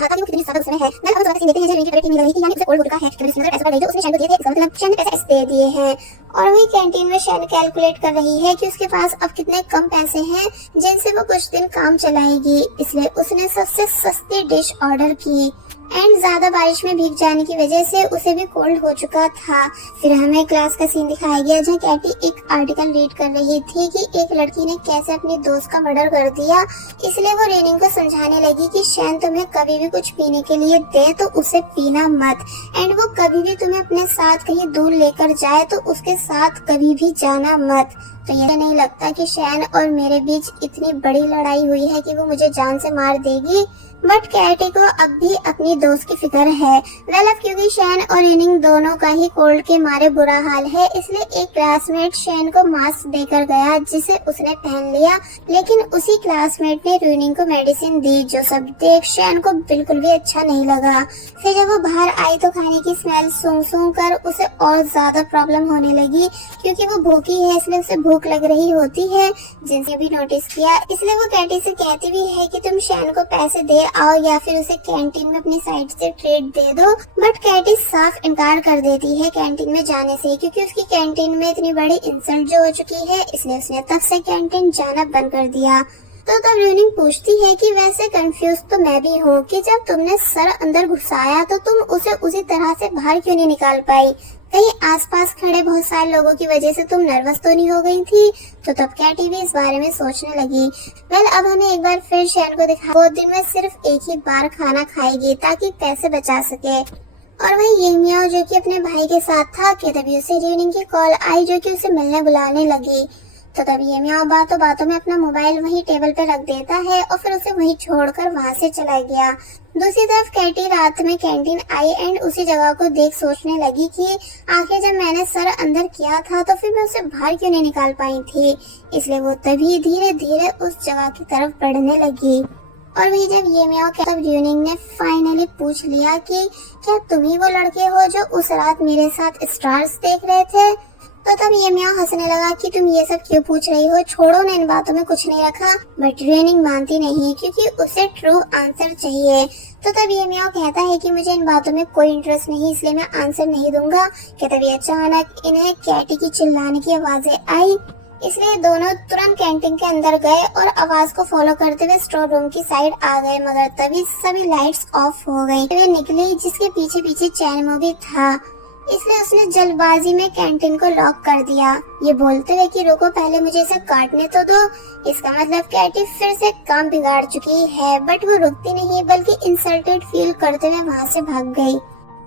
था कि वो कितनी ज्यादा उसमें है। मैं अब सीन देखते हैं जो रेंज की मिल रही थी, यानी उसे कोल्ड हो चुका है। तो इसमें पैसे बढ़ गए जो उसने शैन को दिए थे, इसका मतलब शैन ने पैसे दे दिए हैं। और वही कैंटीन में शैन कैलकुलेट कर रही है कि उसके पास अब कितने कम पैसे हैं जिनसे वो कुछ दिन काम चलाएगी, इसलिए उसने सबसे सस्ती डिश ऑर्डर की। एंड ज्यादा बारिश में भीग जाने की वजह से उसे भी कोल्ड हो चुका था। फिर हमें क्लास का सीन दिखाया गया जहाँ कैटी एक आर्टिकल रीड कर रही थी कि एक लड़की ने कैसे अपनी दोस्त का मर्डर कर दिया। इसलिए वो रेनिंग को समझाने लगी कि शैन तुम्हें कभी भी कुछ पीने के लिए दे तो उसे पीना मत, एंड वो कभी भी तुम्हें अपने साथ कहीं दूर लेकर जाए तो उसके साथ कभी भी जाना मत। तो ये नहीं लगता कि शैन और मेरे बीच इतनी बड़ी लड़ाई हुई है कि वो मुझे जान से मार देगी, बट कैटी को अब भी अपनी दोस्त की फिक्र है। अब क्योंकि शैन और रेनिंग दोनों का ही कोल्ड के मारे बुरा हाल है, इसलिए एक क्लासमेट शैन को मास्क देकर गया जिसे उसने पहन लिया, लेकिन उसी क्लासमेट ने रेनिंग को मेडिसिन दी जो सब देख शैन को बिल्कुल भी अच्छा नहीं लगा। फिर जब वो बाहर आई तो खाने की स्मेल सूंघ कर उसे और ज्यादा प्रॉब्लम होने लगी, क्योंकि वो भूखी है इसलिए उसे भूख लग रही होती है, जिनसे भी नोटिस किया। इसलिए वो कैटी से कहती भी है कि तुम शैन को पैसे दे आओ या फिर उसे कैंटीन में अपनी साइड से ट्रीट दे दो, बट कैटी साफ इनकार कर देती है कैंटीन में जाने से, क्योंकि उसकी कैंटीन में इतनी बड़ी इंसल्ट जो हो चुकी है, इसलिए उसने तब से कैंटीन जाना बंद कर दिया। तो तब रेनिंग पूछती है कि वैसे कंफ्यूज तो मैं भी हूँ कि जब तुमने सर अंदर घुसाया तो तुम उसे उसी तरह से बाहर क्यों नहीं निकाल पाई, कहीं आसपास खड़े बहुत सारे लोगों की वजह से तुम नर्वस तो नहीं हो गई थी। तो तब कैटी भी इस बारे में सोचने लगी। अब हमें एक बार फिर शैन को दिखा, वो दिन में सिर्फ एक ही बार खाना खाएगी ताकि पैसे बचा सके। और वही ये मियाओ जो कि अपने भाई के साथ था कि तभी उसे रेनिंग की कॉल आई जो कि उसे मिलने बुलाने लगी। तो तब ये मियाओ बातों बातों में अपना मोबाइल वही टेबल पे रख देता है और फिर उसे वही छोड़कर वहां से चला गया। दूसरी तरफ कैटी रात में कैंटीन आई एंड उसी जगह को देख सोचने लगी कि आखिर जब मैंने सर अंदर किया था तो फिर मैं उसे बाहर क्यों नहीं निकाल पाई थी, इसलिए वो तभी धीरे धीरे उस जगह की तरफ बढ़ने लगी। और वही जब ये मियाओ तब रेनिंग ने फाइनली पूछ लिया कि क्या तुम ही वो लड़के हो जो उस रात मेरे साथ स्टार्स देख रहे थे। तो तब ये मियाओ हंसने लगा कि तुम ये सब क्यों पूछ रही हो, छोड़ो ना, इन बातों में कुछ नहीं रखा। बट रेनिंग मानती नहीं क्योंकि उसे ट्रू आंसर चाहिए। तो तब ये मियाओ कहता है कि मुझे इन बातों में कोई इंटरेस्ट नहीं, इसलिए मैं आंसर नहीं दूंगा। कि तभी अचानक इन्हें कैटी की चिल्लाने की आवाजें आई, इसलिए दोनों तुरंत कैंटीन के अंदर गए और आवाज को फॉलो करते हुए स्टोर रूम की साइड आ गए, मगर तभी सभी लाइट्स ऑफ हो गई। वे निकली जिसके पीछे पीछे चैनमो भी था, इसलिए उसने जल्दबाजी में कैंटीन को लॉक कर दिया, ये बोलते हुए कि रुको पहले मुझे इसे काटने तो दो। इसका मतलब कैटी फिर से काम बिगाड़ चुकी है, बट वो रुकती नहीं बल्कि इंसल्टेड फील करते हुए वहाँ से भाग गई।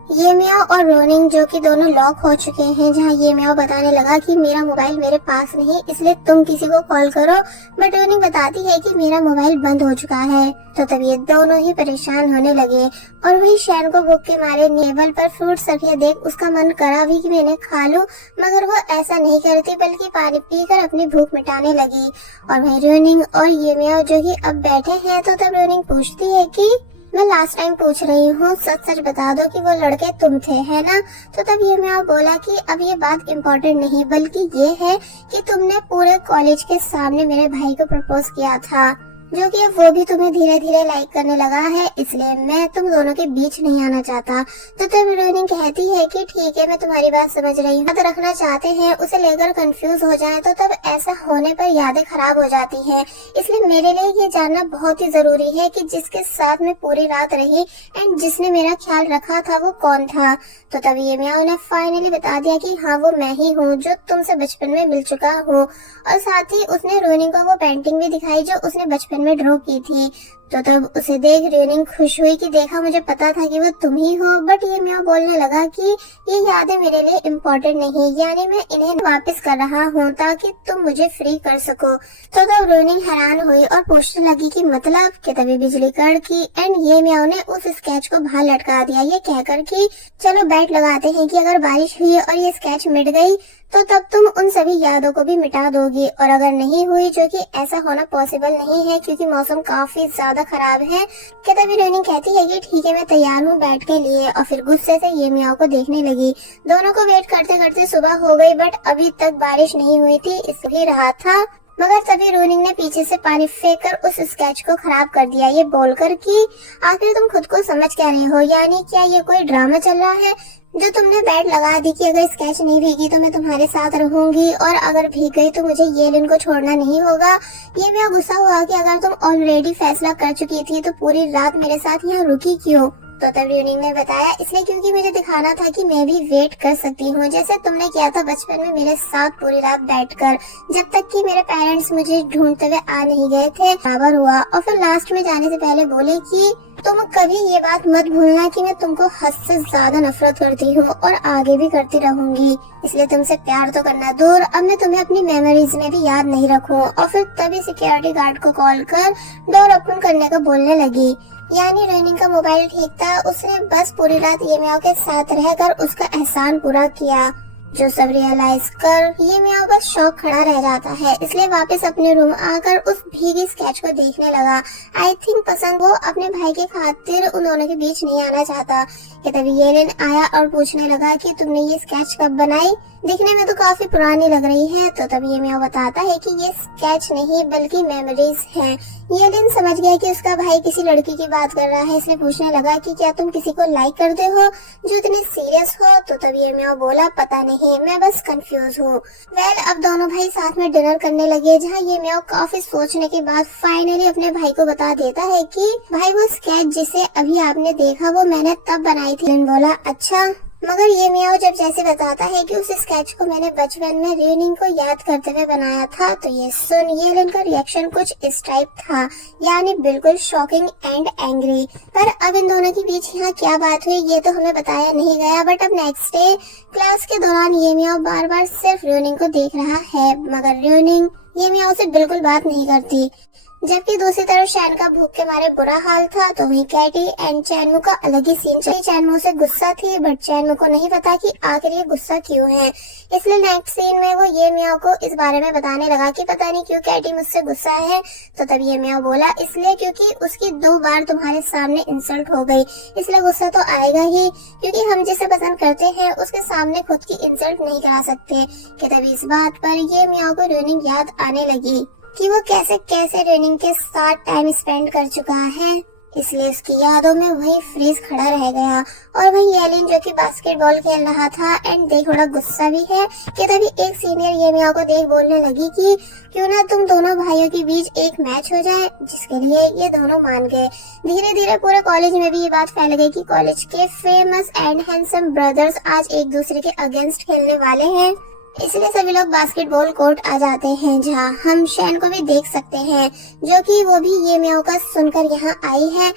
ये मियाओ और रेनिंग जो कि दोनों लॉक हो चुके हैं, जहाँ ये मियाओ बताने लगा कि मेरा मोबाइल मेरे पास नहीं इसलिए तुम किसी को कॉल करो, बट रेनिंग बताती है कि मेरा मोबाइल बंद हो चुका है। तो तब ये दोनों ही परेशान होने लगे। और वही शैन को भूख के मारे टेबल पर फ्रूट्स रखे देख उसका मन करा भी कि मैं इन्हें खा लूं, मगर वो ऐसा नहीं करती बल्कि पानी पीकर अपनी भूख मिटाने लगी। और वही रेनिंग और ये मियाओ जो कि अब बैठे हैं, तो तब रेनिंग पूछती है कि मैं लास्ट टाइम पूछ रही हूँ, सच सच बता दो कि वो लड़के तुम थे, है ना। तो तब ये मैं बोला कि अब ये बात इम्पोर्टेंट नहीं बल्कि ये है कि तुमने पूरे कॉलेज के सामने मेरे भाई को प्रपोज किया था, जो कि अब वो भी तुम्हें धीरे धीरे लाइक करने लगा है, इसलिए मैं तुम दोनों के बीच नहीं आना चाहता। तो तब रेनिंग कहती है कि ठीक है मैं तुम्हारी बात समझ रही हूँ, याद रखना चाहते हैं उसे लेकर कंफ्यूज हो जाए तो तब ऐसा होने पर यादें खराब हो जाती हैं, इसलिए मेरे लिए ये जानना बहुत ही जरूरी है कि जिसके साथ मैं पूरी रात रही एंड जिसने मेरा ख्याल रखा था वो कौन था। तो तब ये मियाओ ने फाइनली बता दिया कि हाँ वो मैं ही हूँ जो तुमसे बचपन में मिल चुका हूँ, और साथ ही उसने रेनिंग को वो पेंटिंग भी दिखाई जो उसने बचपन में ड्रॉ की थी। तो तब उसे देख रेनिंग खुश हुई कि देखा मुझे पता था कि वो तुम ही हो, बट ये मियाओ बोलने लगा कि ये यादें मेरे लिए इम्पोर्टेंट नहीं, यानी मैं इन्हें वापस कर रहा हूँ ताकि तुम मुझे फ्री कर सको। तो तब रेनिंग हैरान हुई और पूछने लगी कि मतलब, कि तभी बिजली कड़की एंड ये मियाओ ने उस स्केच को बाहर लटका दिया, ये कहकर कि चलो बैट लगाते हैं कि अगर बारिश हुई और ये स्केच मिट गई तो तब तुम उन सभी यादों को भी मिटा दोगी, और अगर नहीं हुई, जो कि ऐसा होना पॉसिबल नहीं है क्योंकि मौसम काफी ज्यादा खराब है, कि तभी रेनिंग कहती है कि ठीक है मैं तैयार हूँ बैठ के लिए, और फिर गुस्से से ये मियाओ को देखने लगी। दोनों को वेट करते करते सुबह हो गई, बट अभी तक बारिश नहीं हुई थी, इस ही रहा था मगर तभी रोनिंग ने पीछे से पानी फेंककर उस स्केच को खराब कर दिया, ये बोलकर कि आखिर तुम खुद को समझ क्या रहे हो, यानी क्या ये कोई ड्रामा चल रहा है जो तुमने बैट लगा दी कि अगर स्केच नहीं भीगी तो मैं तुम्हारे साथ रहूंगी और अगर भीग गई तो मुझे येलिन को छोड़ना नहीं होगा। ये मैं गुस्सा हुआ कि अगर तुम ऑलरेडी फैसला कर चुकी थी तो पूरी रात मेरे साथ यहाँ रुकी क्यों। तो तब रोनिंग ने बताया इसलिए क्योंकि मुझे दिखाना था कि मैं भी वेट कर सकती हूँ, जैसे तुमने किया था बचपन में मेरे साथ पूरी रात बैठकर, जब तक कि मेरे पेरेंट्स मुझे ढूंढते हुए आ नहीं गए थे। बराबर हुआ और फिर लास्ट में जाने से पहले बोले कि तुम कभी ये बात मत भूलना कि मैं तुमको हद से ज्यादा नफरत करती हूँ और आगे भी करती रहूंगी, इसलिए तुमसे प्यार तो करना दूर अब मैं तुम्हें अपनी मेमोरीज में भी याद नहीं रखूं। और फिर तभी सिक्योरिटी गार्ड को कॉल कर डोर ओपन करने का बोलने लगी। यानी रोनिंग का मोबाइल ठीक था, उसने बस पूरी रात ये म्याओ के साथ रहकर उसका एहसान पूरा किया। जो सब रियलाइज कर ये म्याओ बस शौक खड़ा रह जाता है, इसलिए वापस अपने रूम आकर उस भीगी स्केच को देखने लगा। आई थिंक पसंद वो अपने भाई के खातिर उन दोनों के बीच नहीं आना चाहता कि तभी येलिन आया और पूछने लगा कि तुमने ये स्केच कब बनाई, दिखने में तो काफी पुरानी लग रही है। तो तभी ये म्याओ बताता है कि ये स्केच नहीं बल्कि मेमोरीज हैं। येलिन समझ गया कि उसका भाई किसी लड़की की बात कर रहा है, इसलिए पूछने लगा कि क्या तुम किसी को लाइक करते हो जो इतने सीरियस हो। तो तभी ये म्याओ बोला पता नहीं, मैं बस कंफ्यूज हूँ। अब दोनों भाई साथ में डिनर करने लगे, जहाँ ये म्याओ काफी सोचने के बाद फाइनली अपने भाई को बता देता है कि भाई वो स्केच जिसे अभी आपने देखा वो मैंने तब बनाई थी। बोला अच्छा, मगर ये म्याओ जब जैसे बताता है कि उस स्केच को मैंने बचपन में रोनिंग को याद करते हुए बनाया था, तो ये सुन येलिन का रिएक्शन कुछ इस टाइप था, यानी बिल्कुल शॉकिंग एंड एंग्री। पर अब इन दोनों के बीच यहाँ क्या बात हुई ये तो हमें बताया नहीं गया। बट अब नेक्स्ट डे क्लास के दौरान ये म्याओ बार बार सिर्फ रोनिंग को देख रहा है, मगर रोनिंग ये म्याओ से बिल्कुल बात नहीं करती। जबकि दूसरी तरफ शैन का भूख के मारे बुरा हाल था, तो वहीं कैटी एंड चैनमू का अलग ही सीन चली। चैनमू से गुस्सा थी बट चैनमू को नहीं पता कि आखिर ये गुस्सा क्यों है, इसलिए नेक्स्ट सीन में वो ये म्याओ को इस बारे में बताने लगा कि पता नहीं क्यों कैटी मुझसे गुस्सा है। तो तब ये म्याओ बोला इसलिए क्योंकि उसकी 2 बार तुम्हारे सामने इंसल्ट हो गई, इसलिए गुस्सा तो आएगा ही, क्योंकि हम जिसे पसंद करते हैं उसके सामने खुद की इंसल्ट नहीं करा सकते। कि तभी इस बात पर ये म्याओ को रोनिंग याद आने लगी कि वो कैसे कैसे रोनिंग के साथ टाइम स्पेंड कर चुका है, इसलिए उसकी यादों में वही फ्रीज खड़ा रह गया। और वही येलिन जो कि बास्केटबॉल खेल रहा था एंड देख थोड़ा गुस्सा भी है, कि तभी एक सीनियर ये म्याओ को देख बोलने लगी कि क्यों ना तुम दोनों भाइयों के बीच एक मैच हो जाए, जिसके लिए ये दोनों मान गए। धीरे धीरे पूरे कॉलेज में भी ये बात फैल गई कि कॉलेज के फेमस एंड हैंडसम ब्रदर्स आज एक दूसरे के अगेंस्ट खेलने वाले हैं, इसलिए सभी लोग बास्केटबॉल कोर्ट आ जाते हैं, जहां हम शैन को भी देख सकते हैं जो कि वो भी ये म्याओ का सुनकर यहाँ आई है।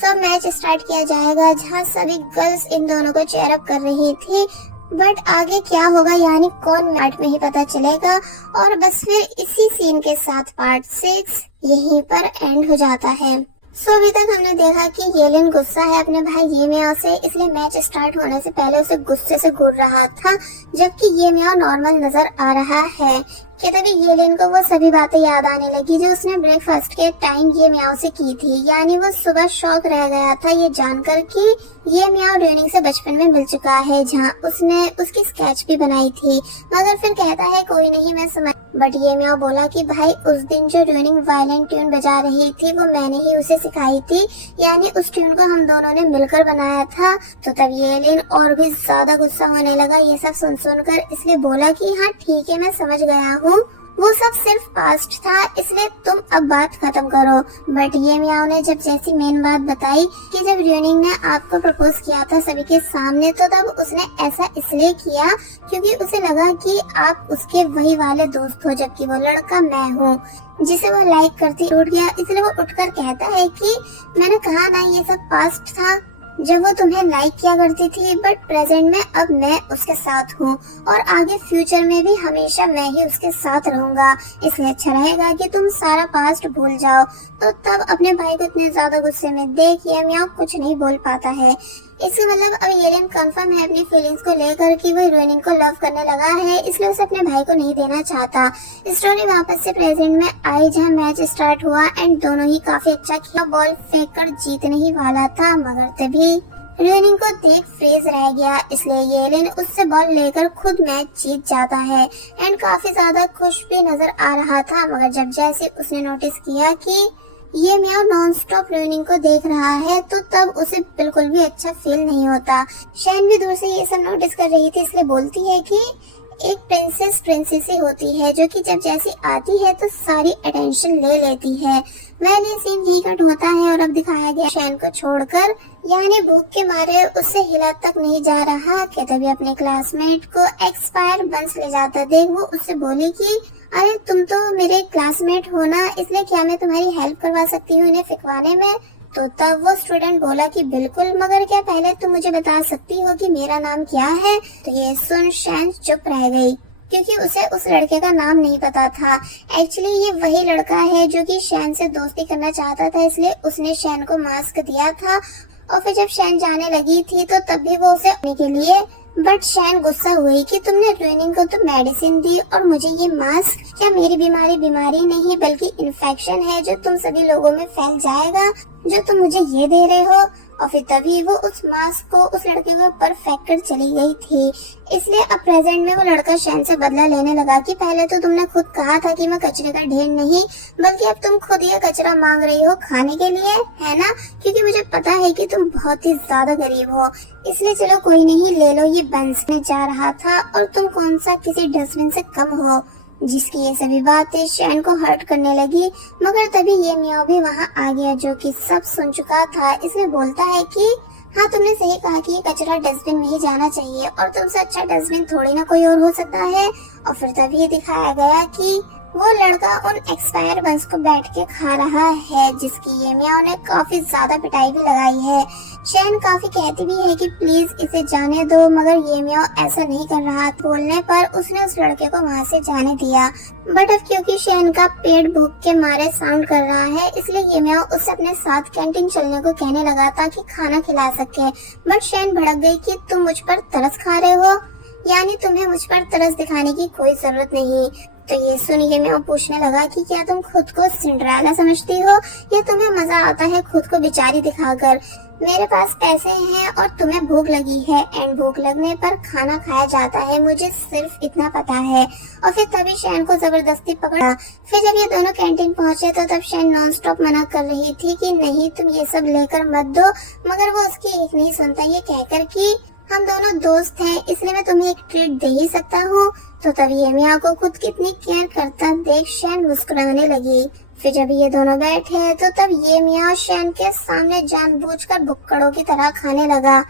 सब मैच स्टार्ट किया जाएगा, जहां सभी गर्ल्स इन दोनों को चेयर अप कर रही थी। बट आगे क्या होगा यानी कौन मैच में ही पता चलेगा। और बस फिर इसी सीन के साथ पार्ट 6 यहीं पर एंड हो जाता है। अभी तक हमने देखा कि येलिन गुस्सा है अपने भाई ये म्याओ से, इसलिए मैच स्टार्ट होने से पहले उसे गुस्से से घूर रहा था, जबकि ये म्याओ नॉर्मल नजर आ रहा है। कि तभी येलिन को वो सभी बातें याद आने लगी जो उसने ब्रेकफास्ट के टाइम ये म्याओ से की थी, यानी वो सुबह शॉक रह गया था ये जानकर कि ये म्याओ रोनिंग से बचपन में मिल चुका है, जहां उसने उसकी स्केच भी बनाई थी। मगर फिर कहता है कोई नहीं मैं समझ, बट ये म्याओ बोला कि भाई उस दिन जो रोनिंग वायलेंट ट्यून बजा रही थी वो मैंने ही उसे सिखाई थी, यानी उस ट्यून को हम दोनों ने मिलकर बनाया था। तो तब येलिन और भी ज्यादा गुस्सा होने लगा ये सब सुन सुनकर, इसलिए बोला कि हाँ ठीक है मैं समझ गया हूँ, वो सब सिर्फ पास्ट था, इसलिए तुम अब बात खत्म करो। बट ये म्याओ ने जब जैसी मेन बात बताई कि जब रोनिंग ने आपको प्रपोज किया था सभी के सामने, तो तब उसने ऐसा इसलिए किया क्योंकि उसे लगा कि आप उसके वही वाले दोस्त हो, जबकि वो लड़का मैं हूँ जिसे वो लाइक करती। उठ गया, इसलिए वो उठकर कहता है कि मैंने कहा ना ये सब पास्ट था जब वो तुम्हें लाइक किया करती थी, बट प्रेजेंट में अब मैं उसके साथ हूँ और आगे फ्यूचर में भी हमेशा मैं ही उसके साथ रहूंगा, इसलिए अच्छा रहेगा कि तुम सारा पास्ट भूल जाओ। तो तब अपने भाई को इतने ज्यादा गुस्से में देख ये म्याओ कुछ नहीं बोल पाता है। इसका मतलब अब येलिन कंफर्म है अपनी फीलिंग्स को लेकर कि वो रोनिंग को लव करने लगा है, इसलिए उसे अपने भाई को नहीं देना चाहता। स्टोरी वापस से प्रेजेंट में आई, जहाँ मैच स्टार्ट हुआ एंड दोनों ही काफी अच्छा खेला, बॉल फेंक कर जीतने ही वाला था, मगर तभी रोनिंग को देख फ्रीज रह गया, इसलिए येलिन उससे बॉल लेकर खुद मैच जीत जाता है एंड काफी ज्यादा खुश भी नजर आ रहा था। मगर जब जैसे उसने नोटिस किया कि ये म्याओ नॉन स्टॉप रोनिंग को देख रहा है तो तब उसे बिल्कुल भी अच्छा फील नहीं होता। शैन भी दूर से ये सब नोटिस कर रही थी, इसलिए बोलती है कि एक प्रिंसेस ही होती है जो कि जब जैसी आती है तो सारी अटेंशन ले लेती है। वैल ये सीन ही कट होता है और अब दिखाया गया शैन को छोड़कर, यानी भूख के मारे उससे हिला तक नहीं जा रहा कि तभी अपने क्लासमेट को एक्सपायर बंस ले जाता देख वो उससे बोली कि अरे तुम तो मेरे क्लासमेट हो ना, इसलिए क्या मैं तुम्हारी हेल्प करवा सकती हूँ इन्हें फिकवाने में। तो तब वो स्टूडेंट बोला कि बिल्कुल, मगर क्या पहले तुम मुझे बता सकती हो कि मेरा नाम क्या है। तो ये सुन शैन चुप रह गई क्योंकि उसे उस लड़के का नाम नहीं पता था। एक्चुअली ये वही लड़का है जो कि शैन से दोस्ती करना चाहता था, इसलिए उसने शैन को मास्क दिया था और फिर जब शैन जाने लगी थी तो तब भी वो उसे आने के लिए, बट शैन गुस्सा हुई कि तुमने रोनिंग को तो मेडिसिन दी और मुझे ये मास्क, क्या मेरी बीमारी नहीं बल्कि इन्फेक्शन है जो तुम सभी लोगों में फैल जाएगा जो तुम मुझे ये दे रहे हो। और फिर तभी वो उस मास्क को उस लड़के के ऊपर फेंक कर चली गई थी। इसलिए अब प्रेजेंट में वो लड़का शैन से बदला लेने लगा कि पहले तो तुमने खुद कहा था कि मैं कचरे का ढेर नहीं, बल्कि अब तुम खुद ये कचरा मांग रही हो खाने के लिए, है ना? क्योंकि मुझे पता है कि तुम बहुत ही ज्यादा गरीब हो, इसलिए चलो कोई नहीं, ले लो ये बंस में जा रहा था और तुम कौन सा किसी डस्टबिन से कम हो। जिसकी ये सभी बातें शैन को हर्ट करने लगी। मगर तभी ये म्याओ भी वहाँ आ गया जो कि सब सुन चुका था। इसमें बोलता है कि हाँ, तुमने सही कहा कि ये कचरा डस्टबिन में ही जाना चाहिए और तुमसे अच्छा डस्टबिन थोड़ी ना कोई और हो सकता है। और फिर तभी दिखाया गया कि वो लड़का उन एक्सपायर बंस को बैठ के खा रहा है, जिसकी ये म्याओ ने काफी ज्यादा पिटाई भी लगाई है। शैन काफी कहती भी है कि प्लीज इसे जाने दो, मगर ये म्याओ ऐसा नहीं कर रहा। बोलने पर उसने उस लड़के को वहाँ से जाने दिया। बट अब क्योंकि शैन का पेट भूख के मारे साउंड कर रहा है, इसलिए ये म्याओ उससे अपने साथ कैंटीन चलने को कहने लगा ताकि खाना खिला सके। बट शैन भड़क गई कि तुम मुझ पर तरस खा रहे हो, यानी तुम्हें मुझ पर तरस दिखाने की कोई जरूरत नहीं। तो ये सुन ये म्याओ पूछने लगा कि क्या तुम खुद को सिंड्रेला समझती हो या तुम्हें मजा आता है खुद को बेचारी दिखाकर। मेरे पास पैसे हैं और तुम्हें भूख लगी है एंड भूख लगने पर खाना खाया जाता है, मुझे सिर्फ इतना पता है। और फिर तभी शैन को जबरदस्ती पकड़ा। फिर जब ये दोनों कैंटीन पहुंचे तो तब शैन नॉन स्टॉप मना कर रही थी कि नहीं तुम ये सब लेकर मत दो, मगर वो उसकी एक नहीं सुनता, ये कहकर कि हम दोनों दोस्त हैं इसलिए मैं तुम्हें एक ट्रीट दे ही सकता हूँ। तो तभी ये म्याओ को खुद कितनी केयर करता देख शैन मुस्कुराने लगी। फिर जब ये दोनों बैठे तो तब ये म्याओ शैन के सामने जानबूझकर भुक्कड़ों की तरह खाने लगा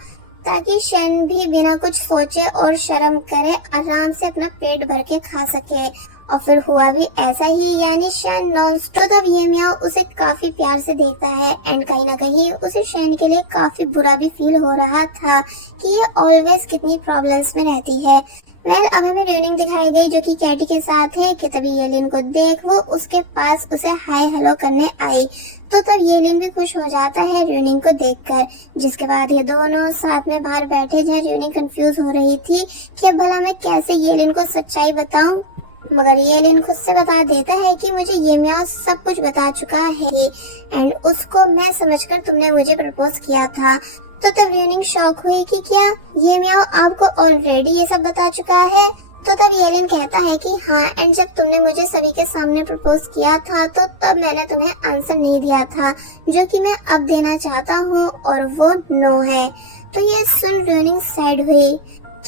ताकि शैन भी बिना कुछ सोचे और शर्म करे आराम से अपना पेट भर के खा सके। और फिर हुआ भी ऐसा ही, यानी शैन नॉन स्टॉप। तब ये म्याओ उसे काफी प्यार से देखता है एंड कहीं ना कहीं उसे शैन के लिए काफी बुरा भी फील हो रहा था कि ये ऑलवेज कितनी प्रॉब्लम्स में रहती है। वेल अब हमें रोनिंग दिखाई गई जो कि कैटी के साथ है कि तभी येलिन को देख वो उसके पास उसे हाय हेलो करने आई। तो तब येलिन भी खुश हो जाता है रोनिंग को देखकर। जिसके बाद ये दोनों साथ में बाहर बैठे जहाँ रोनिंग कंफ्यूज हो रही थी कि अब भला मैं कैसे येलिन को सच्चाई बताऊं। मगर येलिन खुद से बता देता है कि मुझे ये म्याओ सब कुछ बता चुका है एंड उसको मैं समझकर तुमने मुझे प्रपोज किया था। तो तब रोनिंग शॉक हुई कि क्या ये म्याओ आपको ऑलरेडी ये सब बता चुका है। तो तब येलिन कहता है कि हाँ, एंड जब तुमने मुझे सभी के सामने प्रपोज किया था तो तब मैंने तुम्हें आंसर नहीं दिया था जो कि मैं अब देना चाहता हूँ और वो नो है। तो ये सुन रोनिंग सैड हुई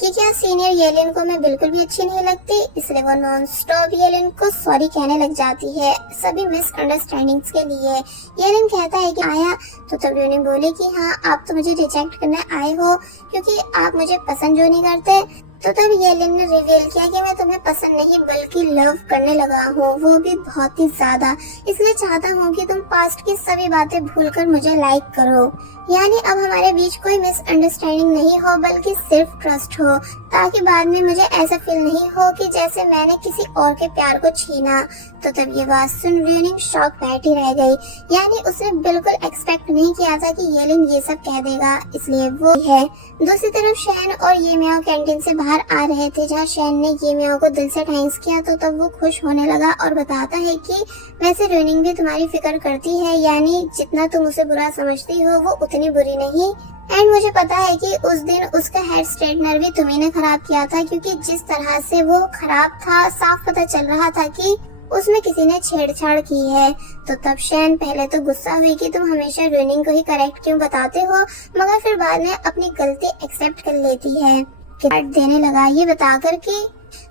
कि क्या सीनियर येलिन को मैं बिल्कुल भी अच्छी नहीं लगती, इसलिए वो नॉन स्टॉप येलिन को सॉरी कहने लग जाती है सभी मिसअंडरस्टैंडिंग्स के लिए। येलिन कहता है कि आया। तो तब रोनिंग बोली कि हाँ, आप तो मुझे रिजेक्ट करने आए हो क्योंकि आप मुझे पसंद जो नहीं करते। तो तब येलिन ने रिवील किया कि मैं तुम्हें पसंद नहीं बल्कि लव करने लगा हूँ, वो भी बहुत ही ज्यादा। इसलिए चाहता हूँ कि तुम पास्ट की सभी बातें भूलकर मुझे लाइक करो, यानी अब हमारे बीच कोई मिसअंडरस्टैंडिंग नहीं हो बल्कि सिर्फ ट्रस्ट हो, ताकि बाद में मुझे ऐसा फील नहीं हो कि जैसे मैंने किसी और के प्यार को छीना। तो तब ये बात सुन रोनिंग शॉक बैठी रह गई, यानी उसने बिल्कुल एक्सपेक्ट नहीं किया था कि येलिन ये सब कह देगा, इसलिए वो है। दूसरी तरफ शैन और ये म्याओ कैंटीन से बाहर आ रहे थे जहाँ शैन ने ये म्याओ को दिल से थैंक्स किया। तो तब वो खुश होने लगा और बताता है कि वैसे रोनिंग भी तुम्हारी फिक्र करती है, यानी जितना तुम उसे बुरा समझती हो वो उतनी बुरी नहीं। एंड मुझे पता है कि उस दिन उसका हेयर स्ट्रेटनर भी तुम्ही ने खराब किया था, क्योंकि जिस तरह से वो खराब था साफ पता चल रहा था कि उसमें किसी ने छेड़छाड़ की है। तो तब शैन पहले तो गुस्सा हुई कि तुम हमेशा रूनिंग को ही करेक्ट क्यों बताते हो, मगर फिर बाद में अपनी गलती एक्सेप्ट कर लेती है। डांट देने लगा ये बताकर कि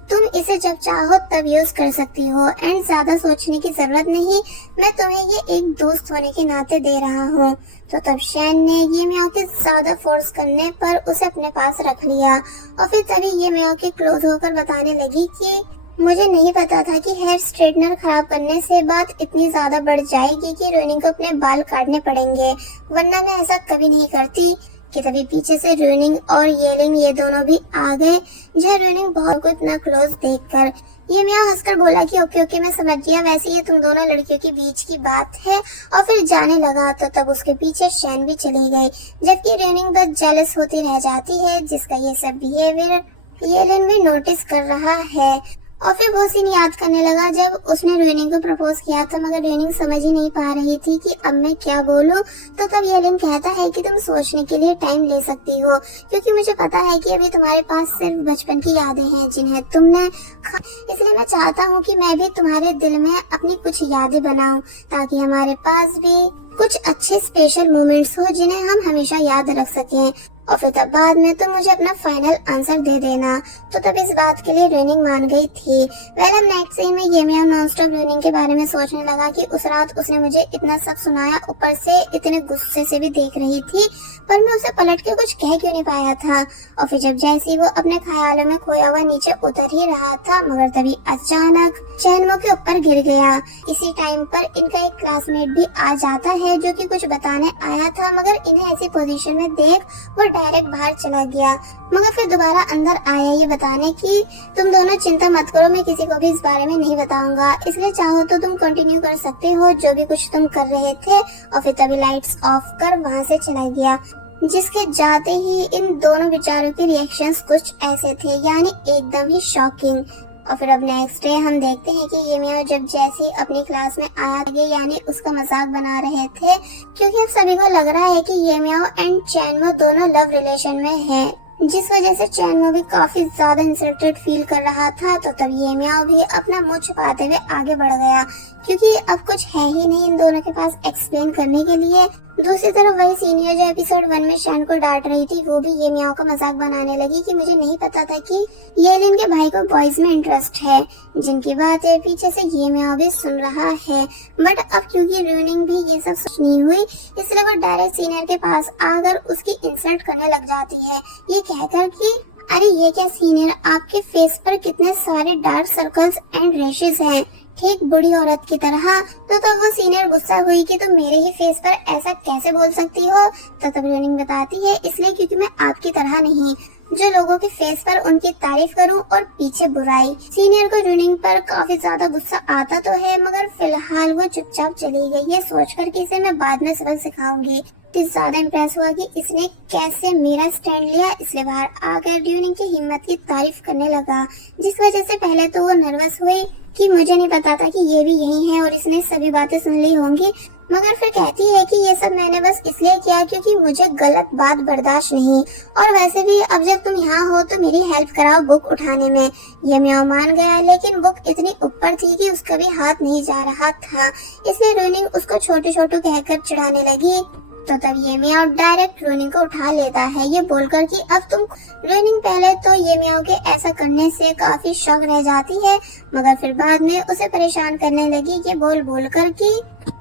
तुम इसे जब चाहो तब यूज कर सकती हो एंड ज्यादा सोचने की जरूरत नहीं, मैं तुम्हें ये एक दोस्त होने के नाते दे रहा हूँ। तो तब शैन ने ये म्याओ के ज्यादा फोर्स करने पर उसे अपने पास रख लिया और फिर तभी ये म्याओ के क्लोज होकर बताने लगी कि मुझे नहीं पता था कि हेयर स्ट्रेटनर खराब करने से बात इतनी ज्यादा बढ़ जाएगी कि रोनिंग को अपने बाल काटने पड़ेंगे, वरना मैं ऐसा कभी नहीं करती। कि तभी पीछे से रोनिंग और येलिंग ये दोनों भी आ गए, जहाँ रोनिंग बहुत को इतना क्लोज देखकर ये म्याओ हंसकर बोला कि ओके ओके मैं समझ गया, वैसे ये तुम दोनों लड़कियों के बीच की बात है, और फिर जाने लगा। तो तब उसके पीछे शैन भी चली गई, जबकि रोनिंग बस जेलस होती रह जाती है, जिसका ये सब बिहेवियर येलिन भी नोटिस कर रहा है। और फिर वो सीन याद करने लगा जब उसने रोनिंग को प्रपोज किया था, मगर रोनिंग समझ ही नहीं पा रही थी कि अब मैं क्या बोलूं। तो तब येलिन कहता है कि तुम सोचने के लिए टाइम ले सकती हो, क्योंकि मुझे पता है कि अभी तुम्हारे पास सिर्फ बचपन की यादें हैं जिन्हें तुमने इसलिए मैं चाहता हूँ कि मैं भी तुम्हारे दिल में अपनी कुछ यादें बनाऊं, ताकि हमारे पास भी कुछ अच्छे स्पेशल मोमेंट्स हो जिन्हें हम हमेशा याद रख सकें। और फिर तब बाद में तुम मुझे अपना फाइनल आंसर दे देना। तो तब इस बात के लिए रोनिंग मान गई थी। वेल अब नेक्स्ट सीन में ये म्याओ नॉन स्टॉप रोनिंग के बारे में सोचने लगा कि उस रात उसने मुझे इतना सब सुनाया, ऊपर से इतने गुस्से से भी देख रही थी, पर मैं उसे पलट के कुछ कह क्यों नहीं पाया था। और फिर जब जैसे वो अपने ख्यालों में खोया हुआ नीचे उतर ही रहा था, मगर तभी अचानक चैनमो के ऊपर गिर गया। इसी टाइम पर इनका एक क्लासमेट भी आ जाता है जो कि कुछ बताने आया था, मगर इन्हें ऐसी पोजीशन में देख वो डायरेक्ट बाहर चला गया, मगर फिर दोबारा अंदर आया ये बताने कि तुम दोनों चिंता मत करो, मैं किसी को भी इस बारे में नहीं बताऊंगा, इसलिए चाहो तो तुम कंटिन्यू कर सकते हो जो भी कुछ तुम कर रहे थे। और फिर तभी लाइट्स ऑफ कर वहाँ से चला गया, जिसके जाते ही इन दोनों बेचारों के रिएक्शंस कुछ ऐसे थे, यानी एकदम ही शॉकिंग। और फिर अब नेक्स्ट डे हम देखते हैं कि ये म्याओ जब जैसे अपनी क्लास में आया यानी उसका मजाक बना रहे थे, क्योंकि अब सभी को लग रहा है कि ये म्याओ एंड चैनमो दोनों लव रिलेशन में है, जिस वजह से चैनमो भी काफी ज्यादा इंसल्टेड फील कर रहा था। तो तब ये म्याओ भी अपना मुंह छुपाते हुए आगे बढ़ गया, क्योंकि अब कुछ है ही नहीं इन दोनों के पास एक्सप्लेन करने के लिए। दूसरी तरफ वही सीनियर जो एपिसोड 1 में शैन को डांट रही थी, वो भी ये म्याओ का मजाक बनाने लगी कि मुझे नहीं पता था कि येलिन के भाई को बॉयज में इंटरेस्ट है, जिनकी बातें पीछे से ये म्याओ भी सुन रहा है। बट अब क्योंकि रोनिंग भी ये सब कुछ नहीं हुई, इसलिए वो डायरेक्ट सीनियर के पास आकर उसकी इंसल्ट करने लग जाती है, ये कहकर कि अरे ये क्या सीनियर, आपके फेस पर कितने सारे डार्क सर्कल्स एंड रेशेस हैं, ठीक बुढ़ी औरत की तरह। तो तब वो सीनियर गुस्सा हुई कि तुम मेरे ही फेस पर ऐसा कैसे बोल सकती हो। तो तब रोनिंग बताती है इसलिए क्योंकि मैं आपकी तरह नहीं, जो लोगों के फेस पर उनकी तारीफ करूं और पीछे बुराई। सीनियर को रोनिंग पर काफी ज्यादा गुस्सा आता तो है, मगर फिलहाल वो चुपचाप चली गई है, सोचकर कि इसे मैं बाद में सबक सिखाऊंगी। ज्यादा इम्प्रेस हुआ कि इसने कैसे मेरा स्टैंड लिया, इसलिए बाहर आकर रोनिंग की हिम्मत की तारीफ करने लगा, जिस वजह से पहले तो वो नर्वस हुई कि मुझे नहीं पता था कि ये भी यही है और इसने सभी बातें सुन ली होंगी, मगर फिर कहती है कि ये सब मैंने बस इसलिए किया क्योंकि मुझे गलत बात बर्दाश्त नहीं, और वैसे भी अब जब तुम यहाँ हो तो मेरी हेल्प कराओ बुक उठाने में। ये म्याओ मान गया, लेकिन बुक इतनी ऊपर थी कि उसका भी हाथ नहीं जा रहा था, इसलिए रोनिंग उसको छोटू छोटू कहकर चिढ़ाने लगी। तो तब ये म्याओ डायरेक्ट रोनिंग को उठा लेता है, ये बोलकर कि अब तुम। रोनिंग पहले तो ये म्याओ के ऐसा करने से काफी शॉक रह जाती है, मगर फिर बाद में उसे परेशान करने लगी, ये बोल कर कि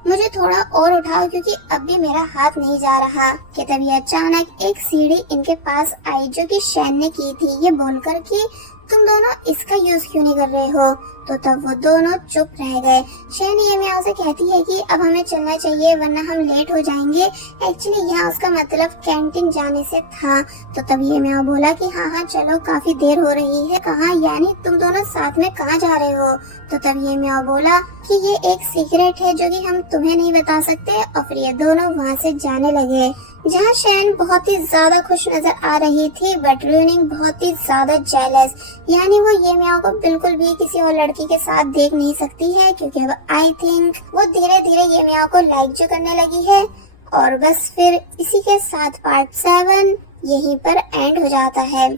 मुझे थोड़ा और उठाओ क्योंकि अब भी मेरा हाथ नहीं जा रहा। कि तभी अचानक एक सीढ़ी इनके पास आई जो कि शैन ने की थी, ये बोलकर कि तुम दोनों इसका यूज क्यों नहीं कर रहे हो। तो तब वो दोनों चुप रह गए। शैन ये म्याओ से कहती है कि अब हमें चलना चाहिए वरना हम लेट हो जाएंगे। एक्चुअली यहाँ उसका मतलब कैंटीन जाने से था। तो तब ये म्याओ बोला कि हाँ चलो काफी देर हो रही है। कहाँ, यानी तुम दोनों साथ में कहाँ जा रहे हो। तो तब ये म्याओ बोला कि ये एक सीक्रेट है जो कि हम तुम्हें नहीं बता सकते, और फिर ये दोनों वहाँ से जाने लगे, जहाँ शैन बहुत ही ज्यादा खुश नजर आ रही थी, बट रोनिंग बहुत ही ज्यादा जेलस, यानी वो ये म्याओ को बिल्कुल भी किसी और लड़की के साथ देख नहीं सकती है, क्योंकि अब आई थिंक वो धीरे धीरे ये म्याओ को लाइक जो करने लगी है। और बस फिर इसी के साथ पार्ट 7 यहीं पर एंड हो जाता है।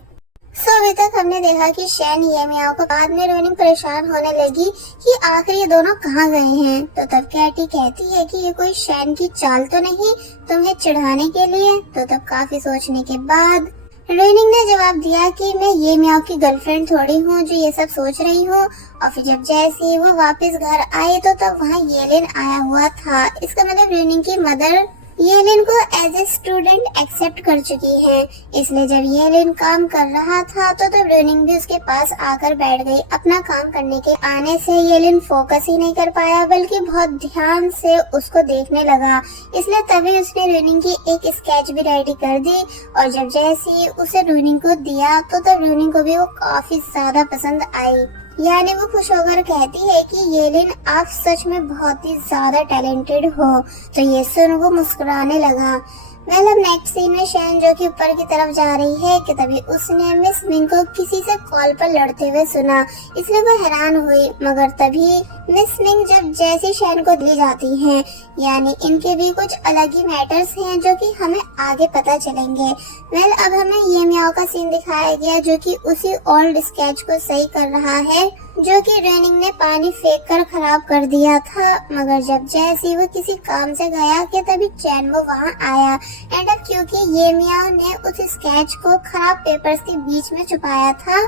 अभी तक हमने देखा कि शैन ये मियाओ को बाद में रोनिंग परेशान होने लगी कि आखिर ये दोनों कहाँ गए हैं। तो तब कैटी कहती है कि ये कोई शैन की चाल तो नहीं तुम्हें चिढ़ाने के लिए। तो तब काफी सोचने के बाद रोनिंग ने जवाब दिया कि मैं ये मियाओ की गर्लफ्रेंड थोड़ी हूँ जो ये सब सोच रही हूँ। और फिर जब जैसे वो वापस घर आई तो तब वहाँ येलिन आया हुआ था। इसका मतलब रोनिंग की मदर येलिन को एज ए स्टूडेंट एक्सेप्ट कर चुकी है। इसलिए जब येलिन काम कर रहा था तो तब रोनिंग भी उसके पास आकर बैठ गई। अपना काम करने के आने से येलिन फोकस ही नहीं कर पाया बल्कि बहुत ध्यान से उसको देखने लगा। इसलिए तभी उसने रोनिंग की एक स्केच भी रेडी कर दी और जब जैसी उसे रोनिंग को दिया तो तब रोनिंग को भी वो काफी ज्यादा पसंद आई। यानी वो खुश होकर कहती है कि येलिन आप सच में बहुत ही ज्यादा टैलेंटेड हो। तो ये सुन वो मुस्कुराने लगा। अब नेक्स्ट सीन में शैन जो कि ऊपर की तरफ जा रही है कि तभी उसने मिस मिंग को किसी से कॉल पर लड़ते हुए सुना। इसलिए वो हैरान हुई मगर तभी मिस मिंग जब जैसी शैन को ली जाती हैं, यानी इनके भी कुछ अलग ही मैटर्स हैं जो कि हमें आगे पता चलेंगे। अब हमें ये मियाओ का सीन दिखाया गया जो कि उसी ओल्ड स्केच को सही कर रहा है जो कि रोनिंग ने पानी फेंक कर खराब कर दिया था। मगर जब जैसी वो किसी काम से गया कि तभी चैनवो वहाँ आया। एंड अब क्योंकि ये मियाओ ने उस स्केच को खराब पेपर्स के बीच में छुपाया था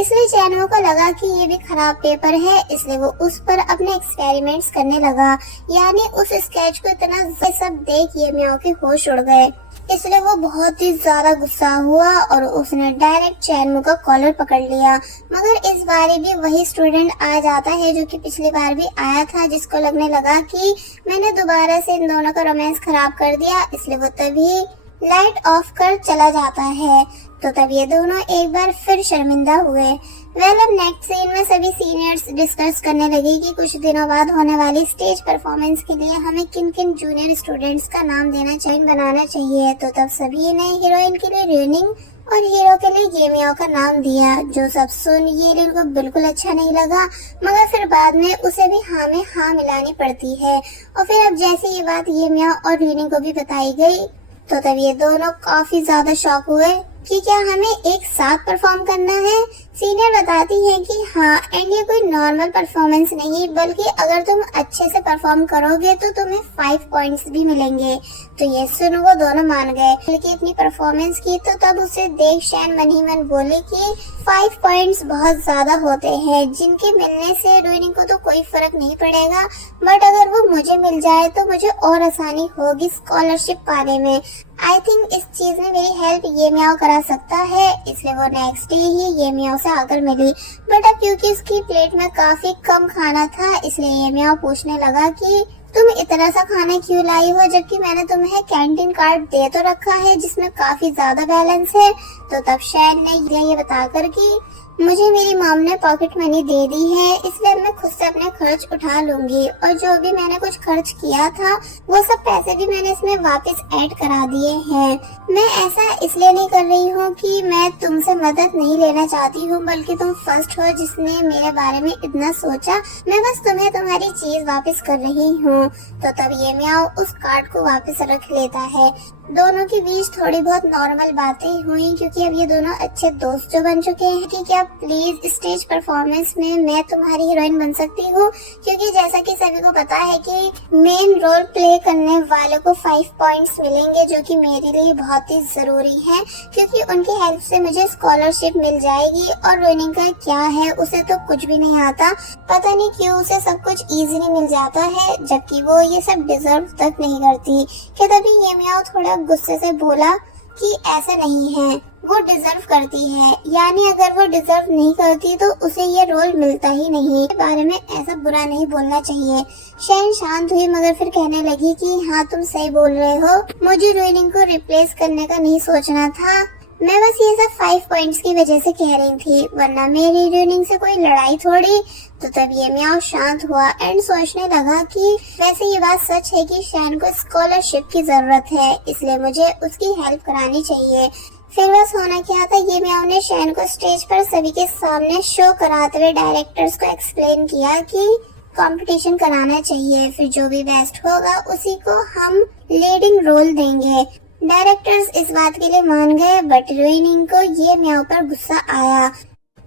इसलिए चैनवो को लगा कि ये भी खराब पेपर है। इसलिए वो उस पर अपने एक्सपेरिमेंट्स करने लगा। यानी उस स्केच को इतना सब देख ये मियाओ के होश उड़ गए। इसलिए वो बहुत ही ज्यादा गुस्सा हुआ और उसने डायरेक्ट चैनवो का कॉलर पकड़ लिया। मगर इस बार भी वही स्टूडेंट आ जाता है जो कि पिछली बार भी आया था, जिसको लगने लगा कि मैंने दोबारा से इन दोनों का रोमांस खराब कर दिया। इसलिए वो तभी लाइट ऑफ कर चला जाता है। तो तब ये दोनों एक बार फिर शर्मिंदा हुए। अब नेक्स्ट सीन में सभी सीनियर्स डिस्कस करने लगे कि कुछ दिनों बाद होने वाली स्टेज परफॉर्मेंस के लिए हमें किन किन जूनियर स्टूडेंट्स का नाम बनाना चाहिए। तो तब सभी ने हीरोइन के लिए रोनिंग और हीरो के लिए ये मियाओ का नाम दिया, जो सब सुन येलिन को बिल्कुल अच्छा नहीं लगा। मगर फिर बाद में उसे भी हाँ में हाँ मिलानी पड़ती है। और फिर अब जैसे ये बात ये मियाओ और रोनिंग को भी बताई गई तो तब ये दोनों काफी ज्यादा शॉक हुए कि क्या हमें एक साथ परफॉर्म करना है। सीनियर बताती है कि हाँ, एंड ये कोई नॉर्मल परफॉर्मेंस नहीं बल्कि अगर तुम अच्छे से परफॉर्म करोगे तो तुम्हें 5 पॉइंट्स भी मिलेंगे। तो ये सुन वो दोनों मान गए बल्कि अपनी परफॉर्मेंस की। तो तब उसे देख शैन मन ही मन बोली कि 5 पॉइंट्स बहुत ज्यादा होते हैं जिनके मिलने से रोनिंग को तो कोई फर्क नहीं पड़ेगा, बट अगर वो मुझे मिल जाए तो मुझे और आसानी होगी स्कॉलरशिप पाने में। आई थिंक इस चीज में मेरी हेल्प ये मियाओ करा सकता है। इसलिए वो नेक्स्ट डे ही ये मियाओ से आकर मिली। बट अब क्योंकि उसकी प्लेट में काफी कम खाना था इसलिए ये मियाओ पूछने लगा कि तुम इतना सा खाना क्यों लाई हो जबकि मैंने तुम्हें कैंटीन कार्ड दे तो रखा है जिसमें काफी ज्यादा बैलेंस है। तो तब शैन ने ये बताकर कि मुझे मेरी मॉम ने पॉकेट मनी दे दी है इसलिए मैं खुद से अपने खर्च उठा लूंगी और जो भी मैंने कुछ खर्च किया था वो सब पैसे भी मैंने इसमें वापस ऐड करा दिए हैं। मैं ऐसा इसलिए नहीं कर रही हूँ कि मैं तुमसे मदद नहीं लेना चाहती हूँ बल्कि तुम फर्स्ट हो जिसने मेरे बारे में इतना सोचा। मैं बस तुम्हें तुम्हारी चीज वापस कर रही हूँ। तो तब ये मियाओ उस कार्ड को वापस रख लेता है। दोनों के बीच थोड़ी बहुत नॉर्मल बातें हुई क्योंकि अब ये दोनों अच्छे दोस्त जो बन चुके हैं कि क्या प्लीज स्टेज परफॉर्मेंस में मैं तुम्हारी हीरोइन बन सकती हूँ, क्योंकि जैसा कि सभी को पता है कि मेन रोल प्ले करने वालों को 5 पॉइंट्स मिलेंगे जो कि मेरे लिए बहुत ही जरूरी है क्योंकि उनकी हेल्प से मुझे स्कॉलरशिप मिल जाएगी। और रोनिंग का क्या है, उसे तो कुछ भी नहीं आता, पता नहीं क्यों उसे सब कुछ इजीली मिल जाता है जबकि वो ये सब डिजर्व तक नहीं करती। कि तभी ये मियाओ थोड़ा गुस्से से बोला कि ऐसा नहीं है, वो डिजर्व करती है, यानी अगर वो डिजर्व नहीं करती तो उसे ये रोल मिलता ही नहीं। इस बारे में ऐसा बुरा नहीं बोलना चाहिए। शैन शांत हुई मगर फिर कहने लगी कि हाँ तुम सही बोल रहे हो, मुझे रोनिंग को रिप्लेस करने का नहीं सोचना था, मैं बस ये सब 5 पॉइंट्स की वजह से कह रही थी वरना मेरी रोनिंग से कोई लड़ाई थोड़ी। तो तब ये मियाओ शांत हुआ एंड सोचने लगा कि वैसे ये बात सच है कि शैन को स्कॉलरशिप की जरूरत है इसलिए मुझे उसकी हेल्प करानी चाहिए। फिर बस होना क्या था, ये मियाओ ने शैन को स्टेज पर सभी के सामने शो कराते हुए डायरेक्टर्स को एक्सप्लेन किया कि कंपटीशन कराना चाहिए, फिर जो भी बेस्ट होगा उसी को हम लीडिंग रोल देंगे। डायरेक्टर्स इस बात के लिए मान गए, बट रोइनिंग को ये म्याओ पर गुस्सा आया।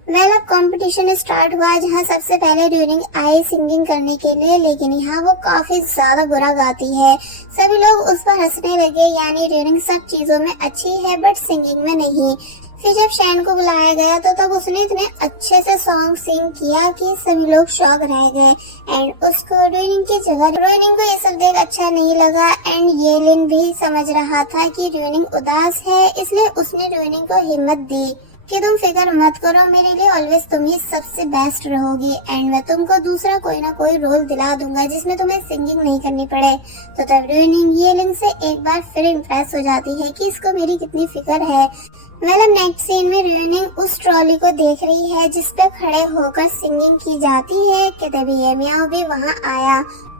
अब कंपटीशन स्टार्ट हुआ, जहां सबसे पहले रोइनिंग आई सिंगिंग करने के लिए, लेकिन यहाँ वो काफी ज्यादा बुरा गाती है। सभी लोग उस पर हंसने लगे, यानी रोइनिंग सब चीजों में अच्छी है बट सिंगिंग में नहीं। फिर जब शैन को बुलाया गया तो तब उसने इतने अच्छे से सॉन्ग सिंग किया कि सभी लोग शॉक रह गए। एंड उसको रोइनिंग की जगह, रोइनिंग को ये सब देख अच्छा नहीं लगा। एंड येलिन भी समझ रहा था कि रोइनिंग उदास है, इसलिए उसने रोइनिंग को हिम्मत दी कि तुम फिक्र मत करो, मेरे लिए ऑलवेज तुम ही सबसे बेस्ट रहोगी एंड मैं तुमको दूसरा कोई ना कोई रोल दिला दूंगा जिसमें तुम्हें सिंगिंग नहीं करनी पड़े। तो तब रोइनिंग येलिन से एक बार फिर इम्प्रेस हो जाती है कि इसको मेरी कितनी फिक्र है। नेक्स्ट सीन में रोइनिंग उस ट्रॉली को देख रही है जिस पे खड़े होकर सिंगिंग की जाती है कि तभी ये म्याओ भी वहाँ आया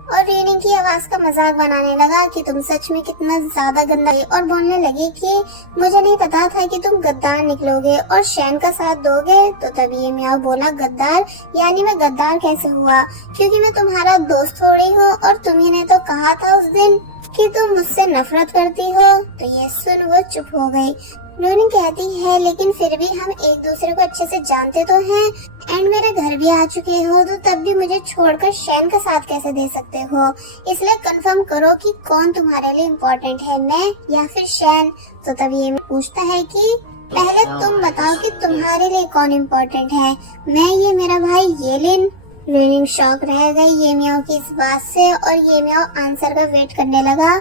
और रोइनिंग की आवाज का मजाक बनाने लगा कि तुम सच में कितना ज्यादा गंदा है, और बोलने लगी कि मुझे नहीं पता था कि तुम गद्दार निकलोगे और शैन का साथ दोगे। तो तभी ये म्याओ बोला, गद्दार? यानी मैं गद्दार कैसे हुआ, क्योंकि मैं तुम्हारा दोस्त थोड़ी हूँ और तुम्ही ने तो कहा था उस दिन कि तुम मुझसे नफरत करती हो। तो ये सुन वो चुप हो गई। रोइनिंग कहती है, लेकिन फिर भी हम एक दूसरे को अच्छे से जानते तो हैं एंड मेरे घर भी आ चुके हो, तो तब भी मुझे छोड़कर शैन का साथ कैसे दे सकते हो, इसलिए कंफर्म करो कि कौन तुम्हारे लिए इम्पोर्टेंट है, मैं या फिर शैन। तो तब ये पूछता है कि पहले तुम बताओ कि तुम्हारे लिए कौन इम्पोर्टेंट है, मैं या मेरा भाई येलिन। रोइनिंग शॉक रह गई ये म्याओ की इस बात से और ये म्याओ आंसर का वेट करने लगा,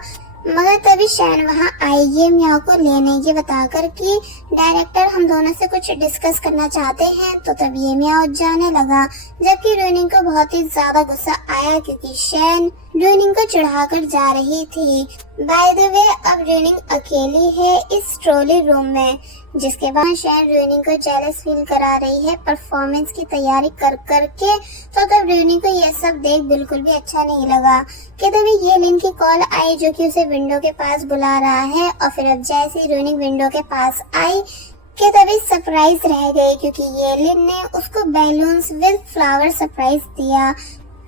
मगर तभी शैन वहाँ आई ये म्याओ को लेने, ये बताकर कि डायरेक्टर हम दोनों से कुछ डिस्कस करना चाहते हैं। तो तभी ये म्याओ जाने लगा, जबकि रोइनिंग को बहुत ही ज्यादा गुस्सा आया क्योंकि शैन रोइनिंग को चिढ़ाकर जा रही थी। बाय द वे अब रोइनिंग अकेली है इस ट्रॉली रूम में, जिसके बाद शैन रोइनिंग को जेलस फील करा रही है परफॉर्मेंस की तैयारी कर करके। तो तब रोइनिंग को ये सब देख बिल्कुल भी अच्छा नहीं लगा कि तभी येलिन की कॉल आई जो कि उसे विंडो के पास बुला रहा है। और फिर अब जैसे ही रोइनिंग विंडो के पास आई कि तभी सरप्राइज रह गई क्योंकि येलिन ने उसको बैलून्स विद फ्लावर सरप्राइज दिया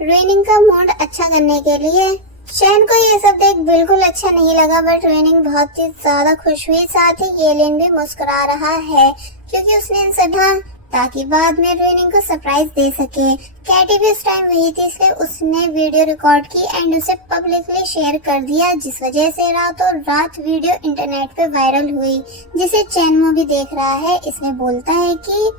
रोइनिंग का मूड अच्छा करने के लिए। शैन को ये सब देख बिल्कुल अच्छा नहीं लगा, बट रोइनिंग बहुत ही ज्यादा खुश हुई। साथ ही येलिन भी मुस्कुरा रहा है क्योंकि उसने इन सभी ताकि बाद में रोइनिंग को सरप्राइज दे सके। कैटी भी उस टाइम वही थी, इसलिए उसने वीडियो रिकॉर्ड की एंड उसे पब्लिकली शेयर कर दिया, जिस वजह से रातों रात वीडियो इंटरनेट पे वायरल हुई, जिसे चैनमो भी देख रहा है। इसमें बोलता है कि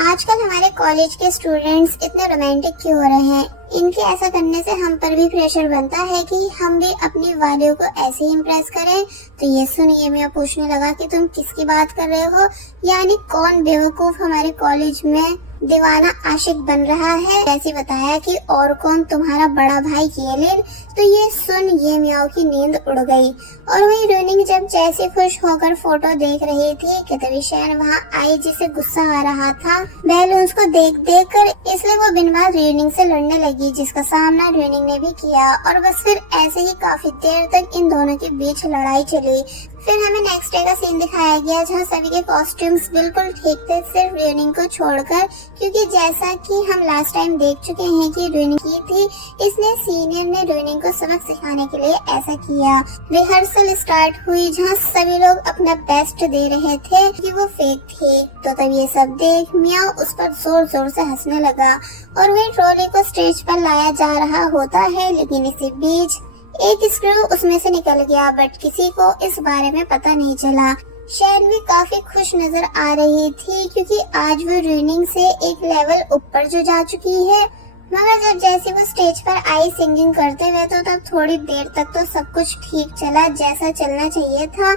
आजकल हमारे कॉलेज के स्टूडेंट्स इतने रोमांटिक क्यों हो रहे हैं, इनके ऐसा करने से हम पर भी प्रेशर बनता है कि हम भी अपनी वालियों को ऐसे ही इम्प्रेस करें। तो ये सुनिए मैं पूछने लगा कि तुम किसकी बात कर रहे हो, यानी कौन बेवकूफ हमारे कॉलेज में दीवाना आशिक बन रहा है। जैसे बताया कि और कौन, तुम्हारा बड़ा भाई येलिन। तो ये सुन ये म्याओ की नींद उड़ गई। और वही रोइनिंग जब जैसे खुश होकर फोटो देख रही थी कि तभी शैन वहाँ आई जिसे गुस्सा आ रहा था बैलून्स को देख देख कर, इसलिए वो बिन बात रोइनिंग से लड़ने लगी, जिसका सामना रोइनिंग ने भी किया। और बस फिर ऐसे ही काफी देर तक इन दोनों के बीच लड़ाई चली। फिर हमें नेक्स्ट डे का सीन दिखाया गया जहाँ सभी के कॉस्ट्यूम्स बिल्कुल ठीक थे सिर्फ रोइनिंग को छोड़कर, क्योंकि जैसा कि हम लास्ट टाइम देख चुके हैं कि रोइनिंग की थी, इसलिए सीनियर ने रोइनिंग को सबक सिखाने के लिए ऐसा किया। रिहर्सल स्टार्ट हुई जहाँ सभी लोग अपना बेस्ट दे रहे थे कि वो फेक थी। तो तब ये सब देख म्याओ उस पर जोर जोर से हंसने लगा और वही ट्रॉली को स्टेज पर लाया जा रहा होता है, लेकिन इसी बीच एक स्क्रू उसमें से निकल गया, बट किसी को इस बारे में पता नहीं चला। शैन भी काफी खुश नजर आ रही थी क्योंकि आज वो रोइनिंग से एक लेवल ऊपर जो जा चुकी है। मगर जब जैसे वो स्टेज पर आई सिंगिंग करते हुए तो तब थोड़ी देर तक तो सब कुछ ठीक चला जैसा चलना चाहिए था,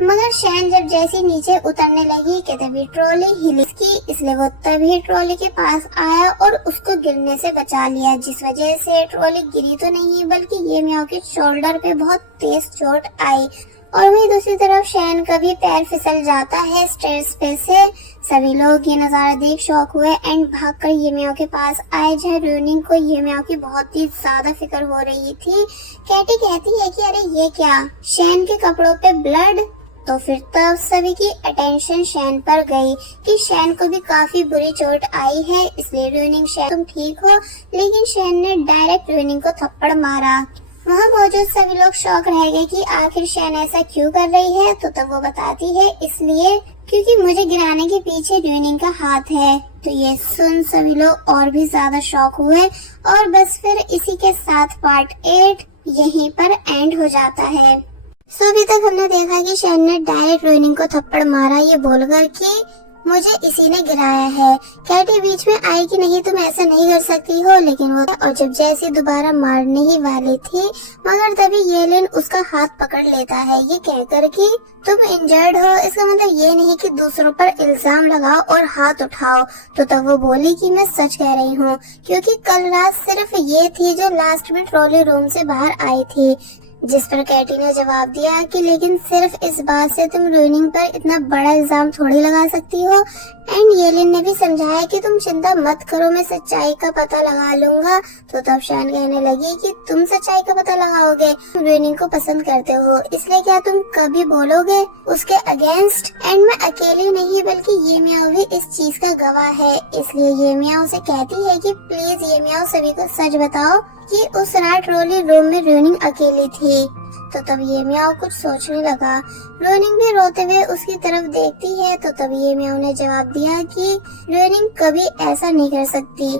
मगर शैन जब जैसी नीचे उतरने लगी कि तभी ट्रॉली हिली की, इसलिए वो तभी ट्रॉली के पास आया और उसको गिरने से बचा लिया, जिस वजह से ट्रॉली गिरी तो नहीं बल्कि ये म्याओ के शोल्डर पे बहुत तेज चोट आई। और वहीं दूसरी तरफ शैन का भी पैर फिसल जाता है स्टेयर्स पे से। सभी लोग ये नजारा देख शॉक हुए एंड भागकर ये म्याओ के पास आए, जहाँ रोइनिंग को ये म्याओ की बहुत ही ज्यादा फिक्र हो रही थी। कैटी कहती है कि अरे ये क्या, शैन के कपड़ों पे ब्लड। तो फिर तब सभी की अटेंशन शैन पर गई कि शैन को भी काफी बुरी चोट आई है, इसलिए रोइनिंग शैन तुम ठीक हो, लेकिन शैन ने डायरेक्ट रोइनिंग को थप्पड़ मारा। वहाँ मौजूद सभी लोग शॉक रह गए कि आखिर शैन ऐसा क्यों कर रही है। तो तब वो बताती है इसलिए क्योंकि मुझे गिराने के पीछे र्यूनिंग का हाथ है। तो ये सुन सभी लोग और भी ज्यादा शॉक हुए और बस फिर इसी के साथ पार्ट 8 यहीं पर एंड हो जाता है। सो अभी तक हमने देखा कि शैन ने डायरेक्ट र्यूनिंग को थप्पड़ मारा ये बोलकर कि मुझे इसी ने गिराया है। कैटी बीच में आई कि नहीं तुम ऐसा नहीं कर सकती हो, लेकिन वो और जब जैसी दोबारा मारने ही वाली थी मगर तभी येलिन उसका हाथ पकड़ लेता है ये कहकर कि तुम इंजर्ड हो, इसका मतलब ये नहीं कि दूसरों पर इल्जाम लगाओ और हाथ उठाओ। तो तब वो बोली कि मैं सच कह रही हूँ क्योंकि कल रात सिर्फ ये थी जो लास्ट में ट्रॉली रूम से बाहर आई थी। जिस पर कैटी ने जवाब दिया कि लेकिन सिर्फ इस बात से तुम र्यूनिंग पर इतना बड़ा इल्जाम थोड़ी लगा सकती हो। एंड येलिन ने भी समझाया कि तुम चिंता मत करो, मैं सच्चाई का पता लगा लूंगा। तो तब शैन कहने लगी कि तुम सच्चाई का पता लगाओगे, तुम र्यूनिंग को पसंद करते हो इसलिए क्या तुम कभी बोलोगे उसके अगेंस्ट। एंड मैं अकेली नहीं बल्कि ये मियाओ भी इस चीज का गवाह है। इसलिए ये मियाओ से कहती है कि प्लीज ये मियाओ सभी को सच बताओ कि उस रात ट्रॉली रूम में र्यूनिंग अकेली थी। तो तब ये मियाओ कुछ सोचने लगा। र्यूनिंग भी रोते हुए उसकी तरफ देखती है। तो तब ये मियाओ ने जवाब दिया कि र्यूनिंग कभी ऐसा नहीं कर सकती।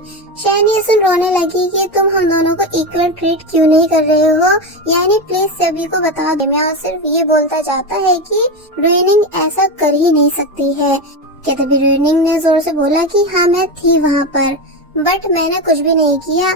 शैन ये सुन रोने लगी कि तुम हम दोनों को इक्वल ट्रीट क्यों नहीं कर रहे हो, यानी प्लीज सभी को बता दे। मियाओ सिर्फ ये बोलता जाता है कि र्यूनिंग ऐसा कर ही नहीं सकती है। कि तभी र्यूनिंग ने जोर से बोला कि हाँ मैं थी वहाँ पर बट मैंने कुछ भी नहीं किया।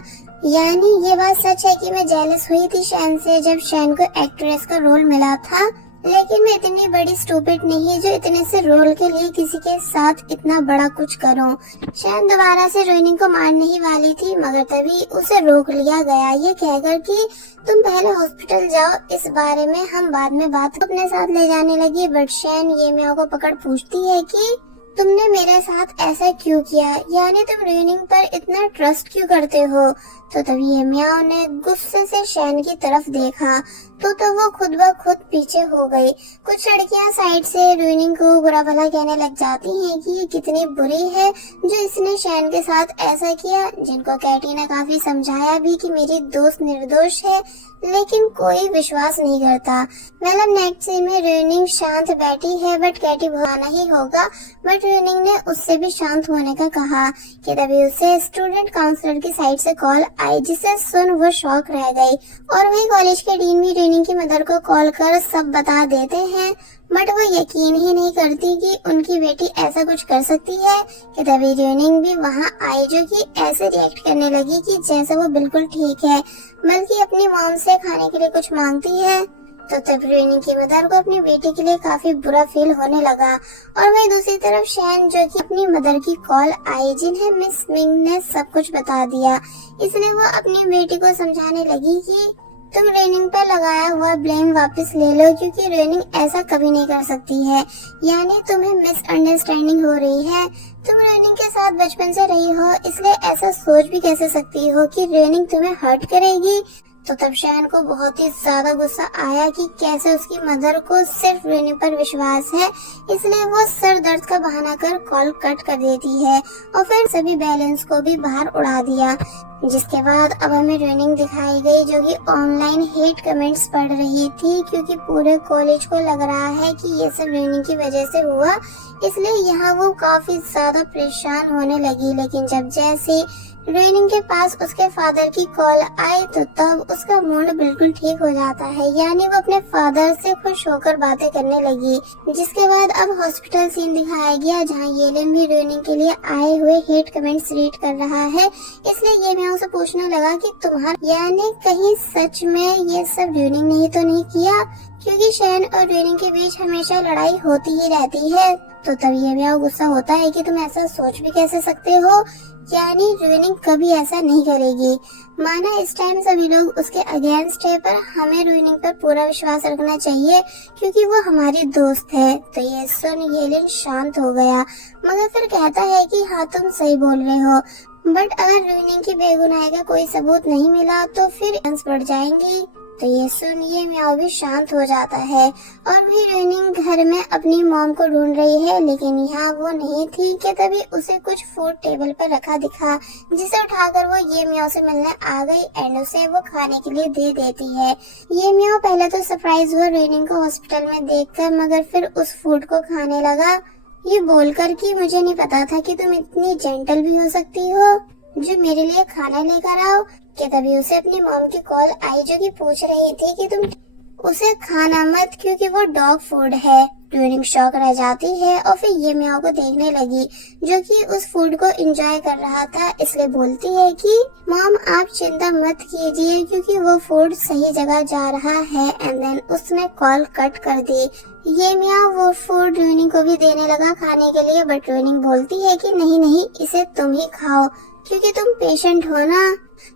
यानी ये बात सच है कि मैं जेलस हुई थी शैन से जब शैन को एक्ट्रेस का रोल मिला था, लेकिन मैं इतनी बड़ी स्टूपिड नहीं जो इतने से रोल के लिए किसी के साथ इतना बड़ा कुछ करूं। शैन दोबारा से र्यूनिंग को मारने ही वाली थी मगर तभी उसे रोक लिया गया ये कहकर कि तुम पहले हॉस्पिटल जाओ, इस बारे में हम बाद में बात। अपने साथ ले जाने लगी बट शैन ये मियाओ को पकड़ पूछती है कि तुमने मेरे साथ ऐसा क्यों किया, यानी तुम र्यूनिंग पर इतना ट्रस्ट क्यों करते हो। तो तभी ये मियाओ ने गुस्से से शैन की तरफ देखा तो वो खुद ब खुद पीछे हो गई। कुछ लड़कियां साइड से र्यूनिंग को बुरा भला कहने लग जाती हैं कि ये कितनी बुरी है जो इसने शैन के साथ ऐसा किया, जिनको कैटी ने काफी समझाया भी कि मेरी दोस्त निर्दोष है लेकिन कोई विश्वास नहीं करता। मतलब नेक्स्ट सीन में र्यूनिंग शांत बैठी है बट कैटी भगाना ही होगा बट र्यूनिंग ने उससे भी शांत होने का कहा कि तभी उसे स्टूडेंट काउंसलर की साइड से कॉल आई जिसे सुन वो शॉक रह गई। और वही कॉलेज के डीन भी र्यूनिंग की मदर को कॉल कर सब बता देते हैं बट वो यकीन ही नहीं करती कि उनकी बेटी ऐसा कुछ कर सकती है। कि तभी र्यूनिंग भी वहाँ आई जो कि ऐसे रिएक्ट करने लगी कि जैसे वो बिल्कुल ठीक है, बल्कि अपनी मॉम से खाने के लिए कुछ मांगती है। तो तब र्यूनिंग की मदर को अपनी बेटी के लिए काफी बुरा फील होने लगा। और वही दूसरी तरफ शैन जो कि अपनी मदर की कॉल आई जिन्हें मिस मिंग ने सब कुछ बता दिया, इसलिए वो अपनी बेटी को समझाने लगी कि तुम र्यूनिंग पर लगाया हुआ ब्लेम वापस ले लो क्योंकि र्यूनिंग ऐसा कभी नहीं कर सकती है, यानी तुम्हें मिसअंडरस्टैंडिंग हो रही है। तुम र्यूनिंग के साथ बचपन से रही हो इसलिए ऐसा सोच भी कैसे सकती हो कि र्यूनिंग तुम्हें हर्ट करेगी। तो तब शैन को बहुत ही ज्यादा गुस्सा आया कि कैसे उसकी मदर को सिर्फ र्यूनिंग पर विश्वास है, इसलिए वो सर दर्द का बहाना कर कॉल कट कर देती है और फिर सभी बैलेंस को भी बाहर उड़ा दिया। जिसके बाद अब हमें र्यूनिंग दिखाई गई जो कि ऑनलाइन हेट कमेंट्स पढ़ रही थी क्योंकि पूरे कॉलेज को लग रहा है कि ये सब र्यूनिंग की वजह से हुआ, इसलिए यहाँ वो काफी ज्यादा परेशान होने लगी। लेकिन जब जैसे र्यूनिंग के पास उसके फादर की कॉल आई तो तब उसका मूड बिल्कुल ठीक हो जाता है, यानी वो अपने फादर से खुश होकर बातें करने लगी। जिसके बाद अब हॉस्पिटल सीन दिखाया गया जहाँ येलिन भी र्यूनिंग के लिए आए हुए हेट कमेंट्स रीड कर रहा है। इसलिए ये मियाओ से पूछने लगा कि तुम्हारा यानी कहीं सच में ये सब र्यूनिंग नहीं तो नहीं किया, क्योंकि शैन और र्यूनिंग के बीच हमेशा लड़ाई होती ही रहती है। तो तब ये मियाओ गुस्सा होता है कि तुम ऐसा सोच भी कैसे सकते हो, यानी र्यूनिंग कभी ऐसा नहीं करेगी। माना इस टाइम सभी लोग उसके अगेंस्ट है पर हमें र्यूनिंग पर पूरा विश्वास रखना चाहिए क्योंकि वो हमारी दोस्त है। तो ये सुन येलिन शांत हो गया मगर फिर कहता है कि हाँ तुम सही बोल रहे हो, बट अगर र्यूनिंग की बेगुनाही का कोई सबूत नहीं मिला तो फिर बढ़ जाएंगी। तो ये सुन ये म्याऊ भी शांत हो जाता है और भी रोइनिंग घर में अपनी मॉम को ढूंढ रही है, लेकिन यहाँ वो नहीं थी कि तभी उसे कुछ फूड टेबल पर रखा दिखा, जिसे उठाकर वो ये म्याऊ से मिलने आ गई एंड उसे वो खाने के लिए दे देती है। ये म्याऊ पहले तो सरप्राइज हुआ रोइनिंग को हॉस्पिटल में देखकर, मगर फिर उस फूड को खाने लगा, ये बोलकर कि मुझे नहीं पता था कि तुम इतनी जेंटल भी हो सकती हो जो मेरे लिए खाना लेकर आओ। कि तभी उसे अपनी मॉम की कॉल आई जो कि पूछ रही थी कि तुम उसे खाना मत क्योंकि वो डॉग फूड है। रोइनिंग शॉक रह जाती है और फिर ये म्याऊ को देखने लगी जो कि उस फूड को एंजॉय कर रहा था, इसलिए बोलती है कि मॉम आप चिंता मत कीजिए क्योंकि वो फूड सही जगह जा रहा है। एंड देन उसने कॉल कट कर दी। ये म्याऊ वो फूड रोइनिंग को भी देने लगा खाने के लिए, बट रोइनिंग बोलती है कि नहीं नहीं इसे तुम ही खाओ क्योंकि तुम पेशेंट हो ना।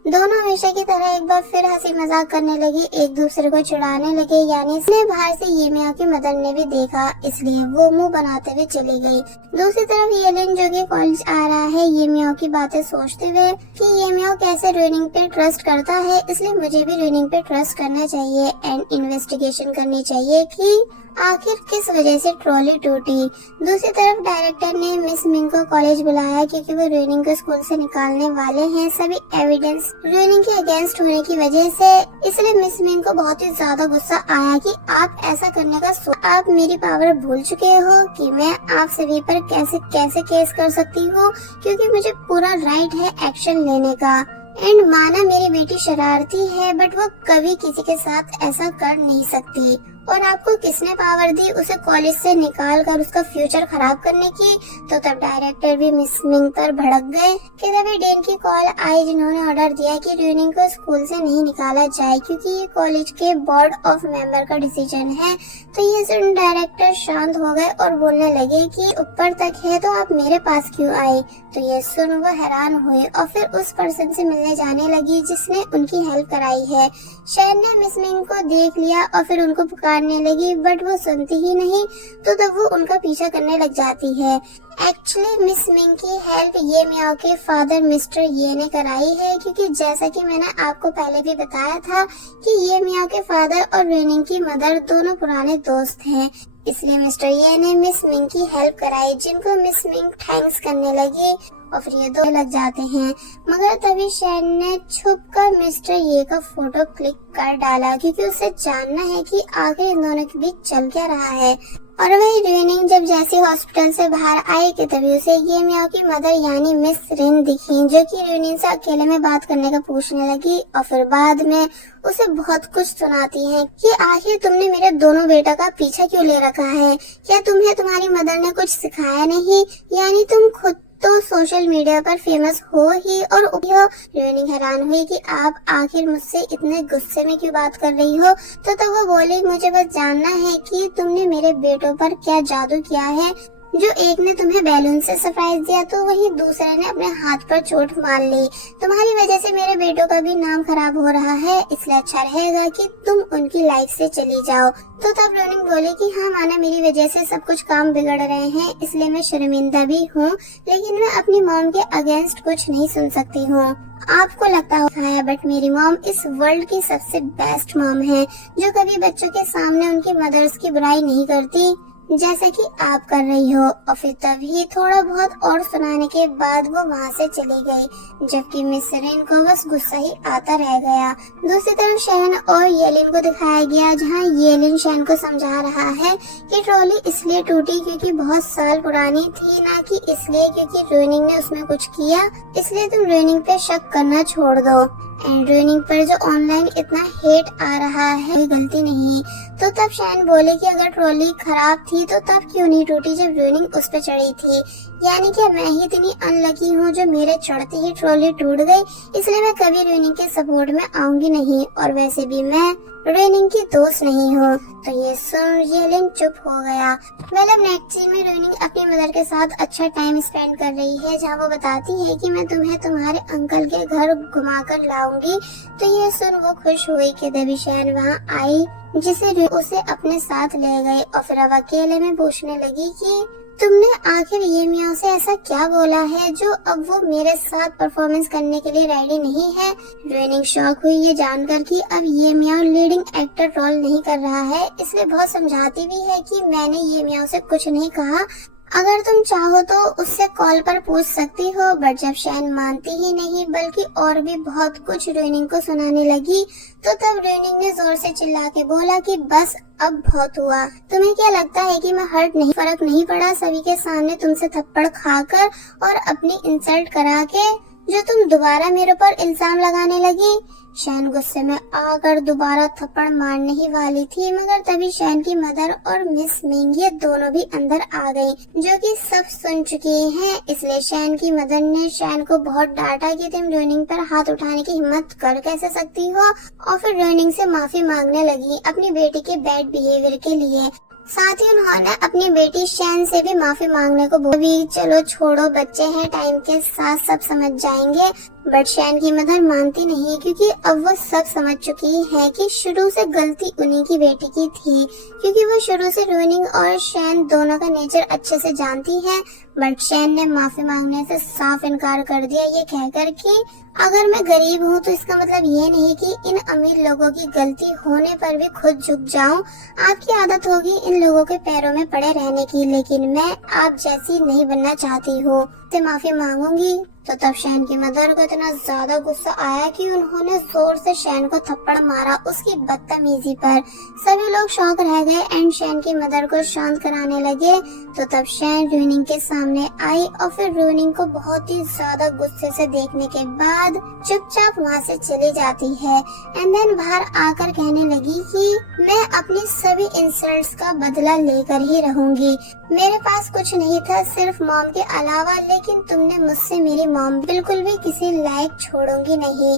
दोनों हमेशा की तरह एक बार फिर हंसी मजाक करने लगे, एक दूसरे को चिढ़ाने लगे, यानी इसने बाहर से ये म्याऊ की मदर ने भी देखा, इसलिए वो मुंह बनाते हुए चली गई। दूसरी तरफ येलिन जो कि कॉलेज आ रहा है ये म्याऊ की बातें सोचते हुए कि ये म्याऊ कैसे रोइनिंग पे ट्रस्ट करता है, इसलिए मुझे भी रोइनिंग पे ट्रस्ट करना चाहिए एंड इन्वेस्टिगेशन करनी चाहिए कि आखिर किस वजह से ट्रॉली टूटी। दूसरी तरफ डायरेक्टर ने मिस मिंग को कॉलेज बुलाया क्योंकि वो रोइनिंग को स्कूल से निकालने वाले हैं, सभी एविडेंस रोइनिंग के अगेंस्ट होने की वजह से। इसलिए मिस मिंग को बहुत ही ज्यादा गुस्सा आया कि आप ऐसा करने का आप मेरी पावर भूल चुके हो कि मैं आप सभी पर कैसे कैसे केस कर सकती हूँ, क्योंकि मुझे पूरा राइट है एक्शन लेने का। एंड माना मेरी बेटी शरारती है बट वो कभी किसी के साथ ऐसा कर नहीं सकती। और आपको किसने पावर दी उसे कॉलेज से निकाल कर उसका फ्यूचर खराब करने की। तो तब डायरेक्टर भी मिस मिंग पर भड़क गए कि तभी डेन की कॉल आई जिन्होंने ऑर्डर दिया कि रोइनिंग को स्कूल से नहीं निकाला जाए क्योंकि ये कॉलेज के बोर्ड ऑफ मेंबर का डिसीजन है। तो ये सुन डायरेक्टर शांत हो गए और बोलने लगे कि ऊपर तक है तो आप मेरे पास क्यों आए। तो ये सुन वो हैरान हुए और फिर उस पर्सन से मिलने जाने लगी जिसने उनकी हेल्प कराई है। शहर ने मिस मिंग को देख लिया और फिर उनको पुकारने लगी, बट वो सुनती ही नहीं, तो तब वो उनका पीछा करने लग जाती है। एक्चुअली मिस मिंग की हेल्प ये म्याऊ के फादर मिस्टर ये ने कराई है, क्योंकि जैसा कि मैंने आपको पहले भी बताया था कि ये म्याऊ के फादर और रोइनिंग की मदर दोनों पुराने दोस्त हैं, इसलिए मिस्टर ये ने मिस मिंग की हेल्प कराई, जिनको मिस मिंग थैंक्स करने लगी और फिर ये दो लग जाते हैं। मगर तभी शैन ने छुप कर मिस्टर ये का फोटो क्लिक कर डाला क्योंकि उसे जानना है कि आखिर इन दोनों के बीच चल क्या रहा है। और वही रोइनिंग जब जैसे हॉस्पिटल से बाहर आई कि तभी उसे ये म्याऊ की मदर यानी मिस रिन दिखी, जो कि रोइनिंग से अकेले में बात करने का पूछने लगी और फिर बाद में उसे बहुत कुछ सुनाती है कि आखिर तुमने मेरे दोनों बेटा का पीछा क्यों ले रखा है, क्या तुम्हें तुम्हारी मदर ने कुछ सिखाया नहीं, यानी तुम खुद तो सोशल मीडिया पर फेमस हो ही और रोइनिंग हैरान हुई कि आप आखिर मुझसे इतने गुस्से में क्यों बात कर रही हो। तो वो बोली मुझे बस जानना है कि तुमने मेरे बेटों पर क्या जादू किया है, जो एक ने तुम्हें बैलून से सरप्राइज दिया तो वही दूसरे ने अपने हाथ पर चोट मार ली। तुम्हारी वजह से मेरे बेटों का भी नाम खराब हो रहा है, इसलिए अच्छा रहेगा कि तुम उनकी लाइफ से चली जाओ। तो तब रोइनिंग बोली कि हाँ माना मेरी वजह से सब कुछ काम बिगड़ रहे हैं, इसलिए मैं शर्मिंदा भी हूँ, लेकिन मैं अपनी मॉम के अगेंस्ट कुछ नहीं सुन सकती हूँ। आपको लगता है बट मेरी मॉम इस वर्ल्ड की सबसे बेस्ट मॉम है, जो कभी बच्चों के सामने उनकी मदर्स की बुराई नहीं करती जैसा कि आप कर रही हो। और फिर तभी थोड़ा बहुत और सुनाने के बाद वो वहाँ से चली गई, जबकि मिस रिन को बस गुस्सा ही आता रह गया। दूसरी तरफ शहन और येलिन को दिखाया गया, जहाँ येलिन शहन को समझा रहा है कि ट्रॉली इसलिए टूटी क्योंकि बहुत साल पुरानी थी, ना कि इसलिए क्योंकि रोइनिंग ने उसमें कुछ किया, इसलिए तुम रोइनिंग पे शक करना छोड़ दो। एंड रोइनिंग पर जो ऑनलाइन इतना हेट आ रहा है गलती नहीं। तो तब शैन बोले कि अगर ट्रॉली खराब थी तो तब क्यों नहीं टूटी जब रोइनिंग उस पर चढ़ी थी, यानी कि मैं ही इतनी अनलकी हूँ जो मेरे चढ़ते ही ट्रॉली टूट गई, इसलिए मैं कभी रोइनिंग के सपोर्ट में आऊंगी नहीं, और वैसे भी मैं रोइनिंग की दोस्त नहीं हूँ। तो ये सुन येलिन चुप हो गया। मतलब नेक्स्ट सीन में रोइनिंग अपनी मदर के साथ अच्छा टाइम स्पेंड कर रही है, जहां वो बताती है कि मैं तुम्हें तुम्हारे अंकल के घर घुमाकर लाऊंगी। तो ये सुन वो खुश हुई कि तभी शैन वहाँ आई, जिसे उसे अपने साथ ले गई और फिर अब अकेले में पूछने लगी कि तुमने आखिर ये मियाओ से ऐसा क्या बोला है जो अब वो मेरे साथ परफॉर्मेंस करने के लिए रेडी नहीं है। रोइनिंग शॉक हुई ये जानकर कि अब ये मियाओ लीडिंग एक्टर रोल नहीं कर रहा है, इसलिए बहुत समझाती भी है कि मैंने ये मियाओ से कुछ नहीं कहा, अगर तुम चाहो तो उससे कॉल पर पूछ सकती हो। बट जब शैन मानती ही नहीं बल्कि और भी बहुत कुछ रोइनिंग को सुनाने लगी, तो तब रोइनिंग ने जोर से चिल्ला के बोला कि बस अब बहुत हुआ। तुम्हें क्या लगता है कि मैं हर्ट नहीं, फर्क नहीं पड़ा सभी के सामने तुमसे थप्पड़ खाकर और अपनी इंसल्ट करा के, जो तुम दोबारा मेरे पर इल्जाम लगाने लगी। शैन गुस्से में आकर दोबारा थप्पड़ मारने ही वाली थी, मगर तभी शैन की मदर और मिस मिंग ये दोनों भी अंदर आ गई, जो कि सब सुन चुकी हैं। इसलिए शैन की मदर ने शैन को बहुत डांटा कि तुम रोइनिंग पर हाथ उठाने की हिम्मत कर कैसे सकती हो, और फिर रोइनिंग से माफी मांगने लगी अपनी बेटी के बैड बिहेवियर के लिए। साथ ही उन्होंने अपनी बेटी शैन से भी माफी मांगने को बोली। चलो छोड़ो, बच्चे हैं, टाइम के साथ सब समझ जाएंगे। बट शैन की मदर मानती नहीं, क्योंकि अब वो सब समझ चुकी है कि शुरू से गलती उन्हीं की बेटी की थी, क्योंकि वो शुरू से रोइनिंग और शैन दोनों का नेचर अच्छे से जानती है। बट शैन ने माफी मांगने से साफ इनकार कर दिया, ये कहकर कि अगर मैं गरीब हूँ तो इसका मतलब ये नहीं कि इन अमीर लोगों की गलती होने पर भी खुद झुक जाऊं। आपकी आदत होगी इन लोगों के पैरों में पड़े रहने की, लेकिन मैं आप जैसी नहीं बनना चाहती हूँ, से माफी मांगूंगी। तो तब शैन की मदर को इतना ज्यादा गुस्सा आया कि उन्होंने जोर से शैन को थप्पड़ मारा उसकी बदतमीजी पर। सभी लोग शॉक रह गए एंड शैन की मदर को शांत कराने लगे। तो तब शैन रोइनिंग के सामने आई और फिर रोइनिंग को बहुत ही ज्यादा गुस्से से देखने के बाद चुपचाप वहाँ से चली जाती है एंड देन बाहर आकर कहने लगी कि मैं अपनी सभी इंसल्ट्स का बदला लेकर ही रहूंगी। मेरे पास कुछ नहीं था सिर्फ मॉम के अलावा, लेकिन तुमने मुझसे मेरी मॉम बिल्कुल भी किसी लायक छोड़ूंगी नहीं।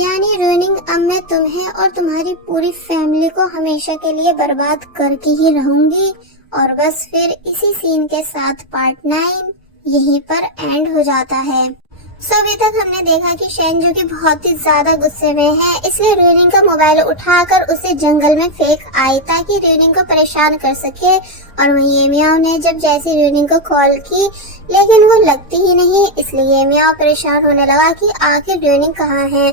यानी रोइनिंग अब मैं तुम्हें और तुम्हारी पूरी फैमिली को हमेशा के लिए बर्बाद करके ही रहूंगी। और बस फिर इसी सीन के साथ पार्ट 9 यहीं पर एंड हो जाता है। सो अभी तक हमने देखा कि शैन जो कि बहुत ही ज्यादा गुस्से में है, इसलिए रोइनिंग का मोबाइल उठाकर उसे जंगल में फेंक आई ताकि रोइनिंग को परेशान कर सके। और वहीं ये मियाओ ने जब जैसे रोइनिंग को कॉल की, लेकिन वो लगती ही नहीं, इसलिए ये मियाओ परेशान होने लगा कि आखिर रोइनिंग कहाँ है,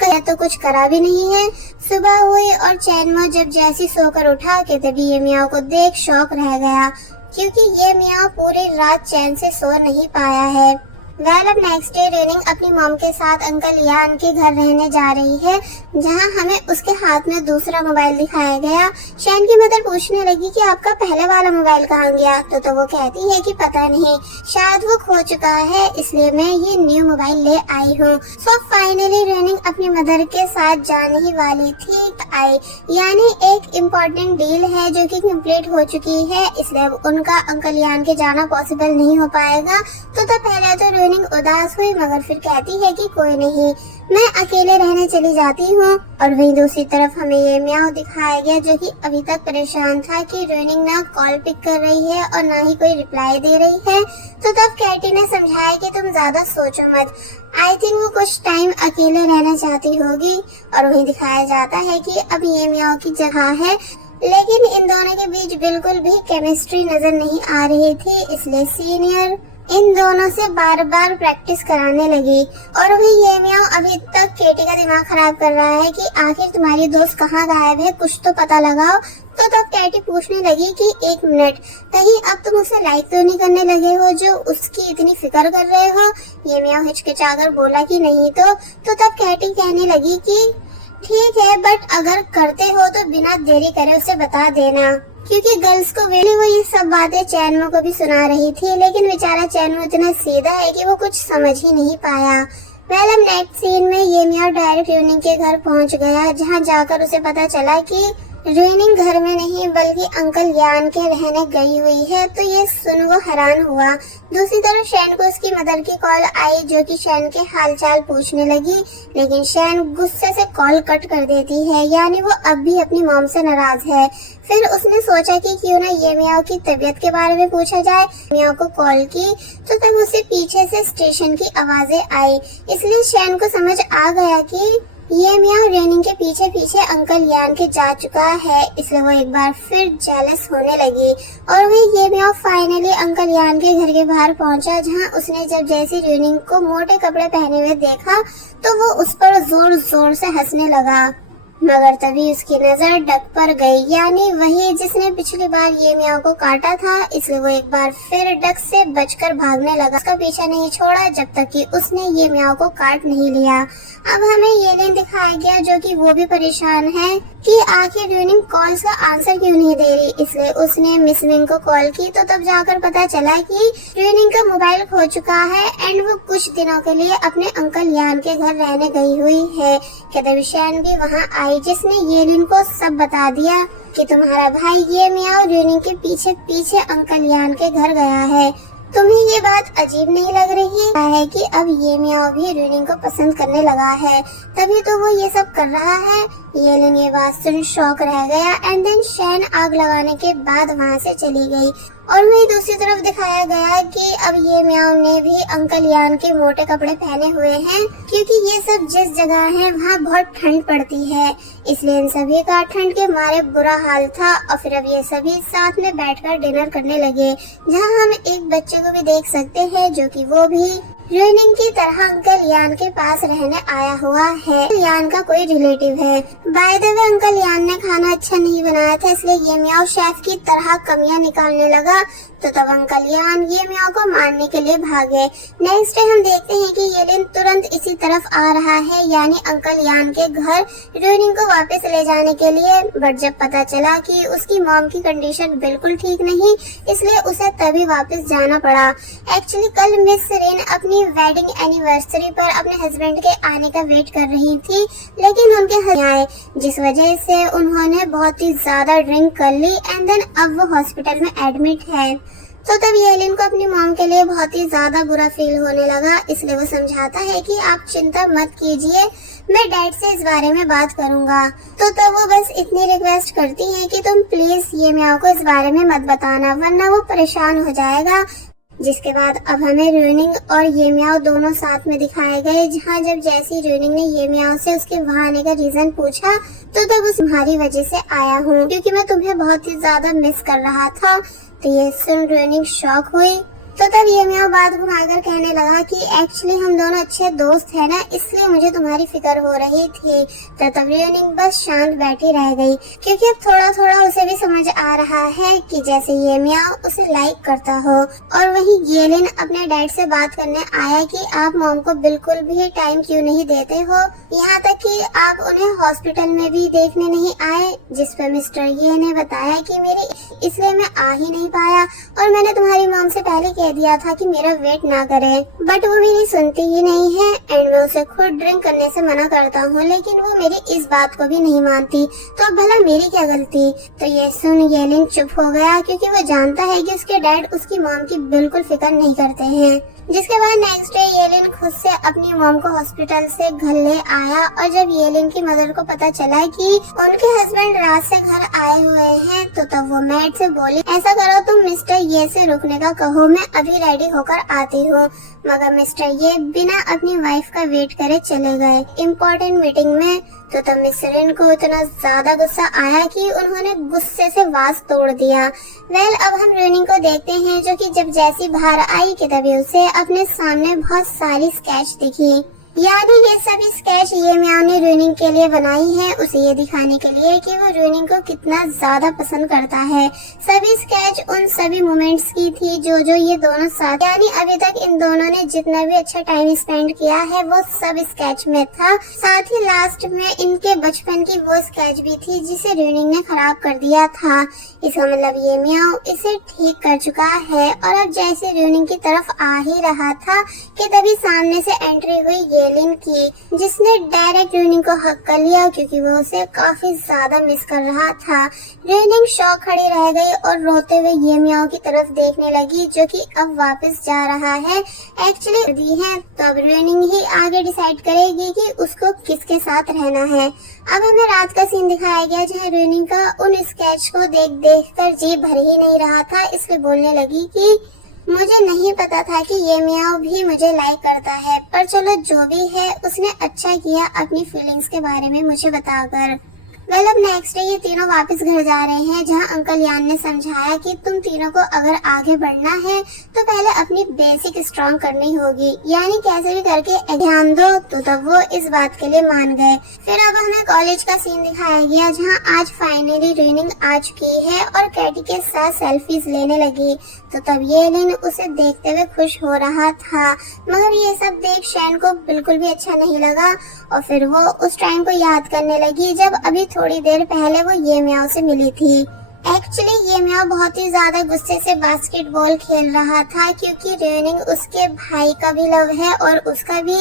कहीं तो कुछ करा भी नहीं है। सुबह हुई और चैनमो जब जैसी सोकर उठा के तभी ये मियाओ को देख शौक रह गया, क्योंकि ये मियाओ पूरी रात चैन से सो नहीं पाया है। अब नेक्स्ट डे रोइनिंग अपनी मॉम के साथ अंकल यान के घर रहने जा रही है, जहां हमें उसके हाथ में दूसरा मोबाइल दिखाया गया। शैन की मदर पूछने लगी कि आपका पहले वाला मोबाइल कहाँ गया, तो वो कहती है कि पता नहीं, शायद वो खो चुका है, इसलिए मैं ये न्यू मोबाइल ले आई हूँ। सो फाइनली रोइनिंग अपनी मदर के साथ जाने ही वाली थी आई, यानी एक इम्पोर्टेंट डील है जो कि कंप्लीट हो चुकी है, इसलिए अब उनका अंकल यान के जाना पॉसिबल नहीं हो पाएगा। तो पहले तो रोइनिंग उदास हुई, मगर फिर कहती है कि कोई नहीं, मैं अकेले रहने चली जाती हूँ। और वहीं दूसरी तरफ हमें ये मियाओ दिखाया गया, जो कि अभी तक परेशान था कि रोइनिंग ना कॉल पिक कर रही है और ना ही कोई रिप्लाई दे रही है। तो तब कैटी ने समझाया कि तुम ज्यादा सोचो मत, आई थिंक वो कुछ टाइम अकेले रहना चाहती होगी। और वहीं दिखाया जाता है कि अब ये मियाओ की जगह है, लेकिन इन दोनों के बीच बिल्कुल भी केमिस्ट्री नजर नहीं आ रही थी, इसलिए सीनियर इन दोनों से बार बार प्रैक्टिस कराने लगी। और वही ये मियाओ अभी तक केटी का दिमाग खराब कर रहा है कि आखिर तुम्हारी दोस्त कहाँ गायब है, कुछ तो पता लगाओ। तो तब कैटी पूछने लगी कि एक मिनट, कहीं अब तुम उसे लाइक तो नहीं करने लगे हो जो उसकी इतनी फिक्र कर रहे हो? ये मियाओ हिचकिचाकर बोला कि नहीं। तो तब कैटी कहने लगी कि ठीक है, बट अगर करते हो तो बिना देरी करे उसे बता देना, क्योंकि गर्ल्स को वेले वो ये सब बातें चैनमो को भी सुना रही थी, लेकिन बेचारा चैनमो इतना सीधा है कि वो कुछ समझ ही नहीं पाया। अब नेक्स्ट सीन में ये मियाओ डायरेक्ट रोइनिंग के घर पहुंच गया, जहां जाकर उसे पता चला कि रेनिंग घर में नहीं बल्कि अंकल यान के रहने गई हुई है। तो ये सुन वो हैरान हुआ। दूसरी तरफ शैन को उसकी मदर की कॉल आई, जो कि शैन के हालचाल पूछने लगी, लेकिन शैन गुस्से से कॉल कट कर देती है, यानी वो अब भी अपनी मॉम से नाराज है। फिर उसने सोचा कि क्यों ना ये मियाओ की तबीयत के बारे में पूछा जाए। मियाओ को कॉल की तो तब उसे पीछे से स्टेशन की आवाजें आई, इसलिए शैन को समझ आ गया कि ये मियाओ रेनिंग के पीछे पीछे अंकल यान के जा चुका है, इसलिए वो एक बार फिर जेलस होने लगी। और वही ये मियाओ फाइनली अंकल यान के घर के बाहर पहुंचा, जहां उसने जब जैसी रेनिंग को मोटे कपड़े पहने हुए देखा तो वो उस पर जोर जोर से हंसने लगा, मगर तभी उसकी नजर डक पर गई, यानी वही जिसने पिछली बार ये मियाओ को काटा था। इसलिए वो एक बार फिर डक से बचकर भागने लगा। उसका पीछा नहीं छोड़ा जब तक कि उसने ये मियाओ को काट नहीं लिया। अब हमें येलिन दिखाया गया, जो कि वो भी परेशान है कि आखिर रेनिंग कॉल्स का आंसर क्यों नहीं दे रही। इसलिए उसने मिस मिंग को कॉल की तो तब जाकर पता चला कि रेनिंग का मोबाइल खो चुका है एंड वो कुछ दिनों के लिए अपने अंकल यान के घर रहने गई हुई है। तभी शैन भी वहाँ आई, जिसने येलिन को सब बता दिया कि तुम्हारा भाई ये मियाओ रेनिंग के पीछे पीछे अंकल यान के घर गया है। तुम्हें ये बात अजीब नहीं लग रही है कि अब ये मियाओ भी रेनिंग को पसंद करने लगा है, तभी तो वो ये सब कर रहा है। येलिन ये बात सुन शॉक रह गया एंड देन शैन आग लगाने के बाद वहाँ से चली गई। और वही दूसरी तरफ दिखाया गया कि अब ये मियाओ ने भी अंकल यान के मोटे कपड़े पहने हुए हैं, क्योंकि ये सब जिस जगह है वहाँ बहुत ठंड पड़ती है, इसलिए इन सभी का ठंड के मारे बुरा हाल था। और फिर अब ये सभी साथ में बैठकर डिनर करने लगे, जहाँ हम एक बच्चे को भी देख सकते हैं, जो कि वो भी रेनिंग की तरह अंकल यान के पास रहने आया हुआ है। यान का कोई रिलेटिव है। बाय द वे अंकल यान ने खाना अच्छा नहीं बनाया था, इसलिए ये मियाओ शेफ की तरह कमियां निकालने लगा। तो तब अंकल यान ये मियाओ को मारने के लिए भागे। नेक्स्ट डे हम देखते हैं कि येलिन तुरंत इसी तरफ आ रहा है, यानी अंकल यान के घर रेनिंग को वापस ले जाने के लिए। बट जब पता चला कि उसकी मॉम की कंडीशन बिल्कुल ठीक नहीं, इसलिए उसे तभी वापस जाना पड़ा। एक्चुअली कल मिस रेन अपनी वेडिंग एनिवर्सरी पर अपने हस्बैंड के आने का वेट कर रही थी, लेकिन उनके हस्बैंड आए, जिस वजह से उन्होंने बहुत ही ज्यादा ड्रिंक कर ली एंड देन अब वो हॉस्पिटल में एडमिट है। तो तब येलिन को अपनी मॉम के लिए बहुत ही ज्यादा बुरा फील होने लगा, इसलिए वो समझाता है कि आप चिंता मत कीजिए, मैं डैड से इस बारे में बात करूंगा। तो तब वो बस इतनी रिक्वेस्ट करती है कि तुम प्लीज ये मियाओ को इस बारे में मत बताना, वरना वो परेशान हो जाएगा। जिसके बाद अब हमें रेनिंग और ये मियाओ दोनों साथ में दिखाए गए, जहाँ जब जैसी रेनिंग ने ये मियाओ से उसके वहाँ आने का रीजन पूछा तो तब उस तुम्हारी वजह से आया हूँ, क्योंकि मैं तुम्हें बहुत ही ज्यादा मिस कर रहा था। तो ये सुन रेनिंग शॉक हुई। तो तब ये मियाओ बात घुमाकर कहने लगा कि एक्चुअली हम दोनों अच्छे दोस्त हैं ना, इसलिए मुझे तुम्हारी फिक्र हो रही थी। तो तब रेनिंग बस शांत बैठी रह गई, क्योंकि अब थोड़ा थोड़ा उसे भी समझ आ रहा है कि जैसे ये मियाओ उसे लाइक करता हो। और वही येलिन अपने डैड से बात करने आया कि आप मॉम को बिल्कुल भी टाइम क्यों नहीं देते हो, यहाँ तक कि आप उन्हें हॉस्पिटल में भी देखने नहीं आए। जिस पर मिस्टर ये ने बताया कि मेरी इसलिए मैं आ ही नहीं पाया, और मैंने तुम्हारी मॉम से पहले कह दिया था कि मेरा वेट ना करे, बट वो मेरी सुनती ही नहीं है एंड मैं उसे खुद ड्रिंक करने से मना करता हूँ, लेकिन वो मेरी इस बात को भी नहीं मानती, तो अब भला मेरी क्या गलती। तो ये सुन येलिन चुप हो गया, क्योंकि वो जानता है कि उसके डैड उसकी मॉम की बिल्कुल फिक्र नहीं करते हैं। जिसके बाद नेक्स्ट डे येलिन खुद से अपनी मॉम को हॉस्पिटल से घर ले आया, और जब येलिन की मदर को पता चला कि उनके हस्बैंड रात से घर आए हुए हैं, तो तब वो मैड से बोली, ऐसा करो तुम मिस्टर ये से रुकने का कहो, मैं अभी रेडी होकर आती हूँ। मगर मिस्टर ये बिना अपनी वाइफ का वेट करे चले गए इम्पोर्टेंट मीटिंग में। तो तब मिस रेन को इतना ज्यादा गुस्सा आया कि उन्होंने गुस्से से वास तोड़ दिया। अब हम रेनिंग को देखते हैं, जो कि जब जैसी बाहर आई कि तभी उसे अपने सामने बहुत सारी स्केच दिखी, यानी ये सभी स्केच ये मियाओ ने रेनिंग के लिए बनाई है, उसे ये दिखाने के लिए कि वो रेनिंग को कितना ज्यादा पसंद करता है। सभी स्केच उन सभी मोमेंट्स की थी जो ये दोनों साथ, यानी अभी तक इन दोनों ने जितना भी अच्छा टाइम स्पेंड किया है वो सब स्केच में था। साथ ही लास्ट में इनके बचपन की वो स्केच भी थी जिसे रेनिंग ने खराब कर दिया था। इसका मतलब ये मियाओ इसे ठीक कर चुका है। और अब जैसे रेनिंग की तरफ आ ही रहा था कि तभी सामने से एंट्री हुई येलिन की, जिसने डायरेक्ट रेनिंग को हक कर लिया क्योंकि वो उसे काफी ज्यादा मिस कर रहा था। रेनिंग शॉक खड़ी रह गई और रोते हुए ये मियाओ की तरफ देखने लगी, जो कि अब वापस जा रहा है। एक्चुअली दी है तो अब रेनिंग ही आगे डिसाइड करेगी कि उसको किसके साथ रहना है। अब हमें रात का सीन दिखाया गया जहाँ रेनिंग का उन स्केच को देख देख कर जी भर ही नहीं रहा था, इसलिए बोलने लगी कि मुझे नहीं पता था कि ये मियाओ भी मुझे लाइक करता है, पर चलो जो भी है उसने अच्छा किया अपनी फीलिंग्स के बारे में मुझे बताकर। वेल अब नेक्स्ट डे ये तीनों वापस घर जा रहे हैं, जहां अंकल यान ने समझाया कि तुम तीनों को अगर आगे बढ़ना है तो पहले अपनी बेसिक स्ट्रॉन्ग करनी होगी, यानी कैसे भी करके ध्यान दो। तो तब वो इस बात के लिए मान गए। फिर अब हमें कॉलेज का सीन दिखाया गया, जहां आज फाइनली रेनिंग आ चुकी है और कैटी के साथ सेल्फीज लेने लगी। तो तब ये लिन उसे देखते हुए खुश हो रहा था, मगर ये सब देख शैन को बिल्कुल भी अच्छा नहीं लगा और फिर वो उस टाइम को याद करने लगी जब अभी थोड़ी देर पहले वो ये मियाओ से मिली थी। एक्चुअली ये मियाओ बहुत ही ज्यादा गुस्से से बास्केटबॉल खेल रहा था, क्योंकि रेनिंग उसके भाई का भी लव है और उसका भी,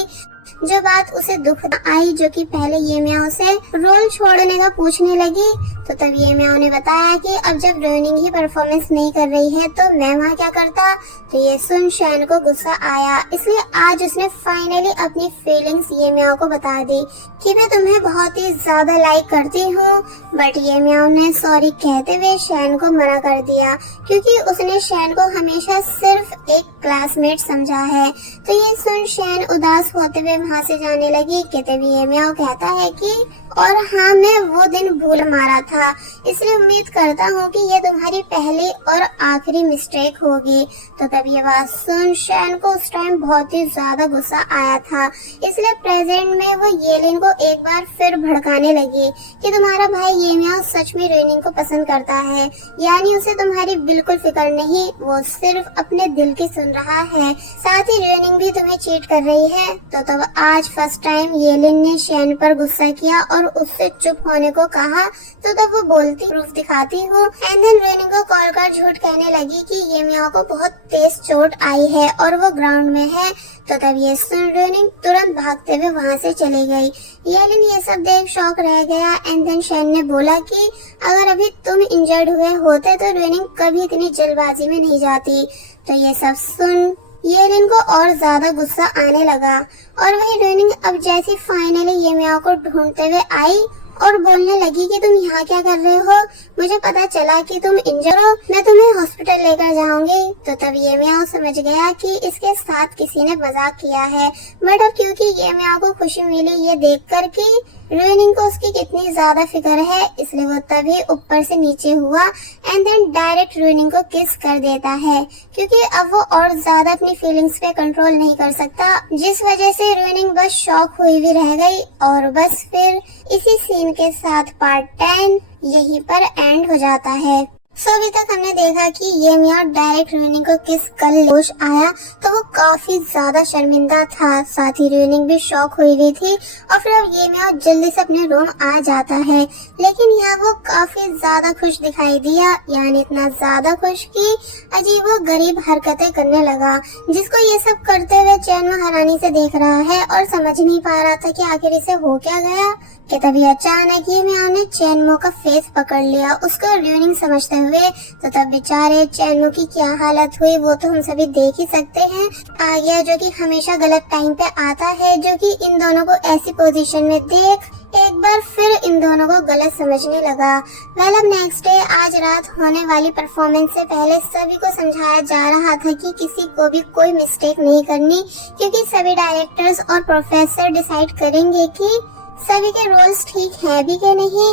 जो बात उसे दुख आई, जो कि पहले ये मियाओ से रोल छोड़ने का पूछने लगी। तो तब ये मियाओ ने बताया कि अब जब रेनिंग ही परफॉर्मेंस नहीं कर रही है तो मैं वहाँ क्या करता। तो ये सुन शैन को गुस्सा आया, इसलिए आज उसने फाइनली अपनी फीलिंग्स ये मियाओ को बता दी कि मैं तुम्हें बहुत ही ज्यादा लाइक करती हूँ। बट ये मियाओ ने सॉरी कहते हुए शैन को मना कर दिया, क्योंकि उसने शैन को हमेशा सिर्फ एक क्लासमेट समझा है। तो ये सुन शैन उदास होते हुए वहाँ से जाने लगी कि तभी ये मियाओ कहता है कि और हाँ, मैं वो दिन भूल मारा था, इसलिए उम्मीद करता हूँ कि ये तुम्हारी पहली और आखिरी मिस्टेक होगी। तो तब ये बात सुन शैन को उस टाइम बहुत ही ज्यादा गुस्सा आया था, इसलिए प्रेजेंट में वो येलिन को एक बार फिर भड़काने लगी कि तुम्हारा भाई ये मियाओ सच में रेनिंग को पसंद करता है, यानी उसे तुम्हारी बिल्कुल फिक्र नहीं, वो सिर्फ अपने दिल की सुन रहा है, साथ ही रेनिंग भी तुम्हें चीट कर रही है। तो तब आज फर्स्ट टाइम येलिन ने शैन पर गुस्सा किया और उससे चुप होने को कहा। तो तब वो बोलती प्रूफ दिखाती हूँ एंड देन रेनिंग को कॉल कर झूठ कहने लगी कि ये मियाओ को बहुत तेज चोट आई है और वो ग्राउंड में है। तो तब ये सुन रेनिंग तुरंत भागते हुए वहाँ से चली गई। येलिन ये सब देख शॉक रह गया एंड देन शैन ने बोला कि अगर अभी तुम इंजर्ड हुए होते तो रेनिंग कभी इतनी जल्दबाजी में नहीं जाती। तो ये सब सुन येलिन को और ज्यादा गुस्सा आने लगा और वही रेनिंग अब जैसी फाइनली ये मियाओ को ढूंढते हुए आई और बोलने लगी कि तुम यहाँ क्या कर रहे हो, मुझे पता चला कि तुम इंजर हो, मैं तुम्हें हॉस्पिटल लेकर जाऊंगी। तो तब ये मियाओ समझ गया कि इसके साथ किसी ने मजाक किया है, बट अब क्योंकि ये मियाओ को खुशी मिली ये देखकर कि रेनिंग को उसकी कितनी ज्यादा फिक्र है, इसलिए वो तभी ऊपर से नीचे हुआ एंड देन डायरेक्ट रेनिंग को किस कर देता है, क्योंकि अब वो और ज्यादा अपनी फीलिंग्स पे कंट्रोल नहीं कर सकता, जिस वजह से रेनिंग बस शॉक हुई भी रह गई। और बस फिर इसी सीन के साथ पार्ट 10 यहीं पर एंड हो जाता है। सो अभी तक हमने देखा कि ये मियाँ डायरेक्ट रेनिंग को किस कर होश आया तो वो काफी ज्यादा शर्मिंदा था, साथ ही रेनिंग भी शॉक हुई हुई थी और फिर अब ये मियाँ जल्दी से अपने रूम आ जाता है, लेकिन यहाँ वो काफी ज्यादा खुश दिखाई दिया, यानी इतना ज्यादा खुश कि अजीब वो गरीब हरकतें करने लगा, जिसको ये सब करते हुए चैनमो हैरानी से देख रहा है और समझ नहीं पा रहा था कि आखिर इसे हो क्या गया। कि तभी अचानक ये मियाँ ने चैनमो का फेस पकड़ लिया उसको रेनिंग समझते हुए। तो तब बेचारे चैनमो की क्या हालत हुई वो तो हम सभी देख ही सकते हैं। आ गया जो कि हमेशा गलत टाइम पे आता है, जो कि इन दोनों को ऐसी पोजीशन में देख एक बार फिर इन दोनों को गलत समझने लगा। वेल अब नेक्स्ट डे आज रात होने वाली परफॉर्मेंस से पहले सभी को समझाया जा रहा था कि किसी को भी कोई मिस्टेक नहीं करनी, क्योंकि सभी डायरेक्टर्स और प्रोफेसर डिसाइड करेंगे कि सभी के रोल्स ठीक है भी कि नहीं।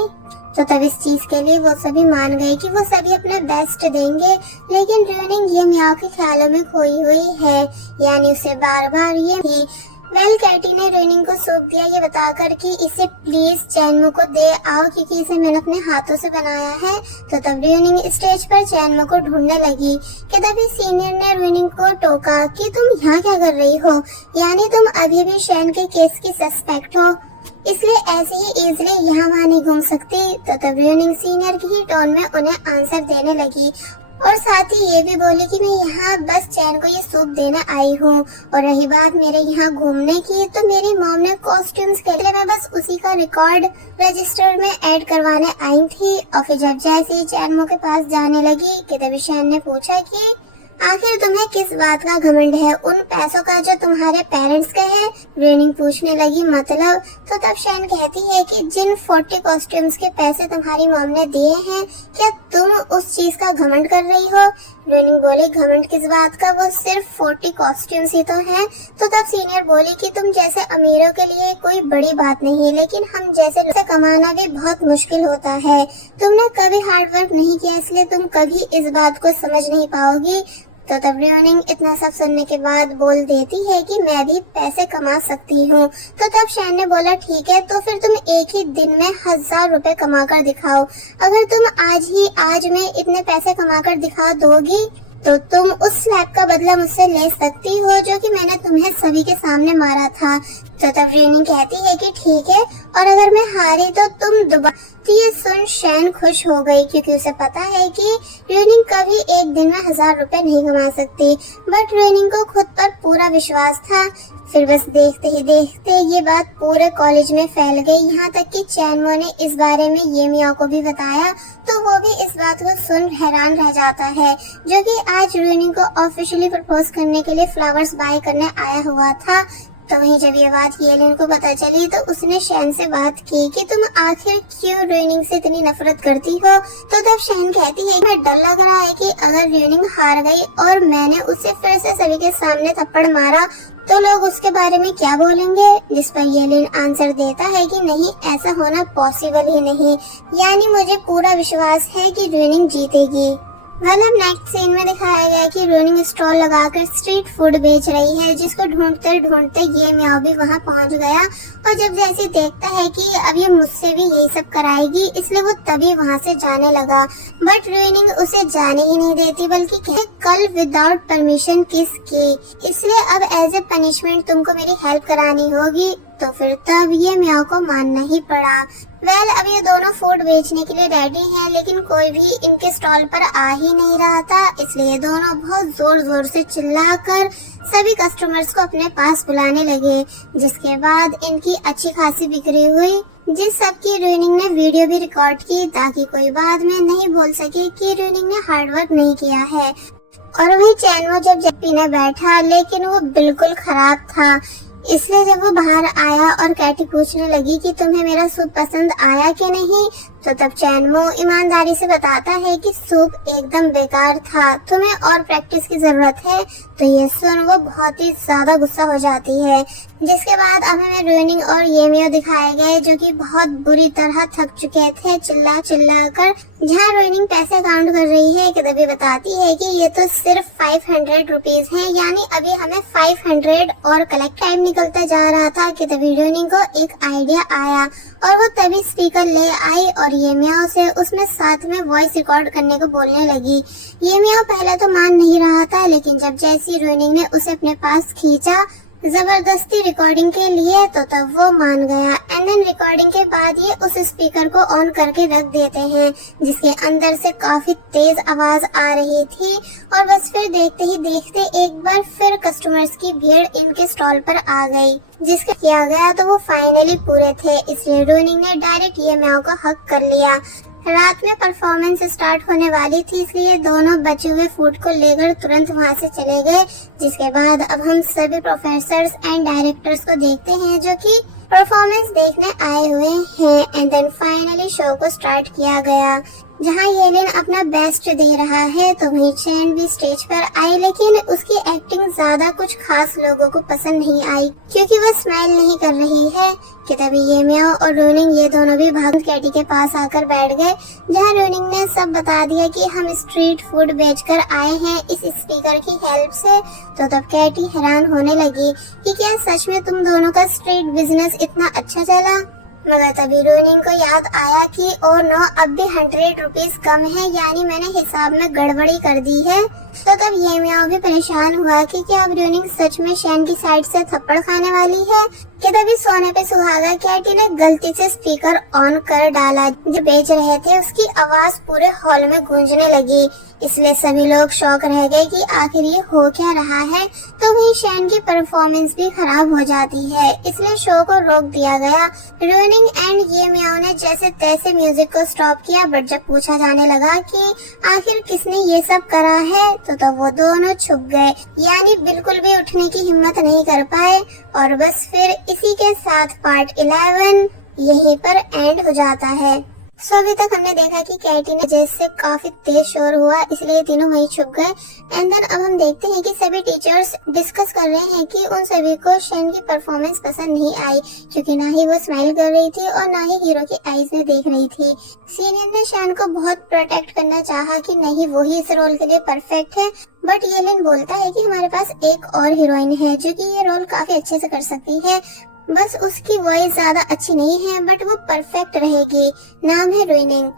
तो तब इस चीज के लिए वो सभी मान गए कि वो सभी अपना बेस्ट देंगे, लेकिन रेनिंग ये मियाओ के ख्यालों में खोई हुई है, यानी उसे बार बार ये भी। वेल कैटी ने रेनिंग को सौंप दिया ये बताकर कि इसे प्लीज चैनमो को दे आओ, क्योंकि इसे मैंने अपने हाथों से बनाया है। तो तब रेनिंग स्टेज पर चैनमो को ढूंढने लगी कि तभी सीनियर ने रेनिंग को टोका कि तुम यहाँ क्या कर रही हो, यानी तुम अभी भी शैन के केस की सस्पेक्ट हो, इसलिए ऐसे ही इजिली यहाँ वहाँ नहीं घूम सकती। तो तब रेनिंग सीनियर की ही टोन में उन्हें आंसर देने लगी और साथ ही ये भी बोली कि मैं यहाँ बस चैन को ये सूप देने आई हूँ। और रही बात मेरे यहाँ घूमने की, तो मेरी मॉम ने कॉस्ट्यूम्स के लिए मैं बस उसी का रिकॉर्ड रजिस्टर में ऐड करवाने आई थी। और फिर जब जैसे ही चैनमो के पास जाने लगी कि तभी शैन ने पूछा कि आखिर तुम्हें किस बात का घमंड है, उन पैसों का जो तुम्हारे पेरेंट्स के हैं? रेनिंग पूछने लगी मतलब। तो तब शैन कहती है कि जिन 40 कॉस्ट्यूम्स के पैसे तुम्हारी मॉम ने दिए हैं, क्या तुम उस चीज का घमंड कर रही हो? रेनिंग बोली घमंड किस बात का, वो सिर्फ 40 कॉस्ट्यूम्स ही तो हैं। तो तब सीनियर बोली कि तुम जैसे अमीरों के लिए कोई बड़ी बात नहीं, लेकिन हम जैसे कमाना भी बहुत मुश्किल होता है। तुमने कभी हार्ड वर्क नहीं किया, इसलिए तुम कभी इस बात को समझ नहीं पाओगी। तो तब रेनिंग इतना सब सुनने के बाद बोल देती है कि मैं भी पैसे कमा सकती हूँ। तो तब शैन ने बोला ठीक है, तो फिर तुम एक ही दिन में 1000 रुपए कमा कर दिखाओ। अगर तुम आज में इतने पैसे कमा कर दिखा दोगी तो तुम उस स्लैप का बदला मुझसे ले सकती हो जो कि मैंने तुम्हें सभी के सामने मारा था। तो तब रेनिंग कहती है कि ठीक है, और अगर मैं हारी तो तुम दोबारा। तो ये सुन शैन खुश हो गई, क्योंकि उसे पता है कि रेनिंग कभी एक दिन में 1000 रुपए नहीं कमा सकती। बट रेनिंग को खुद पर पूरा विश्वास था। फिर बस देखते ही देखते ये बात पूरे कॉलेज में फैल गई, यहाँ तक कि चैनमो ने इस बारे में ये मियाओ को भी बताया। तो वो भी इस बात को सुन हैरान रह जाता है, जो कि आज रेनिंग को ऑफिशियली प्रपोज करने के लिए फ्लावर्स बाय करने आया हुआ था। तो वहीं जब ये बात येलिन को पता चली तो उसने शैन से बात की कि तुम आखिर क्यों रेनिंग से इतनी नफरत करती हो। तो तब शैन कहती है मैं डर लग रहा है कि अगर रेनिंग हार गई और मैंने उसे फिर से सभी के सामने थप्पड़ मारा तो लोग उसके बारे में क्या बोलेंगे। जिस पर येलिन आंसर देता है कि नहीं, ऐसा होना पॉसिबल ही नहीं, यानी मुझे पूरा विश्वास है कि रेनिंग जीतेगी। मतलब नेक्स्ट सीन में दिखाया गया कि रेनिंग स्टॉल लगाकर स्ट्रीट फूड बेच रही है, जिसको ढूंढते ढूंढते ये मियाओ भी वहाँ पहुँच गया। और जब जैसे देखता है कि अब ये मुझसे भी यही सब कराएगी, इसलिए वो तभी वहाँ से जाने लगा। बट रेनिंग उसे जाने ही नहीं देती, बल्कि कहे कल विदाउट परमिशन किस की, इसलिए अब एज ए पनिशमेंट तुमको मेरी हेल्प करानी होगी। तो फिर तब ये मियाओ को मानना ही पड़ा। अब ये दोनों फूड बेचने के लिए रेडी हैं, लेकिन कोई भी इनके स्टॉल पर आ ही नहीं रहा था, इसलिए दोनों बहुत जोर जोर से चिल्लाकर सभी कस्टमर्स को अपने पास बुलाने लगे। जिसके बाद इनकी अच्छी खासी बिक्री हुई, जिस सब की रेनिंग ने वीडियो भी रिकॉर्ड की, ताकि कोई बाद में नहीं बोल सके कि रेनिंग ने हार्ड वर्क नहीं किया है। और वही चैनमो जब पीने बैठा, लेकिन वो बिल्कुल खराब था, इसलिए जब वो बाहर आया और कैटी पूछने लगी कि तुम्हें मेरा सूप पसंद आया कि नहीं, तो तब चैनमो ईमानदारी से बताता है कि सूप एकदम बेकार था, तुम्हें और प्रैक्टिस की जरूरत है। तो ये सुन वो बहुत ही ज्यादा गुस्सा हो जाती है। जिसके बाद अब हमें रेनिंग और येमियो दिखाए गए, जो कि बहुत बुरी तरह थक चुके थे चिल्ला चिल्ला कर। जहाँ रेनिंग पैसे काउंट कर रही है कि तभी बताती है कि ये तो सिर्फ 500 रुपीज है, यानी अभी हमें 500 और कलेक्ट। टाइम निकलता जा रहा था कि तभी रेनिंग को एक आइडिया आया, और वो तभी स्पीकर ले आई और ये मियाओ से उसमें साथ में वॉइस रिकॉर्ड करने को बोलने लगी। ये मियाओ पहले तो मान नहीं रहा था, लेकिन जब जैसी रेनिंग ने उसे अपने पास खींचा जबरदस्ती रिकॉर्डिंग के लिए, तो तब वो मान गया। एंड देन रिकॉर्डिंग के बाद ये उस स्पीकर को ऑन करके रख देते हैं, जिसके अंदर से काफी तेज आवाज आ रही थी। और बस फिर देखते ही देखते एक बार फिर कस्टमर्स की भीड़ इनके स्टॉल पर आ गई। जिसका किया गया तो वो फाइनली पूरे थे, इसलिए रेनिंग ने डायरेक्ट ये मियाओ को हक कर लिया। रात में परफॉर्मेंस स्टार्ट होने वाली थी, इसलिए दोनों बचे हुए फूड को लेकर तुरंत वहां से चले गए। जिसके बाद अब हम सभी प्रोफेसर्स एंड डायरेक्टर्स को देखते हैं, जो कि परफॉर्मेंस देखने आए हुए हैं। एंड देन फाइनली शो को स्टार्ट किया गया, जहां येलिन अपना बेस्ट दे रहा है, तो वहीं चैन भी स्टेज पर आई, लेकिन उसकी एक्टिंग ज्यादा कुछ खास लोगों को पसंद नहीं आई, क्योंकि वह स्माइल नहीं कर रही है। कि तभी ये मियाओ और रेनिंग ये दोनों भी भाग कैटी के पास आकर बैठ गए, जहां रेनिंग ने सब बता दिया कि हम स्ट्रीट फूड बेचकर आए हैं इस स्पीकर की हेल्प से। तो तब कैटी हैरान होने लगी कि क्या सच में तुम दोनों का स्ट्रीट बिजनेस इतना अच्छा चला। मगर तभी रेनिंग को याद आया कि ओ नो, अब भी 100 रुपीज कम है, यानी मैंने हिसाब में गड़बड़ी कर दी है। तो तब ये मियाओ भी परेशान हुआ कि क्या अब रेनिंग सच में शैन की साइड से थप्पड़ खाने वाली है। कि तभी सोने पे सुहागा कैटी ने गलती से स्पीकर ऑन कर डाला। जो बेच रहे थे उसकी आवाज पूरे हॉल में गूंजने लगी, इसलिए सभी लोग शॉक रह गए कि आखिर ये हो क्या रहा है। तो वहीं शैन की परफॉर्मेंस भी खराब हो जाती है, इसलिए शो को रोक दिया गया। रोनिंग एंड ये मियाओ ने जैसे तैसे म्यूजिक को स्टॉप किया, बट जब पूछा जाने लगा कि आखिर किसने ये सब करा है तो वो दोनों छुप गए, यानी बिल्कुल भी उठने की हिम्मत नहीं कर पाए। और बस फिर इसी के साथ पार्ट 11 यहीं पर एंड हो जाता है। सो अभी तक हमने देखा कि कैटी ने जैसे काफी तेज शोर हुआ, इसलिए तीनों वहीं छुप गए। एंड देन अब हम देखते हैं कि सभी टीचर्स डिस्कस कर रहे हैं कि उन सभी को शैन की परफॉर्मेंस पसंद नहीं आई, क्योंकि ना ही वो स्माइल कर रही थी और ना ही हीरो की आईज में देख रही थी। सीनियर ने शैन को बहुत प्रोटेक्ट करना चाहा कि नहीं वो ही इस रोल के लिए परफेक्ट है, बट येलिन बोलता है कि हमारे पास एक और हीरोइन है जो कि ये रोल काफी अच्छे से कर सकती है, बस उसकी वॉइस ज्यादा अच्छी नहीं है बट वो परफेक्ट रहेगी, नाम है रोनिंग।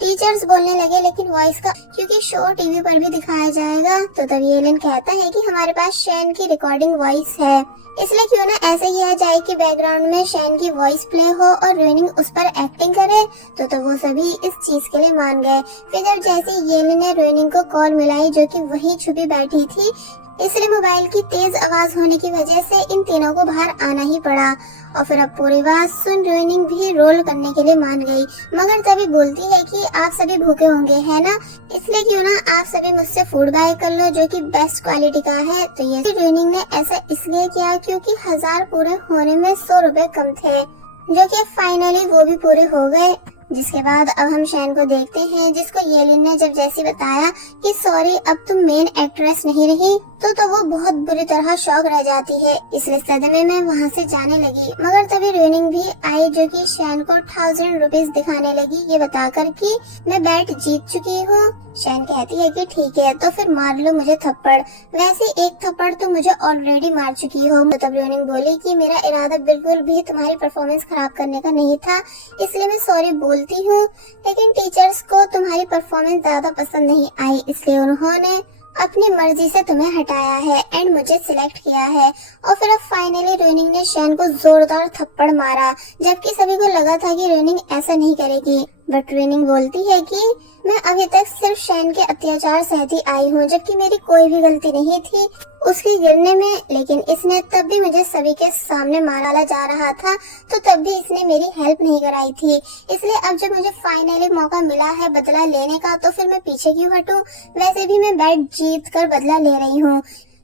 टीचर्स बोलने लगे लेकिन वॉइस का क्योंकि शो टीवी पर भी दिखाया जाएगा, तो तब येलिन कहता है कि हमारे पास शैन की रिकॉर्डिंग वॉइस है, इसलिए क्यों ना ऐसे किया जाए कि बैकग्राउंड में शैन की वॉइस प्ले हो और रोनिंग उस पर एक्टिंग करे। तो वो सभी इस चीज के लिए मान गए। फिर जब जैसे येलिन ने रोनिंग को कॉल मिलाई जो कि वहीं छुपी बैठी थी, इसलिए मोबाइल की तेज आवाज होने की वजह से इन तीनों को बाहर आना ही पड़ा। और फिर अब पूरी बात सुन रोनिंग भी रोल करने के लिए मान गई, मगर तभी बोलती है कि आप सभी भूखे होंगे है ना, इसलिए क्यों ना आप सभी मुझसे फूड बाय कर लो जो कि बेस्ट क्वालिटी का है। तो ये रोनिंग ने ऐसा इसलिए किया क्योंकि 1000 पूरे होने में 100 रुपए कम थे, जो कि फाइनली वो भी पूरे हो गए। जिसके बाद अब हम शैन को देखते हैं, जिसको येलिन ने जब जैसे बताया कि सॉरी अब तुम मेन एक्ट्रेस नहीं रही, तो वो बहुत बुरी तरह शॉक रह जाती है, इसलिए सदमे में वहाँ से जाने लगी। मगर तभी रोनिंग भी आई जो कि शैन को 1000 रुपीज दिखाने लगी, ये बताकर कि मैं बैट जीत चुकी हूँ। शैन कहती है कि ठीक है तो फिर मार लो मुझे थप्पड़, वैसे एक थप्पड़ तो मुझे ऑलरेडी मार चुकी हो। तो तब रोनिंग बोली कि मेरा इरादा बिल्कुल भी तुम्हारी परफॉर्मेंस खराब करने का नहीं था, इसलिए मैं सॉरी बोलती हूँ, लेकिन टीचर्स को तुम्हारी परफॉर्मेंस ज्यादा पसंद नहीं आई, इसलिए उन्होंने अपनी मर्जी से तुम्हें हटाया है एंड मुझे सिलेक्ट किया है। और फिर अब फाइनली रोनिंग ने शैन को जोरदार थप्पड़ मारा, जबकि सभी को लगा था कि रोनिंग ऐसा नहीं करेगी, बट रोनिंग बोलती है कि मैं अभी तक सिर्फ शैन के अत्याचार सहती आई हूँ, जबकि मेरी कोई भी गलती नहीं थी उसके गिरने में, लेकिन इसने तब भी मुझे सभी के सामने मारा जा रहा था, तो तब भी इसने मेरी हेल्प नहीं कराई थी, इसलिए अब जब मुझे फाइनली मौका मिला है बदला लेने का तो फिर मैं पीछे क्यों हटूं। वैसे भी मैं बैट जीत कर बदला ले रही हूँ,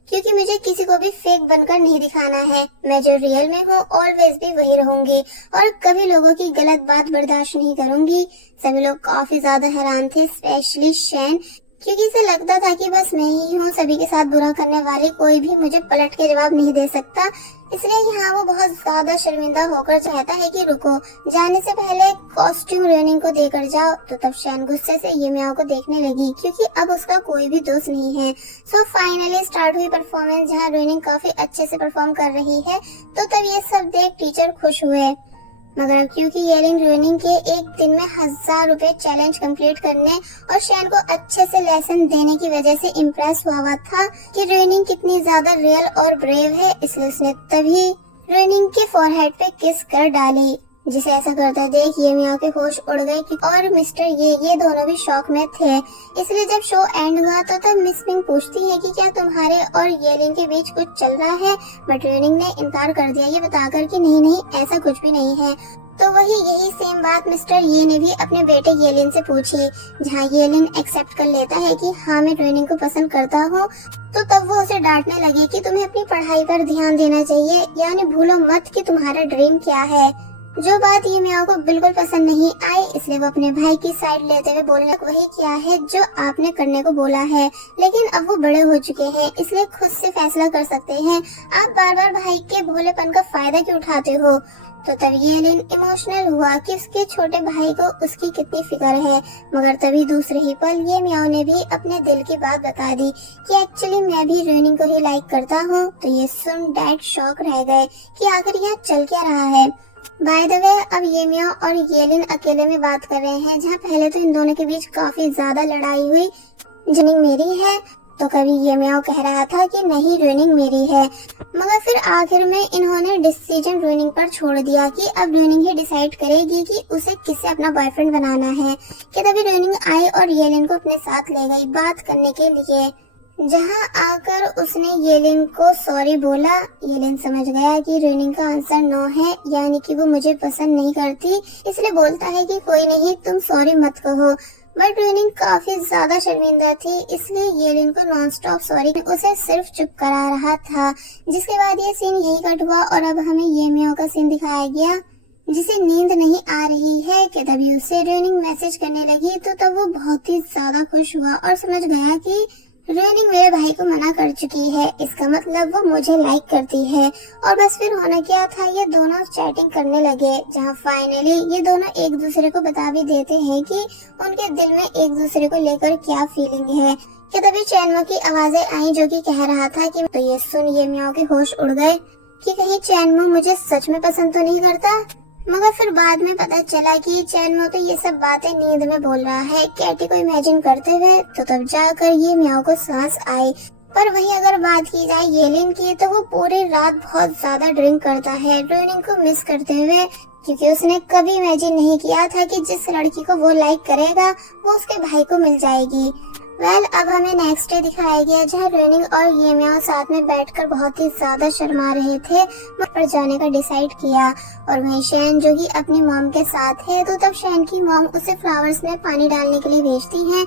क्योंकि मुझे किसी को भी फेक बनकर नहीं दिखाना है, मैं जो रियल में हूँ ऑलवेज भी वही रहूंगी और कभी लोगों की गलत बात बर्दाश्त नहीं करूंगी। सभी लोग काफी ज्यादा हैरान थे, स्पेशली शैन, क्योंकि इसे लगता था कि बस मैं ही हूँ सभी के साथ बुरा करने वाली, कोई भी मुझे पलट के जवाब नहीं दे सकता। इसलिए यहाँ वो बहुत ज्यादा शर्मिंदा होकर चाहता है कि रुको, जाने से पहले कॉस्ट्यूम रोनिंग को देकर जाओ। तो तब शैन गुस्से से ये मियाओ को देखने लगी, क्योंकि अब उसका कोई भी दोस्त नहीं है। सो फाइनली स्टार्ट हुई परफॉर्मेंस, जहाँ रोनिंग काफी अच्छे से परफॉर्म कर रही है। तो तब ये सब देख टीचर खुश हुए, मगर अब क्योंकि येलिन रोनिंग के एक दिन में 1000 रुपए चैलेंज कंप्लीट करने और शैन को अच्छे से लेसन देने की वजह से इम्प्रेस हुआ था कि रोनिंग कितनी ज्यादा रियल और ब्रेव है, इसलिए उसने तभी रोनिंग के फोरहेड पे किस कर डाली, जिसे ऐसा करता देख ये मियाँ के होश उड़ गए और मिस्टर ये दोनों भी शॉक में थे। इसलिए जब शो एंड हुआ तो तब मिस मिंग पूछती है कि क्या तुम्हारे और येलिन के बीच कुछ चल रहा है, बट रोनिंग ने इनकार कर दिया, ये बताकर कि नहीं ऐसा कुछ भी नहीं है। तो यही सेम बात मिस्टर ये ने भी अपने बेटे येलिन से पूछी, जहाँ येलिन एक्सेप्ट कर लेता है कि हाँ मैं रोनिंग को पसंद करता हूँ। तो तब वो उसे डांटने लगी कि तुम्हें अपनी पढ़ाई पर ध्यान देना चाहिए, यानी भूलो मत कि तुम्हारा ड्रीम क्या है। जो बात ये मियाओ को बिल्कुल पसंद नहीं आई, इसलिए वो अपने भाई की साइड लेते हुए बोलने वही किया है जो आपने करने को बोला है, लेकिन अब वो बड़े हो चुके हैं इसलिए खुद से फैसला कर सकते हैं, आप बार बार भाई के भोलेपन का फायदा क्यों उठाते हो। तो तब येलिन इमोशनल हुआ कि उसके छोटे भाई को उसकी कितनी फिक्र है, मगर तभी दूसरे ही पल ये मियाओ ने भी अपने दिल की बात बता दी कि एक्चुअली मैं भी रोनिंग को ही लाइक करता हूँ। तो ये सुन डैड शॉक रह गए कि आखिर यहाँ चल क्या रहा है। बाय द वे अब ये मियाओ और येलिन अकेले में बात कर रहे हैं, जहाँ पहले तो इन दोनों के बीच काफी ज्यादा लड़ाई हुई, रोनिंग मेरी है, तो कभी ये मियाओ कह रहा था कि नहीं रोनिंग मेरी है, मगर फिर आखिर में इन्होंने डिसीजन रूनिंग पर छोड़ दिया कि अब रूनिंग ही डिसाइड करेगी कि उसे किसे अपना बॉयफ्रेंड बनाना है। कि तभी रूनिंग आई और येलिन को अपने साथ ले गई बात करने के लिए। जहां आकर उसने येलिन को सॉरी बोला। येलिन समझ गया कि रूनिंग का आंसर नो है, यानी कि वो मुझे पसंद नहीं करती, इसलिए बोलता है कि कोई नहीं, तुम सॉरी मत कहो। बट रूनिंग काफी ज्यादा शर्मिंदा थी, इसलिए येलिन को नॉन स्टॉप सॉरी उसे सिर्फ चुप करा रहा था। जिसके बाद ये सीन यही कट हुआ और अब हमें ये मियाओ का सीन दिखाया गया, जिसे नींद नहीं आ रही है। कि तभी उसे रूनिंग मैसेज करने लगी तो तब वो बहुत ही ज्यादा खुश हुआ और समझ गया कि रूनिंग मेरे भाई को मना कर चुकी है, इसका मतलब वो मुझे लाइक करती है। और बस फिर होना क्या था, ये दोनों चैटिंग करने लगे, जहां फाइनली ये दोनों एक दूसरे को बता भी देते हैं कि उनके दिल में एक दूसरे को लेकर क्या फीलिंग है। कि तभी चैनमो की आवाजें आई जो कि कह रहा था कि तो ये सुन ये मियाओ के होश उड़ गए कि कहीं चैनमो मुझे सच में पसंद तो नहीं करता। मगर फिर बाद में पता चला कि चैनमो तो ये सब बातें नींद में बोल रहा है कैटी को इमेजिन करते हुए। तो तब जाकर ये मियाओ को सांस आई। पर वही अगर बात की जाए येलिन की, तो वो पूरी रात बहुत ज्यादा ड्रिंक करता है रूनिंग को मिस करते हुए, क्योंकि उसने कभी इमेजिन नहीं किया था कि जिस लड़की को वो लाइक करेगा वो उसके भाई को मिल जाएगी। अब हमें नेक्स्ट डे दिखाया गया, जहाँ रूनिंग और ये मियाओ साथ में बैठकर बहुत ही ज्यादा शर्मा रहे थे, पर जाने का डिसाइड किया। और वहीं शैन जो कि अपनी मॉम के साथ है, तो तब शैन की मॉम उसे फ्लावर्स में पानी डालने के लिए भेजती हैं,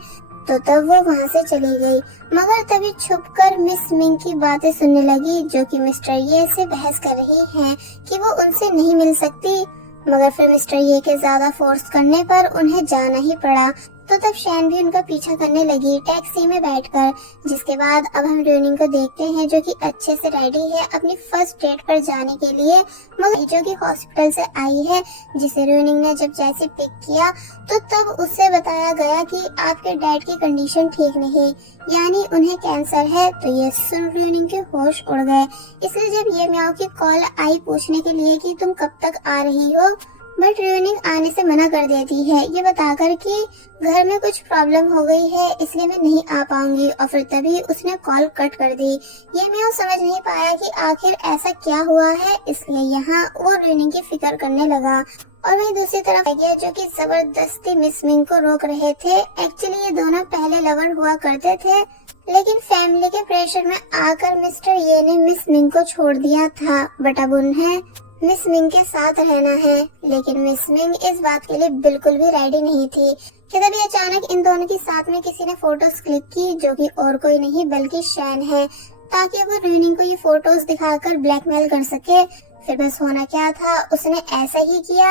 तो तब वो वहाँ से चली गई। मगर तभी छुपकर मिस मिंग की बातें सुनने लगी, जो कि मिस्टर ये से बहस कर रही हैं कि वो उनसे नहीं मिल सकती। मगर फिर मिस्टर ये के ज्यादा फोर्स करने पर उन्हें जाना ही पड़ा। तो तब शैन भी उनका पीछा करने लगी टैक्सी में बैठकर। जिसके बाद अब हम रूनिंग को देखते हैं जो कि अच्छे से रेडी है अपनी फर्स्ट डेट पर जाने के लिए, मगर जो कि हॉस्पिटल से आई है, जिसे रूनिंग ने जब जैसे पिक किया तो तब उससे बताया गया कि आपके डैड की कंडीशन ठीक नहीं, यानी उन्हें कैंसर है। तो ये सुन रूनिंग के होश उड़ गए। इसलिए जब ये मियाओ की कॉल आई पूछने के लिए कि तुम कब तक आ रही हो, बट रूनिंग आने से मना कर देती है, ये बताकर कि घर में कुछ प्रॉब्लम हो गई है इसलिए मैं नहीं आ पाऊंगी। और फिर तभी उसने कॉल कट कर दी। ये मियाओ समझ नहीं पाया कि आखिर ऐसा क्या हुआ है, इसलिए यहाँ वो रूनिंग की फिक्र करने लगा। और वहीं दूसरी तरफ गया जो कि जबरदस्ती मिस मिंग को रोक रहे थे। एक्चुअली ये दोनों पहले लवर हुआ करते थे, लेकिन फैमिली के प्रेशर में आकर मिस्टर ये ने मिस मिंग को छोड़ दिया था। बट अब उन्हें मिस मिंग के साथ रहना है, लेकिन मिस मिंग इस बात के लिए बिल्कुल भी रेडी नहीं थी। कि तभी अचानक इन दोनों के साथ में किसी ने फोटोज क्लिक की, जो कि और कोई नहीं बल्कि शैन है, ताकि वो रूनिंग को ये फोटोज दिखाकर ब्लैकमेल कर सके। फिर बस होना क्या था, उसने ऐसा ही किया।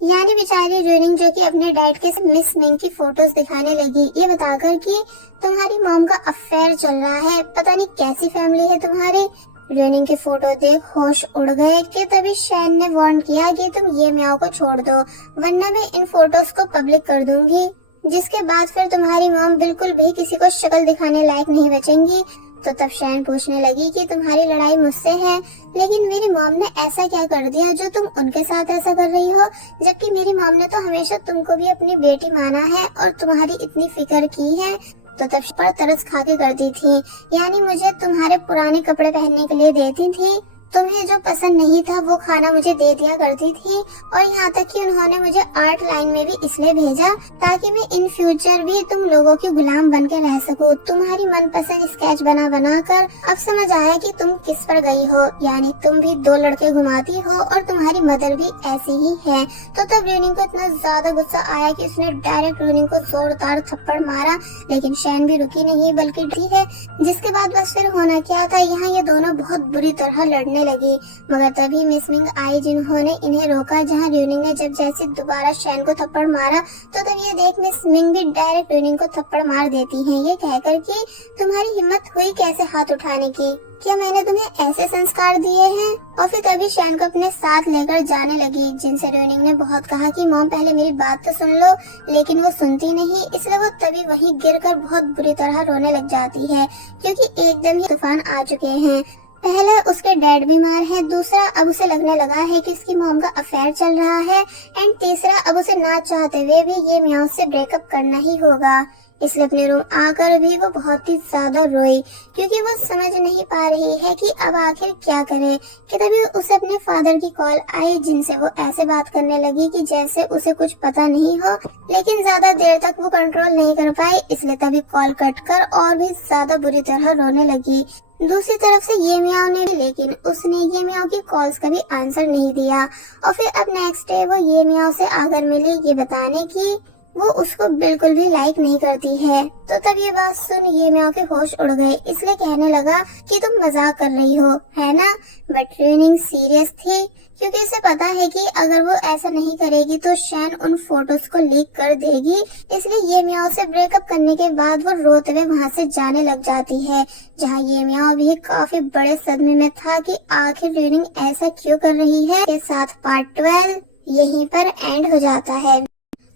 यानी बेचारी रूनिंग जो कि अपने डैड के मिस मिंग की फोटोज दिखाने लगी, ये बताकर कि तुम्हारी मॉम का अफेयर चल रहा है, पता नहीं कैसी फैमिली है तुम्हारी। रूनिंग की फोटो देख होश उड़ गए। कि तभी शैन ने वार्न किया कि तुम ये मियाओ को छोड़ दो, वरना मैं इन फोटोज को पब्लिक कर दूंगी, जिसके बाद फिर तुम्हारी मॉम बिल्कुल भी किसी को शक्ल दिखाने लायक नहीं बचेंगी। तो तब शैन पूछने लगी कि तुम्हारी लड़ाई मुझसे है, लेकिन मेरी मॉम ने ऐसा क्या कर दिया जो तुम उनके साथ ऐसा कर रही हो, जबकि मेरी मॉम ने तो हमेशा तुमको भी अपनी बेटी माना है और तुम्हारी इतनी फिक्र की है। तो तब पर तरस खा के करती थी, यानी मुझे तुम्हारे पुराने कपड़े पहनने के लिए देती थी, तुम्हें जो पसंद नहीं था वो खाना मुझे दे दिया करती थी। और यहाँ तक कि उन्होंने मुझे आर्ट लाइन में भी इसलिए भेजा ताकि मैं इन फ्यूचर भी तुम लोगों की गुलाम बन के रह सकूं। तुम्हारी मनपसंद स्केच बना बना कर अब समझ आया कि तुम किस पर गई हो, यानी तुम भी 2 लड़के घुमाती हो और तुम्हारी मदर भी ऐसी ही है। तो तब रूनिंग को इतना ज्यादा गुस्सा आया कि उसने डायरेक्ट रूनिंग को जोरदार थप्पड़ मारा, लेकिन शैन भी रुकी नहीं बल्कि डरी है। जिसके बाद बस फिर होना क्या था, यहाँ ये दोनों बहुत बुरी तरह लड़ने लगी। मगर तभी मिस मिंग आई जिन्होंने इन्हें रोका, जहां रूनिंग ने जब जैसे दोबारा शैन को थप्पड़ मारा तो तब ये देख मिस मिंग भी डायरेक्ट रूनिंग को थप्पड़ मार देती हैं, ये कहकर कि तुम्हारी हिम्मत हुई कैसे हाथ उठाने की, क्या मैंने तुम्हें ऐसे संस्कार दिए हैं। और फिर तभी शैन को अपने साथ लेकर जाने लगी, जिनसे रूनिंग ने बहुत कहा कि मॉम पहले मेरी बात तो सुन लो, लेकिन वो सुनती नहीं। इसलिए वो तभी वहीं गिरकर बहुत बुरी तरह रोने लग जाती है, क्योंकि एकदम ही तूफान आ चुके हैं। पहला, उसके डैड बीमार है। दूसरा, अब उसे लगने लगा है कि उसकी मॉम का अफेयर चल रहा है। एंड तीसरा, अब उसे ना चाहते हुए भी ये म्याऊ से ब्रेकअप करना ही होगा। इसलिए अपने रूम आकर भी वो बहुत ही ज्यादा रोई, क्योंकि वो समझ नहीं पा रही है कि अब आखिर क्या करे। कि तभी उसे अपने फादर की कॉल आई, जिनसे वो ऐसे बात करने लगी कि जैसे उसे कुछ पता नहीं हो। लेकिन ज्यादा देर तक वो कंट्रोल नहीं कर पाई, इसलिए तभी कॉल कट कर और भी ज्यादा बुरी तरह रोने लगी। दूसरी तरफ से ये म्याऊ ने भी, लेकिन उसने ये म्याऊ की कॉल्स का भी आंसर नहीं दिया। और फिर अब नेक्स्ट डे वो ये म्याऊ से आकर मिली ये बताने की वो उसको बिल्कुल भी लाइक नहीं करती है। तो तब ये बात सुन ये म्याऊ के होश उड़ गए, इसलिए कहने लगा कि तुम मजाक कर रही हो, है ना? बट ट्रेनिंग सीरियस थी, क्योंकि उसे पता है कि अगर वो ऐसा नहीं करेगी तो शैन उन फोटोज को लीक कर देगी। इसलिए ये म्याऊ से ब्रेकअप करने के बाद वो रोते हुए वहाँ से जाने लग जाती है, जहाँ ये म्याऊ भी काफी बड़े सदमे में था कि आखिर ट्रेनिंग ऐसा क्यों कर रही है। के साथ पार्ट 12 यहीं पर एंड हो जाता है।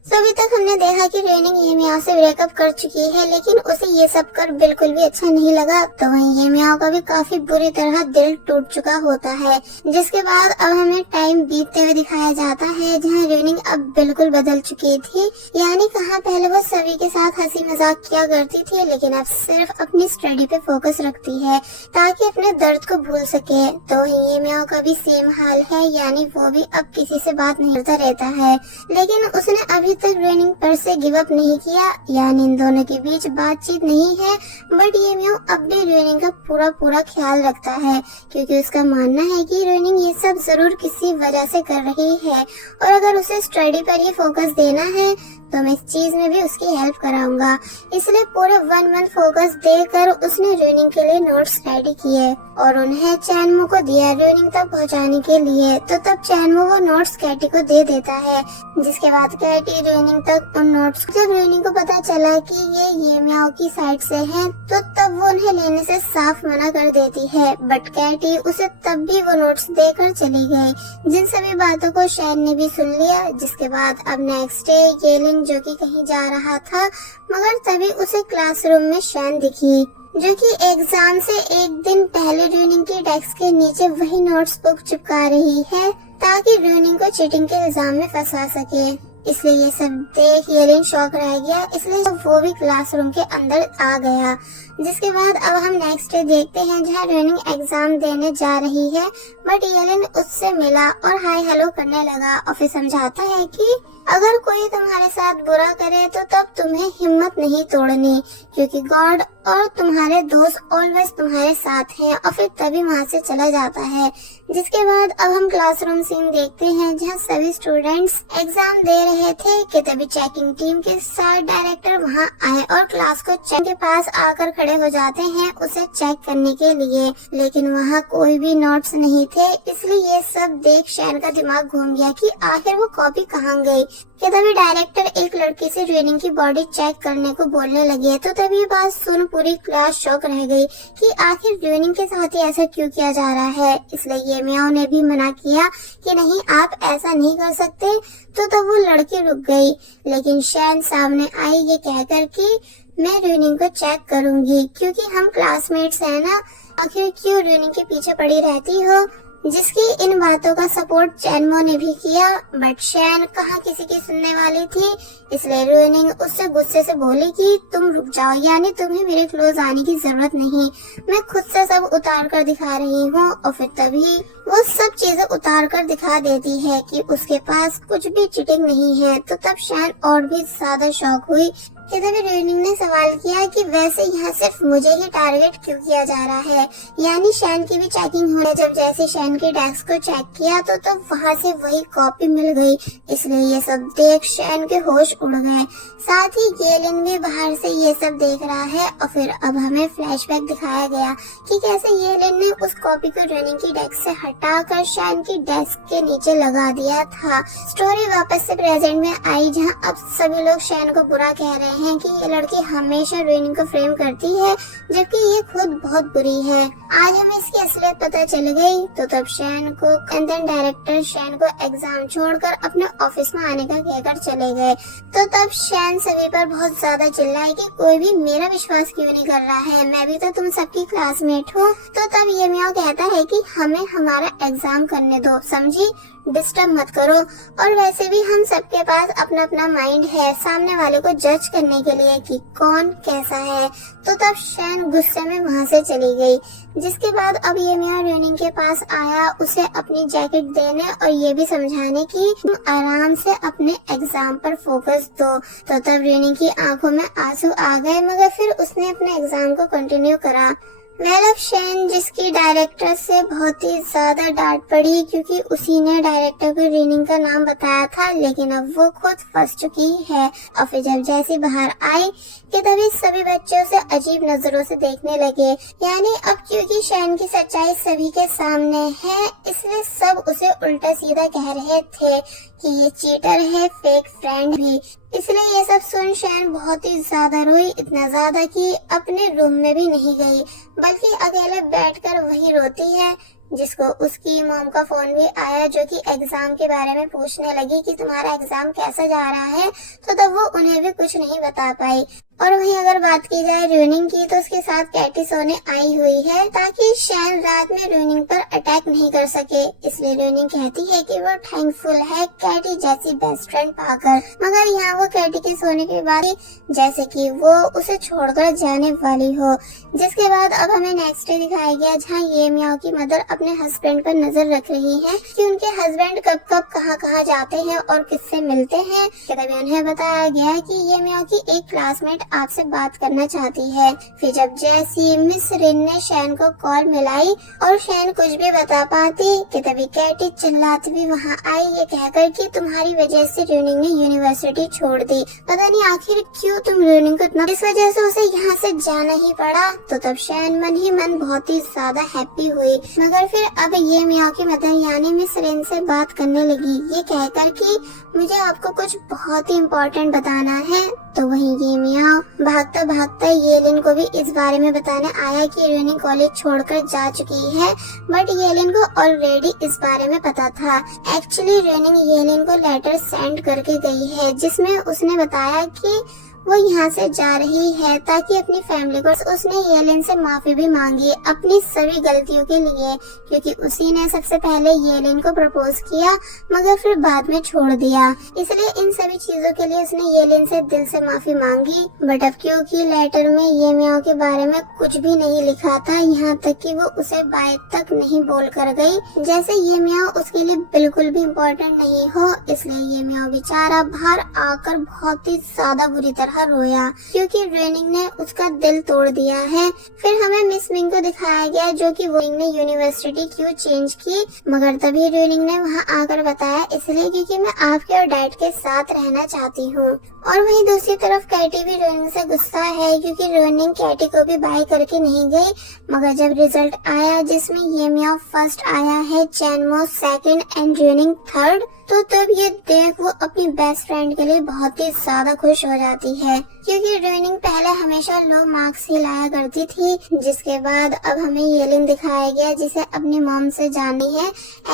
तो अभी तक हमने देखा कि रेनिंग ये म्याऊ से ब्रेकअप कर चुकी है, लेकिन उसे ये सब कर बिल्कुल भी अच्छा नहीं लगा। तो वहीं ये म्याऊ का भी काफी बुरी तरह दिल टूट चुका होता है। जिसके बाद अब हमें टाइम बीतते हुए दिखाया जाता है, जहाँ रेनिंग अब बिल्कुल बदल चुकी थी। यानी कहाँ पहले वो सभी के साथ हंसी मजाक किया करती थी, लेकिन अब सिर्फ अपनी स्टडी पे फोकस रखती है ताकि अपने दर्द को भूल सके। तो ये म्याऊ का भी सेम हाल है, यानी वो भी अब किसी से बात नहीं करता रहता है। लेकिन उसने अभी तक रेनिंग पर से गिव अप नहीं किया, यानी इन दोनों के बीच बातचीत नहीं है। बट ये म्याऊ अब भी रेनिंग का पूरा ख्याल रखता है, क्योंकि उसका मानना है कि रेनिंग ये सब जरूर किसी वजह से कर रही है, और अगर उसे स्टडी पर ही फोकस देना है तो मैं इस चीज में भी उसकी हेल्प कराऊंगा। इसलिए पूरे 1 मंथ फोकस देकर उसने रेनिंग के लिए नोट्स रेडी किए और उन्हें चैनमू को दिया रेनिंग तक पहुंचाने के लिए। तो तब चैनमू वो नोट्स कैटी को दे देता है, जिसके बाद कैटी रेनिंग तक उन नोट्स, जब रेनिंग को पता चला कि ये म्याऊ की साइड से है, तो तब वो उन्हें लेने से साफ मना कर देती है। बट कैटी उसे तब भी वो नोट्स देकर चली गई। जिन सभी बातों को शैन ने भी सुन लिया। जिसके बाद अब नेक्स्ट डे येलिन जो कि कहीं जा रहा था, मगर तभी उसे क्लासरूम में शैन दिखी, जो कि एग्जाम से एक दिन पहले रेनिंग की डेस्क के नीचे वही नोट्स बुक चिपका रही है, ताकि रेनिंग को चीटिंग के इल्जाम में फंसा सके। इसलिए ये सब देख येलिन शॉक रह गया, इसलिए वो भी क्लासरूम के अंदर आ गया। जिसके बाद अब हम नेक्स्ट डे देखते हैं, जहाँ रेनिंग एग्जाम देने जा रही है। बट येलिन उससे मिला और हाय हेलो करने लगा, और फिर समझाता है कि अगर कोई तुम्हारे साथ बुरा करे तो तब तुम्हें हिम्मत नहीं तोड़नी, क्योंकि गॉड और तुम्हारे दोस्त ऑलवेज तुम्हारे साथ हैं। और फिर तभी वहाँ से चला जाता है। जिसके बाद अब हम क्लासरूम सीन देखते हैं, जहाँ सभी स्टूडेंट्स एग्जाम दे रहे थे कि तभी चेकिंग टीम के साथ डायरेक्टर वहाँ आए और क्लास को चेक के पास आकर खड़े हो जाते हैं उसे चेक करने के लिए। लेकिन वहाँ कोई भी नोट्स नहीं थे, इसलिए ये सब देख शैन का दिमाग घूम गया कि आखिर वो कॉपी कहाँ गई। कि तभी डायरेक्टर एक लड़की से रेनिंग की बॉडी चेक करने को बोलने लगे। तो तभी ये बात सुन पूरी क्लास शॉक रह गई कि आखिर रेनिंग के साथ ही ऐसा क्यों किया जा रहा है। इसलिए ये म्याऊ ने भी मना किया कि नहीं आप ऐसा नहीं कर सकते। तो तब वो लड़की रुक गई, लेकिन शैन सामने आई ये कहकर कि मैं रेनिंग को चेक करूंगी, क्योंकि हम क्लासमेट्स हैं ना, आखिर क्यों रेनिंग के पीछे पड़ी रहती हो। जिसकी इन बातों का सपोर्ट चैनमो ने भी किया। बट शैन कहाँ किसी की सुनने वाली थी, इसलिए रेनिंग उससे गुस्से से बोली कि तुम रुक जाओ, यानी तुम्हें मेरे क्लोज आने की जरूरत नहीं, मैं खुद से सब उतार कर दिखा रही हूँ। और फिर तभी वो सब चीजें उतार कर दिखा देती है कि उसके पास कुछ भी चीटिंग नहीं है। तो तब शैन और भी ज्यादा शॉक हुई कि तभी रेनिंग ने सवाल किया कि वैसे यहाँ सिर्फ मुझे ही टारगेट क्यों किया जा रहा है, यानी शैन की भी चेकिंग होने। जब जैसे शैन की डेस्क को चेक किया तो तब वहाँ से वही कॉपी मिल गई। इसलिए ये सब देख शैन के होश उड़ गए। साथ ही येलिन भी बाहर से ये सब देख रहा है। और फिर अब हमें फ्लैशबैक दिखाया गया कि कैसे येलिन ने उस कॉपी को रेनिंग की डेस्क से हटाकर शैन की डेस्क के नीचे लगा दिया था। स्टोरी वापस से प्रेजेंट में आई, जहाँ अब सभी लोग शैन को बुरा कह रहे हैं कि ये लड़की हमेशा रोनिंग को फ्रेम करती है जबकि ये खुद बहुत बुरी है। आज हमें इसकी असलियत पता चल गई तो तब शैन को डायरेक्टर शैन को एग्जाम छोड़कर अपने ऑफिस में आने का कहकर चले गए। तो तब शैन सभी पर बहुत ज्यादा चिल्लाई कि कोई भी मेरा विश्वास क्यों नहीं कर रहा है, मैं भी तो तुम सबकी क्लासमेट हूँ। तो तब ये मियाओ कहता है कि हमें हमारा एग्जाम करने दो, समझी, डिस्टर्ब मत करो। और वैसे भी हम सबके पास अपना अपना माइंड है सामने वाले को जज करने के लिए कि कौन कैसा है। तो तब शैन गुस्से में वहाँ से चली गई। जिसके बाद अब ये मियाँ रोनिंग के पास आया उसे अपनी जैकेट देने और ये भी समझाने कि तुम आराम से अपने एग्जाम पर फोकस दो। तो तब रोनिंग की आंखों में आंसू आ गए मगर फिर उसने अपने एग्जाम को कंटिन्यू करा। अब शैन जिसकी डायरेक्टर से बहुत ही ज्यादा डांट पड़ी क्योंकि उसी ने डायरेक्टर को रोनिंग का नाम बताया था, लेकिन अब वो खुद फंस चुकी है। और फिर जब जैसी बाहर आई कि तभी सभी बच्चों से अजीब नजरों से देखने लगे। यानी अब क्योंकि शैन की सच्चाई सभी के सामने है इसलिए सब उसे उल्टा सीधा कह रहे थे कि ये चीटर है, फेक फ्रेंड भी। इसलिए ये सब सुन शैन बहुत ही ज्यादा रोई, इतना ज्यादा कि अपने रूम में भी नहीं गई बल्कि अकेले बैठकर वहीं रोती है। जिसको उसकी मॉम का फोन भी आया जो कि एग्जाम के बारे में पूछने लगी कि तुम्हारा एग्जाम कैसा जा रहा है। तो तब वो उन्हें भी कुछ नहीं बता पाई। और वहीं अगर बात की जाए रोनिंग की तो उसके साथ कैटी सोने आई हुई है ताकि शैन रात में रोनिंग पर अटैक नहीं कर सके। इसलिए रोनिंग कहती है कि वो थैंकफुल है कैटी जैसी बेस्ट फ्रेंड पाकर। मगर यहाँ वो कैटी के सोने के बाद जैसे कि वो उसे छोड़कर जाने वाली हो। जिसके बाद अब हमें नेक्स्ट डे दिखाया गया जहाँ ये मियाओ की मदर अपने हस्बैंड पर नजर रख रही है कि उनके हस्बैंड कब कब कहाँ जाते हैं और किससे मिलते हैं। तभी उन्हें बताया गया कि ये मियाओ की एक क्लासमेट आपसे बात करना चाहती है। फिर जब जैसी मिस रिन ने शैन को कॉल मिलाई और शैन कुछ भी बता पाती कि तभी कैटी चिल्लाती भी वहाँ आई ये कहकर कि तुम्हारी वजह से रोनिंग ने यूनिवर्सिटी छोड़ दी, पता नहीं आखिर क्यों तुम रोनिंग को इतना, इस वजह से उसे यहाँ से जाना ही पड़ा। तो तब शैन मन ही मन बहुत ही ज्यादा हैप्पी हुई। मगर फिर अब ये मियाओ की मदर यानी मिस रिन से बात करने लगी ये कहकर कि मुझे आपको कुछ बहुत ही इम्पोर्टेंट बताना है। तो वहीं ये मियाओ भागता भागता येलिन को भी इस बारे में बताने आया कि रोनिंग कॉलेज छोड़कर जा चुकी है। बट येलिन को ऑलरेडी इस बारे में पता था। एक्चुअली रोनिंग येलिन को लेटर सेंड करके गई है जिसमें उसने बताया कि वो यहाँ से जा रही है ताकि अपनी फैमिली को, उसने येलिन से माफी भी मांगी अपनी सभी गलतियों के लिए क्योंकि उसी ने सबसे पहले येलिन को प्रपोज किया मगर फिर बाद में छोड़ दिया। इसलिए इन सभी चीजों के लिए उसने येलिन से दिल से माफी मांगी। बट अब क्योंकि लेटर में ये मियाओ के बारे में कुछ भी नहीं लिखा था, यहाँ तक कि वो उसे बाय तक नहीं बोल कर गई जैसे ये मियाओ उसके लिए बिल्कुल भी इम्पोर्टेंट नहीं हो। इसलिए ये मियाओ बेचारा बाहर आकर बहुत ही ज्यादा बुरी तरह रोया क्योंकि रोनिंग ने उसका दिल तोड़ दिया है। फिर हमें मिस मिंग को दिखाया गया जो कि रोनिंग ने यूनिवर्सिटी क्यों चेंज की, मगर तभी रोनिंग ने वहां आकर बताया इसलिए क्योंकि मैं आपके और डैड के साथ रहना चाहती हूँ। और वहीं दूसरी तरफ कैटी भी रोनिंग से गुस्सा है क्योंकि रोनिंग कैटी को भी बाय करके नहीं गई। मगर जब रिजल्ट आया जिसमें ये मियाओ फर्स्ट आया है, चैनमो सेकंड एंड रोनिंग थर्ड, तो तब ये देख वो अपनी बेस्ट फ्रेंड के लिए बहुत ही ज्यादा खुश हो जाती है क्योंकि रोनिंग पहले हमेशा लो मार्क्स ही लाया करती थी। जिसके बाद अब हमें येलिन दिखाया गया जिसे अपनी मॉम से जानी है।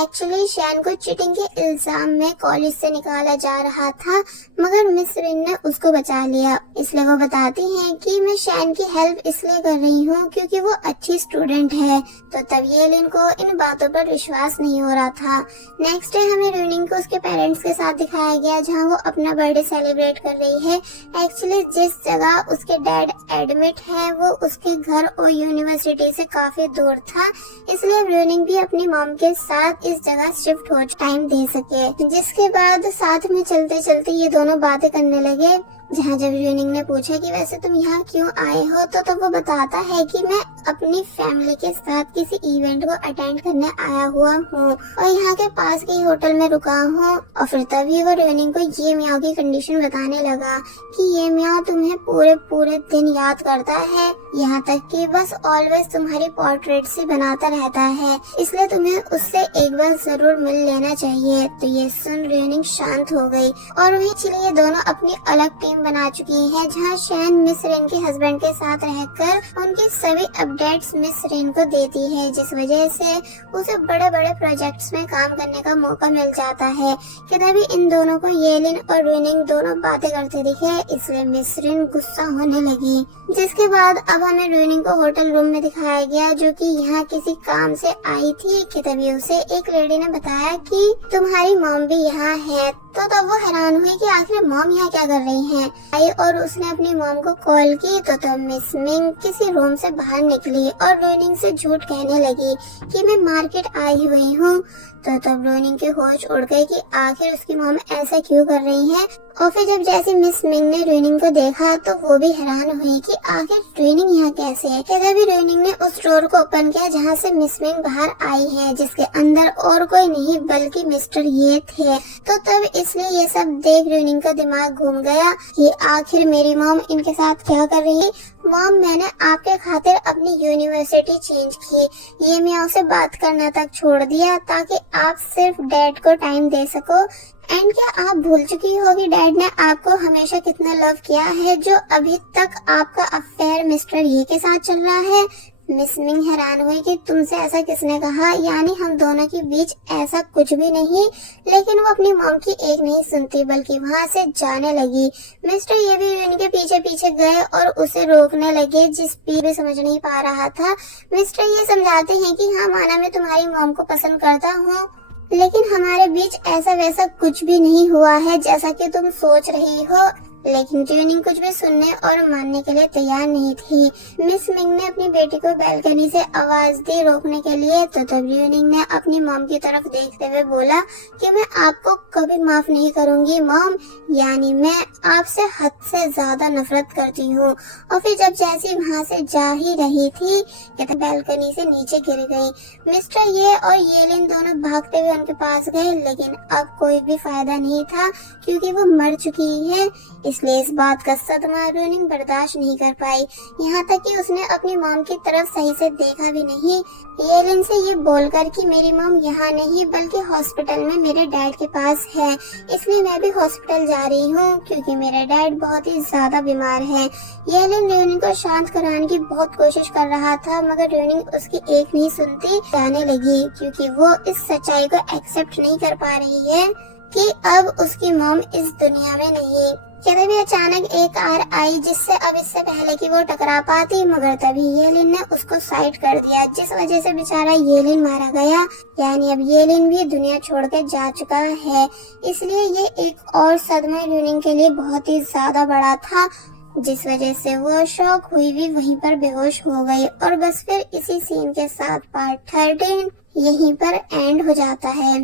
एक्चुअली शैन को चीटिंग के इल्जाम में कॉलेज से निकाला जा रहा था मगर मिस रिन ने उसको बचा लिया। इसलिए वो बताती हैं कि मैं शैन की हेल्प इसलिए कर रही हूँ क्योंकि वो अच्छी स्टूडेंट है। तो तब येलिन को इन बातों पर विश्वास नहीं हो रहा था। नेक्स्ट डे हमें रोनिंग को उसके पेरेंट्स के साथ दिखाया गया जहाँ वो अपना बर्थडे सेलिब्रेट कर रही है। एक्चुअली जिस जगह उसके डैड एडमिट है वो उसके घर और यूनिवर्सिटी से काफी दूर था, इसलिए रोनिंग भी अपनी मॉम के साथ इस जगह शिफ्ट हो टाइम दे सके। जिसके बाद साथ में चलते चलते ये दोनों बातें करने लगे। जहाँ जब रोनिंग ने पूछा कि वैसे तुम यहाँ क्यों आए हो तो वो बताता है कि मैं अपनी फैमिली के साथ किसी इवेंट को अटेंड करने आया हुआ हूँ और यहाँ के पास के होटल में रुका हूँ। और फिर तभी वो रोनिंग को ये मियाओ की कंडीशन बताने लगा कि ये मियाओ तुम्हें पूरे दिन याद करता है, यहाँ तक कि बस ऑलवेज तुम्हारी पोर्ट्रेट से बनाता रहता है, इसलिए तुम्हें उससे एक बार जरूर मिल लेना चाहिए। तो ये सुन रोनिंग शांत हो गई और वही चलिए दोनों अपनी अलग टीम टीम बना चुकी है, जहां शैन मिस रेन के हस्बैंड के साथ रहकर उनकी सभी अपडेट्स मिस रेन को देती है, जिस वजह से उसे बड़े बड़े प्रोजेक्ट्स में काम करने का मौका मिल जाता है। कि तभी इन दोनों को येलिन और रेनिंग दोनों बातें करते दिखे, इसलिए मिस रेन गुस्सा होने लगी। जिसके बाद अब हमें रेनिंग को होटल रूम में दिखाया गया, जो कि यहाँ किसी काम से आई थी। कि तभी उसे एक लेडी ने बताया कि तुम्हारी मॉम भी यहाँ है। तो तब वो हैरान हुई कि आखिर मॉम यहाँ क्या कर रही हैं। आई और उसने अपनी मॉम को कॉल की। तो तब मिस मिंग किसी रूम से बाहर निकली और रेनिंग से झूठ कहने लगी कि मैं मार्केट आई हुई हूँ। तो तब रेनिंग के होश उड़ गए कि आखिर उसकी मॉम ऐसा क्यों कर रही है। और फिर जब जैसे मिस मिंग ने रेनिंग को देखा तो वो भी हैरान हुई कि आखिर रेनिंग यहाँ कैसे है। तभी रेनिंग ने उस डोर को ओपन किया जहाँ से मिस मिंग बाहर आई है, जिसके अंदर और कोई नहीं बल्कि मिस्टर ये थे। तो तब इसलिए ये सब देख रेनिंग का दिमाग घूम गया कि आखिर मेरी मॉम इनके साथ क्या कर रही। मॉम, मैंने आपके खातिर अपनी यूनिवर्सिटी चेंज की, ये मैं से बात करना तक छोड़ दिया ताकि आप सिर्फ डैड को टाइम दे सको। एंड क्या आप भूल चुकी हो कि डैड ने आपको हमेशा कितना लव किया है, जो अभी तक आपका अफेयर मिस्टर ये के साथ चल रहा है। मिस मिंग हैरान हुई कि तुमसे ऐसा किसने कहा, यानी हम दोनों के बीच ऐसा कुछ भी नहीं। लेकिन वो अपनी मॉम की एक नहीं सुनती बल्कि वहाँ से जाने लगी। मिस्टर ये भी उनके पीछे पीछे गए और उसे रोकने लगे, जिस पी भी समझ नहीं पा रहा था। मिस्टर ये समझाते हैं कि हाँ माना मैं तुम्हारी मॉम को पसंद करता हूँ, लेकिन हमारे बीच ऐसा वैसा कुछ भी नहीं हुआ है जैसा कि तुम सोच रही हो। लेकिन ट्यूनिंग कुछ भी सुनने और मानने के लिए तैयार नहीं थी। मिस मिंग ने अपनी बेटी को बैल्कनी से आवाज दी रोकने के लिए। तो तब ट्यूनिंग ने अपनी मॉम की तरफ देखते हुए बोला कि मैं आपको कभी माफ नहीं करूंगी मॉम, यानी मैं आपसे हद से ज्यादा नफरत करती हूँ। और फिर जब जैसी वहाँ से जा ही रही थी कि बैल्कनी से नीचे गिर गई। मिस्टर ये और येलिन दोनों भागते हुए उनके पास गए, लेकिन अब कोई भी फायदा नहीं था क्योंकि वो मर चुकी है। इसलिए इस बात का सदमा रेनिंग बर्दाश्त नहीं कर पाई, यहाँ तक कि उसने अपनी मॉम की तरफ सही से देखा भी नहीं। येलिन से ये बोलकर कि मेरी मॉम यहाँ नहीं बल्कि हॉस्पिटल में मेरे डैड के पास है, इसलिए मैं भी हॉस्पिटल जा रही हूँ क्योंकि मेरा डैड बहुत ही ज्यादा बीमार है। येलिन रेनिंग को शांत कराने की बहुत कोशिश कर रहा था, मगर रेनिंग उसकी एक नहीं सुनती, जाने लगी क्योंकि वो इस सच्चाई को एक्सेप्ट नहीं कर पा रही है कि अब उसकी मॉम इस दुनिया में नहीं। तभी अचानक एक कार आई जिससे अब इससे पहले कि वो टकरा पाती, मगर तभी येलिन ने उसको साइड कर दिया, जिस वजह से बेचारा येलिन मारा गया। यानी अब येलिन भी दुनिया छोड़ के जा चुका है। इसलिए ये एक और सदमा रेनिंग के लिए बहुत ही ज्यादा बड़ा था, जिस वजह से वो शॉक हुई भी वहीं पर बेहोश हो गई। और बस फिर इसी सीन के साथ पार्ट 13 यहीं पर एंड हो जाता है।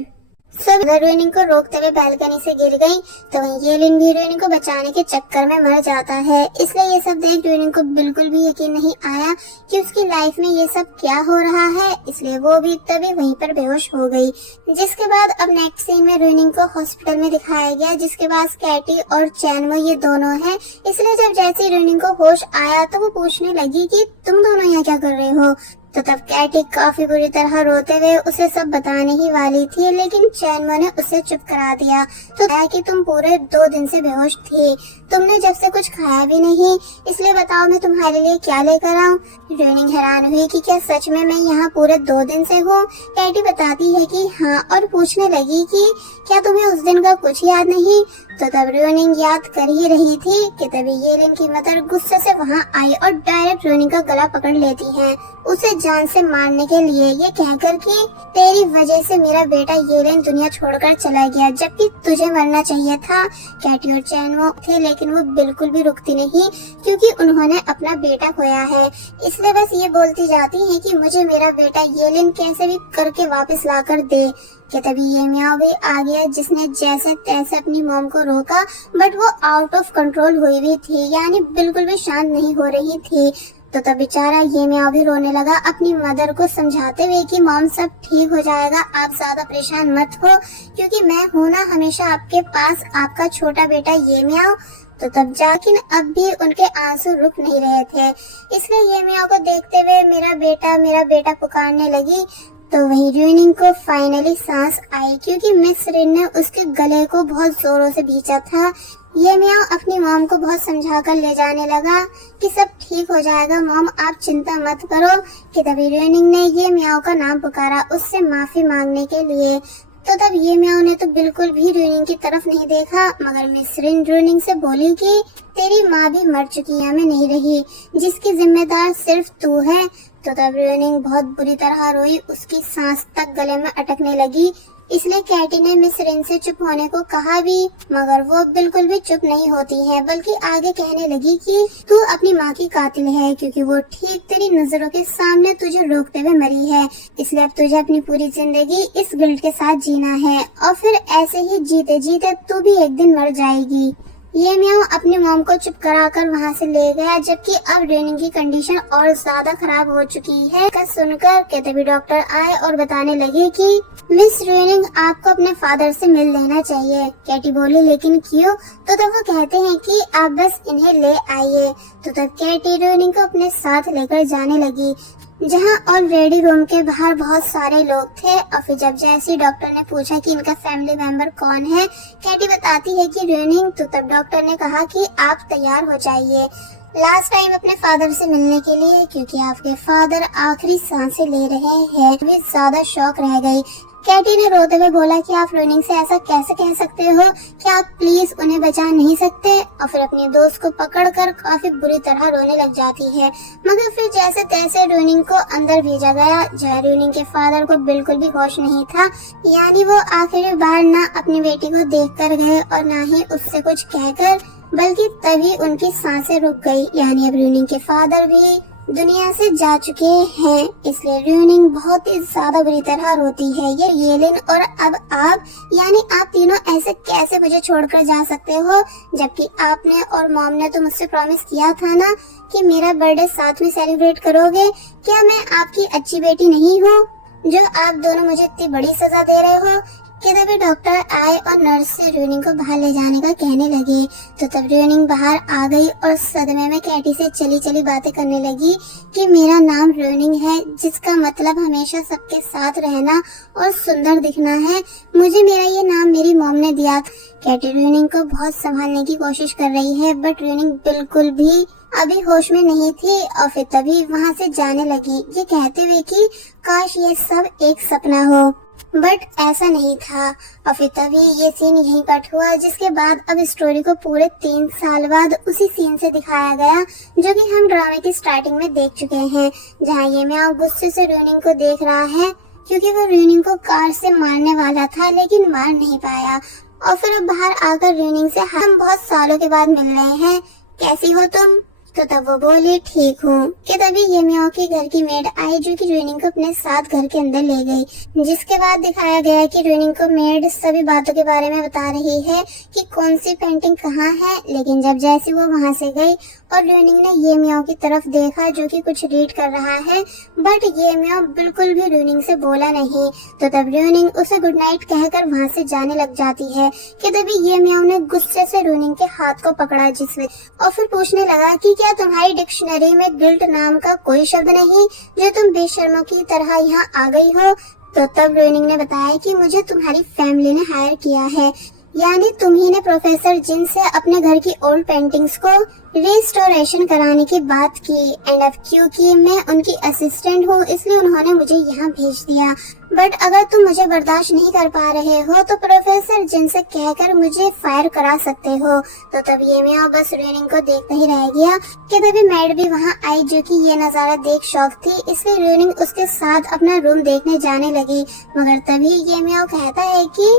सब रेनिंग को रोकते हुए बैल्कनी से गिर गई, तो वहीं येलिन भी रेनिंग को बचाने के चक्कर में मर जाता है। इसलिए ये सब देख रेनिंग को बिल्कुल भी यकीन नहीं आया कि उसकी लाइफ में ये सब क्या हो रहा है, इसलिए वो भी तभी वहीं पर बेहोश हो गई। जिसके बाद अब नेक्स्ट सीन में रेनिंग को हॉस्पिटल में दिखाया गया, जिसके पास कैटी और चैनमो ये दोनों हैं। इसलिए जब जैसे रेनिंग को होश आया तो वो पूछने लगी कि तुम दोनों यहाँ क्या कर रहे हो। तो तब कैटी काफी बुरी तरह रोते हुए उसे सब बताने ही वाली थी, लेकिन चैनमो ने उसे चुप करा दिया। तो कहा कि तुम पूरे 2 दिन से बेहोश थी, तुमने जब से कुछ खाया भी नहीं, इसलिए बताओ मैं तुम्हारे लिए क्या लेकर आऊं। रेनिंग हैरान हुई कि क्या सच में मैं यहाँ पूरे 2 दिन से हूँ। कैटी बताती है कि हाँ, और पूछने लगी कि क्या तुम्हें उस दिन का कुछ याद नहीं। तो तब रेनिंग याद कर ही रही थी कि तभी येलिन की मदर गुस्से से वहाँ आई और डायरेक्ट रेनिंग का गला पकड़ लेती है, उसे जान से मारने के लिए, ये कहकर कि तेरी वजह से मेरा बेटा येलिन दुनिया छोड़कर चला गया, जबकि तुझे मरना चाहिए था। कैटी और चैनमो थे, लेकिन वो बिल्कुल भी रुकती नहीं क्योंकि उन्होंने अपना बेटा खोया है। इसलिए बस ये बोलती जाती है कि मुझे मेरा बेटा येलिन कैसे भी करके वापस ला कर दे। कि तभी ये म्याओ भी आ गया, जिसने जैसे तैसे अपनी मॉम को रोका, बट वो आउट ऑफ कंट्रोल हुई भी थी, यानी बिल्कुल भी शांत नहीं हो रही थी। तो तब बेचारा ये म्याओ भी रोने लगा, अपनी मदर को समझाते हुए कि मॉम सब ठीक हो जाएगा, आप ज्यादा परेशान मत हो क्योंकि मैं हूँ ना हमेशा आपके पास, आपका छोटा बेटा ये म्याओ। तो तब जाकिन अब भी उनके आंसू रुक नहीं रहे थे, इसलिए ये म्याओ को देखते हुए मेरा बेटा पुकारने लगी। तो वहीं रूनिंग को फाइनली सांस आई क्योंकि मिस रिन ने उसके गले को बहुत जोरों से खींचा था। ये म्याओ अपनी मॉम को बहुत समझाकर ले जाने लगा कि सब ठीक हो जाएगा मॉम, आप चिंता मत करो। कि तभी रूनिंग ने ये म्याओ का नाम पुकारा उससे माफी मांगने के लिए। तो तब ये म्याओ ने तो बिल्कुल भी रूनिंग की तरफ नहीं देखा, मगर मिस रिन रूनिंग से बोली कि तेरी माँ भी मर चुकी है, मैं नहीं रही, जिसकी जिम्मेदार सिर्फ तू है। तो तब रूनिंग बहुत बुरी तरह रोई, उसकी सांस तक गले में अटकने लगी। इसलिए कैटी ने मिस रिन से चुप होने को कहा भी, मगर वो बिल्कुल भी चुप नहीं होती है, बल्कि आगे कहने लगी कि तू अपनी माँ की कातिल है, क्योंकि वो ठीक तेरी नजरों के सामने तुझे रोकते हुए मरी है। इसलिए अब तुझे अपनी पूरी जिंदगी इस गिल्ट के साथ जीना है, और फिर ऐसे ही जीते जीते तू भी एक दिन मर जाएगी। ये म्याओ अपनी मॉम को चुप कराकर वहाँ से ले गया, जबकि अब रूनिंग की कंडीशन और ज्यादा खराब हो चुकी है। सुनकर के तभी डॉक्टर आए और बताने लगे कि मिस रूनिंग आपको अपने फादर से मिल लेना चाहिए। कैटी बोली लेकिन क्यों? तो तब वो कहते हैं कि आप बस इन्हें ले आइए। तो तब कैटी रूनिंग को अपने साथ लेकर जाने लगी, जहां ऑलरेडी रूम के बाहर बहुत सारे लोग थे। और फिर जब जैसे डॉक्टर ने पूछा कि इनका फैमिली मेंबर कौन है, कैटी बताती है कि रूनिंग। तो तब डॉक्टर ने कहा कि आप तैयार हो जाइए लास्ट टाइम अपने फादर से मिलने के लिए, क्योंकि आपके फादर आखिरी सांसें ले रहे हैं। वे ज्यादा शॉक रह गई। कैटी ने रोते हुए बोला कि आप रूनिंग से ऐसा कैसे कह सकते हो, क्या आप प्लीज उन्हें बचा नहीं सकते? और फिर अपने दोस्त को पकड़कर काफी बुरी तरह रोने लग जाती है। मगर फिर जैसे तैसे रूनिंग को अंदर भेजा गया, जहाँ रूनिंग के फादर को बिल्कुल भी होश नहीं था, यानी वो आखिरी बार ना अपनी बेटी को देख कर गए और ना ही उससे कुछ कहकर, बल्कि तभी उनकी सांसें रुक गई। यानी अब रूनिंग के फादर भी दुनिया से जा चुके हैं। इसलिए रूनिंग बहुत ही ज्यादा बुरी तरह रोती है। ये येलिन और अब आप, यानी आप तीनों ऐसे कैसे मुझे छोड़कर जा सकते हो, जबकि आपने और मॉम ने तो मुझसे प्रॉमिस किया था ना कि मेरा बर्थडे साथ में सेलिब्रेट करोगे। क्या मैं आपकी अच्छी बेटी नहीं हूँ जो आप दोनों मुझे इतनी बड़ी सजा दे रहे हो? कि तभी डॉक्टर आए और नर्स से रूनिंग को बाहर ले जाने का कहने लगे। तो तब रूनिंग बाहर आ गई और सदमे में कैटी से चली चली बातें करने लगी कि मेरा नाम रूनिंग है, जिसका मतलब हमेशा सबके साथ रहना और सुंदर दिखना है। मुझे मेरा ये नाम मेरी मॉम ने दिया। कैटी रूनिंग को बहुत संभालने की कोशिश कर रही है, बट रूनिंग बिल्कुल भी अभी होश में नहीं थी। और फिर तभी वहाँ से जाने लगी, ये कहते हुए कि काश ये सब एक सपना हो, बट ऐसा नहीं था। और फिर तभी ये सीन यहीं कट हुआ, जिसके बाद अब स्टोरी को पूरे 3 साल बाद उसी सीन से दिखाया गया जो कि हम ड्रामे की स्टार्टिंग में देख चुके हैं, जहाँ ये म्याओ गुस्से से रूनिंग को देख रहा है, क्योंकि वो रूनिंग को कार से मारने वाला था लेकिन मार नहीं पाया। और फिर अब बाहर आकर रूनिंग से हम बहुत सालों के बाद मिल रहे हैं, कैसी हो तुम? तो तब वो बोली ठीक हूँ। कि तभी ये म्याओ के घर की मेड आई, जो कि रूनिंग को अपने साथ घर के अंदर ले गई, जिसके बाद दिखाया गया कि रूनिंग को मेड सभी बातों के बारे में बता रही है कि कौन सी पेंटिंग कहाँ है। लेकिन जब जैसी वो वहाँ से गई और रूनिंग ने ये म्याओ की तरफ देखा जो कि कुछ रीड कर रहा है, बट ये म्याओ बिल्कुल भी रूनिंग से बोला नहीं। तो तब रूनिंग उसे गुड नाइट कहकर वहाँ से जाने लग जाती है। कि तभी ये म्याओ ने गुस्से से रूनिंग के हाथ को पकड़ा और फिर पूछने लगा कि क्या तुम्हारी डिक्शनरी में गिल्ट नाम का कोई शब्द नहीं, जो तुम बेशर्मों की तरह यहाँ आ गई हो? तो तब रूनिंग ने बताया कि मुझे तुम्हारी फैमिली ने हायर किया है, यानी तुम्ही ने प्रोफेसर जिन से अपने घर की ओल्ड पेंटिंग्स को रिस्टोरेशन कराने की बात की। एंड अब क्योंकि मैं उनकी असिस्टेंट हूँ, इसलिए उन्होंने मुझे यहाँ भेज दिया। बट अगर तुम मुझे बर्दाश्त नहीं कर पा रहे हो तो प्रोफेसर जिन से कहकर मुझे फायर करा सकते हो। तो तब ये म्याओ बस रूनिंग को देखता ही रह गया। कि तभी मैड भी वहाँ आई, जो कि ये नजारा देख शौक थी, इसलिए रूनिंग उसके साथ अपना रूम देखने जाने लगी। मगर तभी ये म्याओ कहता है कि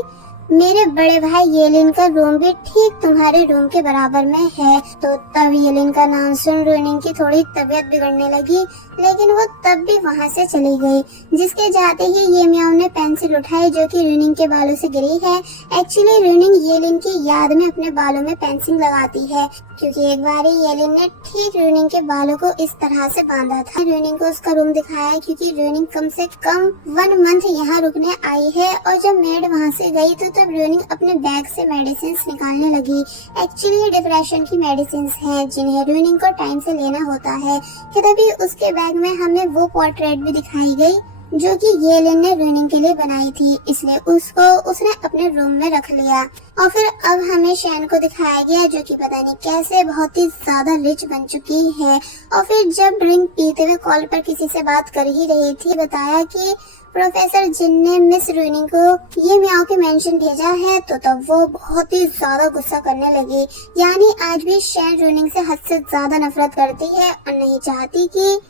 मेरे बड़े भाई येलिन का रूम भी ठीक तुम्हारे रूम के बराबर में है। तो तब येलिन का नाम सुन रूनिंग की थोड़ी तबीयत बिगड़ने लगी, लेकिन वो तब भी वहाँ से चली गई। जिसके जाते ही ये म्याओ ने पेंसिल उठाई, जो कि रूनिंग के बालों से गिरी है। एक्चुअली रूनिंग येलिन की याद में अपने बालों में पेंसिल लगाती है, क्योंकि एक बार येलिन ने ठीक रूनिंग के बालों को इस तरह से बांधा था। रूनिंग को उसका रूम दिखाया, क्योंकि रूनिंग कम से कम 1 मंथ यहाँ रुकने आई है। और जब मेड वहाँ से गई तो तब रूनिंग अपने बैग से मेडिसिन निकालने लगी। एक्चुअली ये डिप्रेशन की मेडिसिन हैं, जिन्हें रूनिंग को टाइम से लेना होता है। कि तभी उसके बैग में हमें वो पोर्ट्रेट भी दिखाई गई जो कि येलिन ने रूनिंग के लिए बनाई थी, इसलिए उसने अपने रूम में रख लिया। और फिर अब हमें शैन को दिखाया गया जो कि पता नहीं कैसे बहुत ही ज्यादा रिच बन चुकी है। और फिर जब ड्रिंक पीते हुए कॉल पर किसी से बात कर ही रही थी, बताया कि प्रोफेसर जिन ने मिस रूनिंग को ये म्याओ के मेंशन भेजा है, तो तब वो बहुत ही ज्यादा गुस्सा करने लगी। यानी आज भी शैन रूनिंग से हद से ज्यादा नफरत करती है और नहीं चाहती कि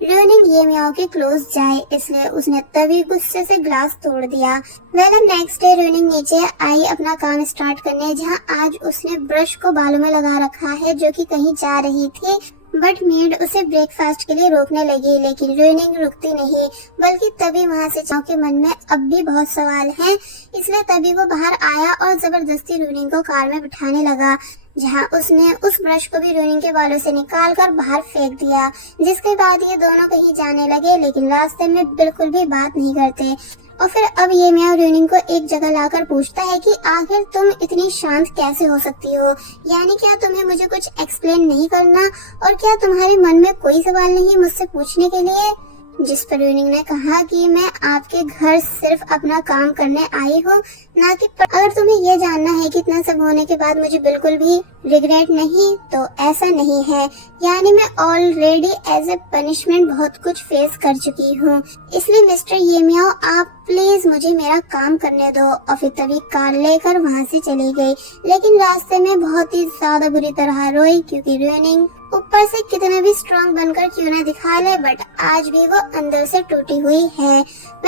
रूनिंग ये म्याओ के क्लोज जाए, इसलिए उसने तभी गुस्से से ग्लास तोड़ दिया। नेक्स्ट डे रूनिंग नीचे आई अपना काम स्टार्ट करने, जहां आज उसने ब्रश को बालों में लगा रखा है जो कि कहीं जा रही थी। बट मेड उसे ब्रेकफास्ट के लिए रोकने लगी, लेकिन रूनिंग रुकती नहीं, बल्कि तभी वहां से चाओ के मन में अब भी बहुत सवाल हैं, इसलिए तभी वो बाहर आया और जबरदस्ती रूनिंग को कार में बिठाने लगा, जहां उसने उस ब्रश को भी रूनिंग के बालों से निकालकर बाहर फेंक दिया। जिसके बाद ये दोनों कहीं जाने लगे, लेकिन रास्ते में बिल्कुल भी बात नहीं करते। और फिर अब ये म्याओ रूनिंग को एक जगह लाकर पूछता है कि आखिर तुम इतनी शांत कैसे हो सकती हो, यानी क्या तुम्हें मुझे कुछ एक्सप्लेन नहीं करना, और क्या तुम्हारे मन में कोई सवाल नहीं मुझसे पूछने के लिए। जिस पर रूनिंग ने कहा कि मैं आपके घर सिर्फ अपना काम करने आई हूँ, ना कि अगर तुम्हें ये जानना है कि इतना सब होने के बाद मुझे बिल्कुल भी रिग्रेट नहीं, तो ऐसा नहीं है। यानी मैं ऑलरेडी एज ए पनिशमेंट बहुत कुछ फेस कर चुकी हूँ, इसलिए मिस्टर ये म्याओ आप प्लीज मुझे मेरा काम करने दो। और फिर तभी कार लेकर वहाँ से चली गई, लेकिन रास्ते में बहुत ही ज्यादा बुरी तरह रोई, क्योंकि रूनिंग ऊपर से कितना भी स्ट्रॉन्ग बनकर क्यों ना दिखा ले, बट आज भी वो अंदर से टूटी हुई है।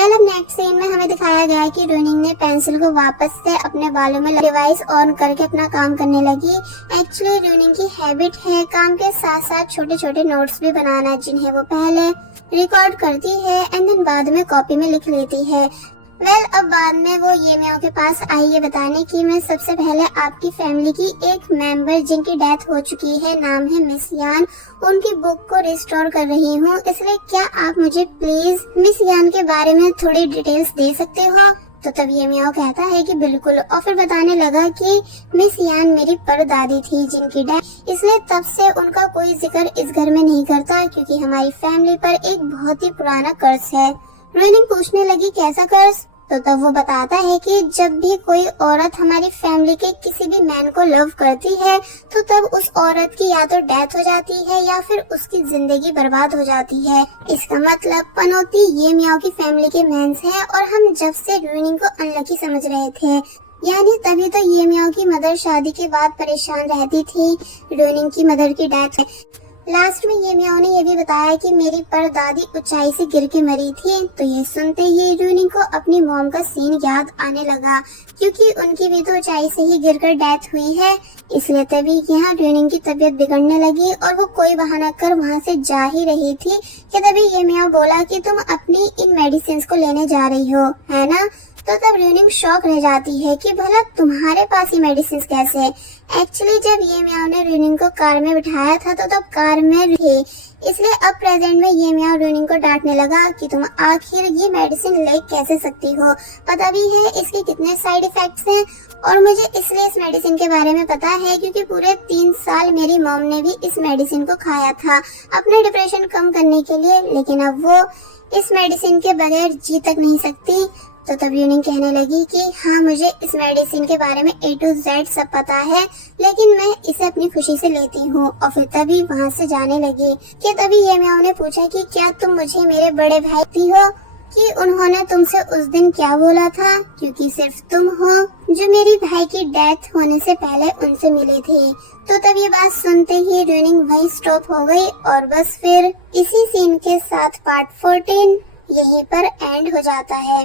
अब नेक्स्ट सीन में हमें दिखाया गया है कि रूनिंग ने पेंसिल को वापस से अपने बालों में डिवाइस ऑन करके अपना काम करने लगी। एक्चुअली रूनिंग की हैबिट है काम के साथ साथ छोटे छोटे नोट्स भी बनाना, जिन्हें वो पहले रिकॉर्ड करती है एंड देन बाद में कॉपी में लिख लेती है। अब बाद में वो ये म्याओ के पास आई ये बताने कि मैं सबसे पहले आपकी फैमिली की एक मेंबर जिनकी डेथ हो चुकी है, नाम है मिस यान, उनकी बुक को रिस्टोर कर रही हूँ, इसलिए क्या आप मुझे प्लीज मिस यान के बारे में थोड़ी डिटेल्स दे सकते हो। तो तब ये म्याओ कहता है कि बिल्कुल, और फिर बताने लगा कि मिस यान मेरी परदादी थी जिनकी डेथ, इसलिए तब से उनका कोई जिक्र इस घर में नहीं करता, क्योंकि हमारी फैमिली पर एक बहुत ही पुराना कर्ज है। रूनिंग पूछने लगी कैसा कर्ज, तो तब वो बताता है कि जब भी कोई औरत हमारी फैमिली के किसी भी मैन को लव करती है, तो तब उस औरत की या तो डेथ हो जाती है या फिर उसकी जिंदगी बर्बाद हो जाती है। इसका मतलब पनौती ये म्याओ की फैमिली के मैंस हैं, और हम जब से रूनिंग को अनलकी समझ रहे थे, यानी तभी तो ये म्याओ की मदर शादी के बाद परेशान रहती थी रूनिंग की मदर की डेथ। लास्ट में ये म्याओ ने ये भी बताया कि मेरी परदादी ऊंचाई से गिर के मरी थी। तो ये सुनते ही रूनिंग को अपनी मॉम का सीन याद आने लगा, क्योंकि उनकी भी तो ऊंचाई से ही गिरकर डेथ हुई है, इसलिए तभी यहाँ रूनिंग की तबीयत बिगड़ने लगी और वो कोई बहाना कर वहाँ से जा ही रही थी कि तभी ये म्याओ बोला कि तुम अपनी इन मेडिसिन को लेने जा रही हो, है ना। तो तब रूनिंग शॉक रह जाती है कि भला तुम्हारे पास ये मेडिसिन कैसे। एक्चुअली जब ये म्याओ ने रूनिंग को कार में बिठाया था तो तब कार में थे, इसलिए अब प्रेजेंट में ये म्याओ रूनिंग को डांटने लगा कि तुम आखिर ये मेडिसिन ले कैसे सकती हो, पता भी है इसके कितने साइड इफेक्ट्स हैं। और मुझे इसलिए इस मेडिसिन के बारे में पता है क्योंकि पूरे 3 साल मेरी मॉम ने भी इस मेडिसिन को खाया था अपने डिप्रेशन कम करने के लिए, लेकिन अब वो इस मेडिसिन के बगैर जी तक नहीं सकती। तो तब रूनिंग कहने लगी कि हाँ मुझे इस मेडिसिन के बारे में A to Z सब पता है, लेकिन मैं इसे अपनी खुशी से लेती हूँ। और फिर तभी वहाँ से जाने लगी कि तभी ये म्याओ ने पूछा कि क्या तुम मुझे मेरे बड़े भाई की हो, कि उन्होंने तुमसे उस दिन क्या बोला था, क्योंकि सिर्फ तुम हो जो मेरी भाई की डेथ होने से पहले उनसे मिली थी। तो तब ये बात सुनते ही रूनिंग वहीं स्टॉप हो गई और बस फिर इसी सीन के साथ पार्ट 14 यहीं पर एंड हो जाता है।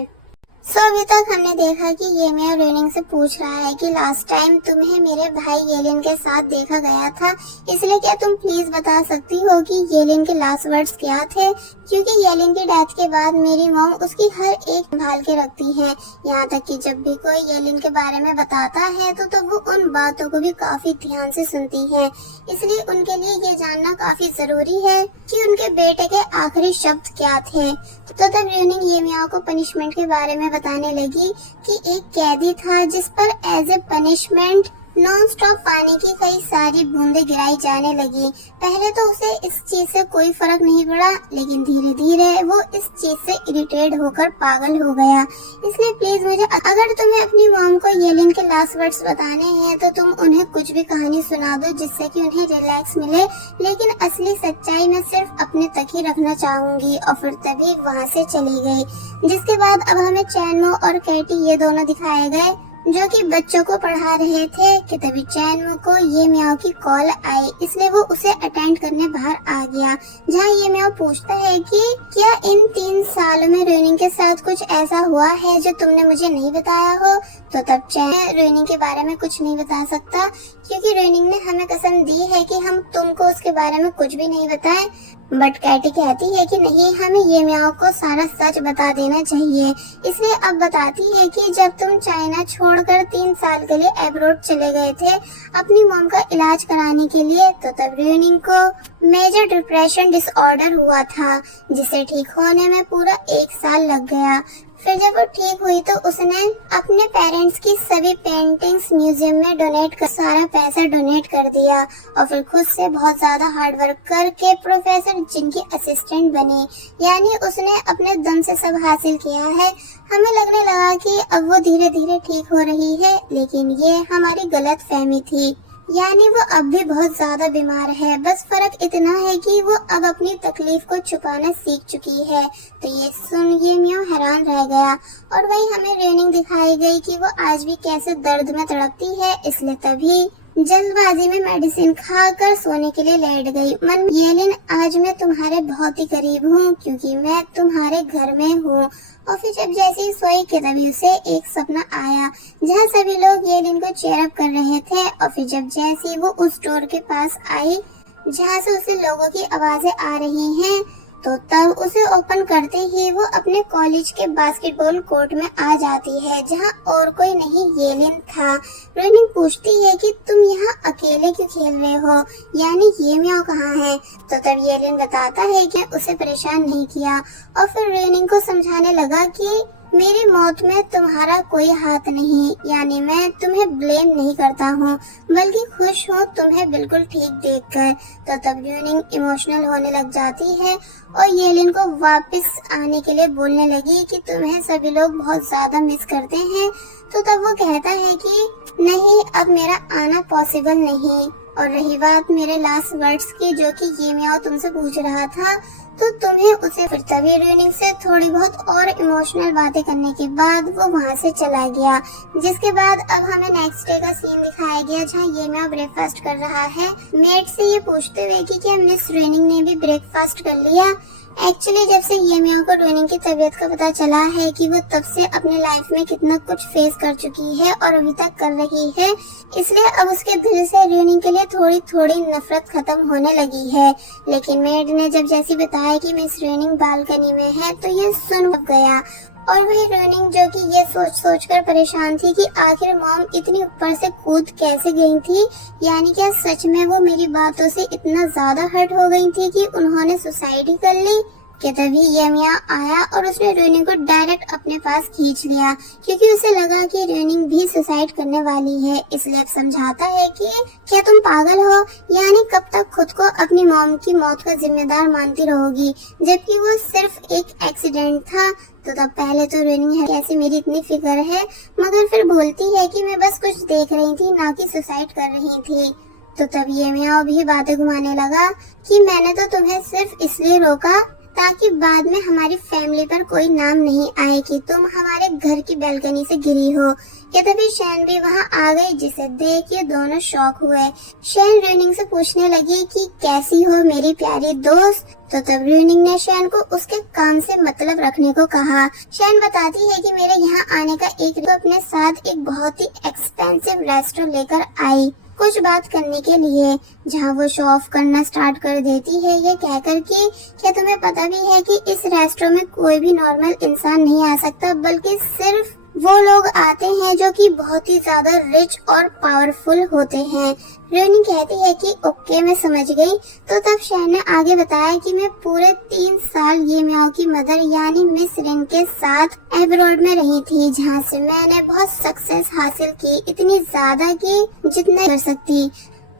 अभी तक हमने देखा कि ये म्याओ रूनिंग से पूछ रहा है कि लास्ट टाइम तुम्हें मेरे भाई येलिन के साथ देखा गया था, इसलिए क्या तुम प्लीज बता सकती हो कि येलिन के लास्ट वर्ड्स क्या थे, क्योंकि येलिन की डेथ के बाद मेरी मॉम उसकी हर एक संभाल के रखती है, यहाँ तक कि जब भी कोई येलिन के बारे में बताता है तो वो उन बातों को भी काफी ध्यान से सुनती है। इसलिए उनके लिए ये जानना काफी जरूरी है कि उनके बेटे के आखिरी शब्द क्या थे। तो तब रूनिंग ये म्याओ को पनिशमेंट के बारे में बताने लगी कि एक कैदी था जिस पर as a punishment non stop पानी की कई सारी बूंदें गिराई जाने लगी। पहले तो उसे इस चीज से कोई फर्क नहीं पड़ा, लेकिन धीरे धीरे वो इस चीज से इरिटेट होकर पागल हो गया। इसलिए प्लीज मुझे, अगर तुम्हें अपनी मॉम को येलिन के लास्ट वर्ड्स बताने हैं तो तुम उन्हें कुछ भी कहानी सुना दो जिससे कि उन्हें रिलैक्स मिले, लेकिन असली सच्चाई मैं सिर्फ अपने तक ही रखना चाहूंगी। और फिर तभी वहाँ से चली गई। जिसके बाद अब हमें चैनमो और कैटी ये दोनों दिखाए गए जो कि बच्चों को पढ़ा रहे थे कि तभी चैनमो को ये म्याओ की कॉल आई, इसलिए वो उसे अटेंड करने बाहर आ गया। जहाँ ये म्याओ पूछता है कि क्या इन 3 सालों में रोनिंग के साथ कुछ ऐसा हुआ है जो तुमने मुझे नहीं बताया हो। तो तब चैन रोनिंग के बारे में कुछ नहीं बता सकता, क्योंकि रोनिंग ने हमें कसम दी है कि हम तुमको उसके बारे में कुछ भी नहीं बताएं। बट कैटी कहती है कि नहीं, हमें ये म्याओ को सारा सच बता देना चाहिए। इसलिए अब बताती है कि जब तुम चाइना छोड़कर 3 साल के लिए एब्रोड चले गए थे अपनी मॉम का इलाज कराने के लिए, तो तब रोनिंग को मेजर डिप्रेशन डिसऑर्डर हुआ था, जिसे ठीक होने में पूरा 1 साल लग गया। फिर जब वो ठीक हुई तो उसने अपने पेरेंट्स की सभी पेंटिंग्स म्यूजियम में डोनेट कर सारा पैसा डोनेट कर दिया, और फिर खुद से बहुत ज्यादा हार्ड वर्क करके प्रोफेसर जिन की असिस्टेंट बनी। यानी उसने अपने दम से सब हासिल किया है। हमें लगने लगा कि अब वो धीरे धीरे ठीक हो रही है, लेकिन ये हमारी गलत फहमी थी। यानी वो अब भी बहुत ज्यादा बीमार है, बस फर्क इतना है कि वो अब अपनी तकलीफ को छुपाना सीख चुकी है। तो ये सुन ये म्याओ हैरान रह गया। और वही हमें रोनिंग दिखाई गई कि वो आज भी कैसे दर्द में तड़पती है, इसलिए तभी जल्दबाजी में मेडिसिन खाकर सोने के लिए लेट गई। मन में, येलिन आज मैं तुम्हारे बहुत ही करीब हूँ क्योंकि मैं तुम्हारे घर में हूँ। और फिर जब जैसे ही सोई कि तभी उसे एक सपना आया जहाँ सभी लोग येलिन को चेयर अप कर रहे थे। और फिर जब जैसे ही वो उस डोर के पास आई जहाँ से उसे लोगों की आवाजें आ रही हैं, तो तब उसे ओपन करते ही वो अपने कॉलेज के बास्केटबॉल कोर्ट में आ जाती है जहाँ और कोई नहीं येलिन था। रोनिंग पूछती है कि तुम यहाँ अकेले क्यों खेल रहे हो, यानी ये म्याओ कहाँ है। तो तब येलिन बताता है कि उसे परेशान नहीं किया, और फिर रोनिंग को समझाने लगा कि मेरी मौत में तुम्हारा कोई हाथ नहीं, यानी मैं तुम्हें ब्लेम नहीं करता हूँ, बल्कि खुश हूँ तुम्हें बिल्कुल ठीक देखकर। तो तब रोनिंग इमोशनल होने लग जाती है और येलिन को वापस आने के लिए बोलने लगी कि तुम्हें सभी लोग बहुत ज्यादा मिस करते हैं। तो तब वो कहता है कि नहीं, अब मेरा आना पॉसिबल नहीं। और रही बात मेरे लास्ट वर्ड्स की जो कि ये म्याओ तुमसे पूछ रहा था, तो तुम्हें उसे फिर तभी रोनिंग से थोड़ी बहुत और इमोशनल बातें करने के बाद वो वहाँ से चला गया। जिसके बाद अब हमें नेक्स्ट डे का सीन दिखाया गया जहाँ ये म्याओ ब्रेकफास्ट कर रहा है मेट से ये पूछते हुए कि क्या मिस रोनिंग ने भी ब्रेकफास्ट कर लिया। एक्चुअली जब से ये म्याओ को रोनिंग की तबीयत का पता चला है कि वो तब से अपने लाइफ में कितना कुछ फेस कर चुकी है और अभी तक कर रही है, इसलिए अब उसके दिल से रोनिंग के लिए थोड़ी थोड़ी नफरत खत्म होने लगी है। लेकिन मेड ने जब जैसे बताया कि मिस रोनिंग बालकनी में है तो ये सुन गया। और वही रोनिंग जो कि ये सोच कर परेशान थी कि आखिर मॉम इतनी ऊपर से कूद कैसे गई थी, यानी क्या सच में वो मेरी बातों से इतना ज्यादा हर्ट हो गई थी कि उन्होंने सुसाइड ही कर ली। कि तभी ये म्याओ आया और उसने रोनिंग को डायरेक्ट अपने पास खींच लिया, क्योंकि उसे लगा कि रोनिंग भी सुसाइड करने वाली है। इसलिए अब समझाता है कि क्या तुम पागल हो, यानी कब तक खुद को अपनी मॉम की मौत का जिम्मेदार मानती रहोगी, जबकि वो सिर्फ एक एक्सीडेंट था। तो तब पहले तो रोनिंग है कैसे मेरी इतनी फिक्र है, मगर फिर बोलती है कि मैं बस कुछ देख रही थी, ना कि सुसाइड कर रही थी। तो तब ये म्याओ भी बातें घुमाने लगा कि मैंने तो तुम्हें सिर्फ इसलिए रोका ताकि बाद में हमारी फैमिली पर कोई नाम नहीं आए कि तुम हमारे घर की बालकनी से गिरी हो। कि तभी शैन भी वहाँ आ गई, जिसे देख के दोनों शॉक हुए। शैन रोनिंग से पूछने लगी कि कैसी हो मेरी प्यारी दोस्त। तो तब रोनिंग ने शैन को उसके काम से मतलब रखने को कहा। शैन बताती है कि मेरे यहाँ आने का एक अपने साथ एक बहुत ही एक्सपेंसिव रेस्टोरेंट लेकर आई कुछ बात करने के लिए, जहाँ वो शो ऑफ करना स्टार्ट कर देती है ये कहकर कि क्या तुम्हें पता भी है कि इस रेस्टोरेंट में कोई भी नॉर्मल इंसान नहीं आ सकता, बल्कि सिर्फ वो लोग आते हैं जो कि बहुत ही ज्यादा रिच और पावरफुल होते हैं। रोनिंग कहती है कि ओके मैं समझ गई। तो तब शैन ने आगे बताया कि मैं पूरे 3 साल ये म्याओ की मदर यानी मिस रिन के साथ एब्रॉड में रही थी, जहाँ से मैंने बहुत सक्सेस हासिल की, इतनी ज्यादा की जितना कर सकती।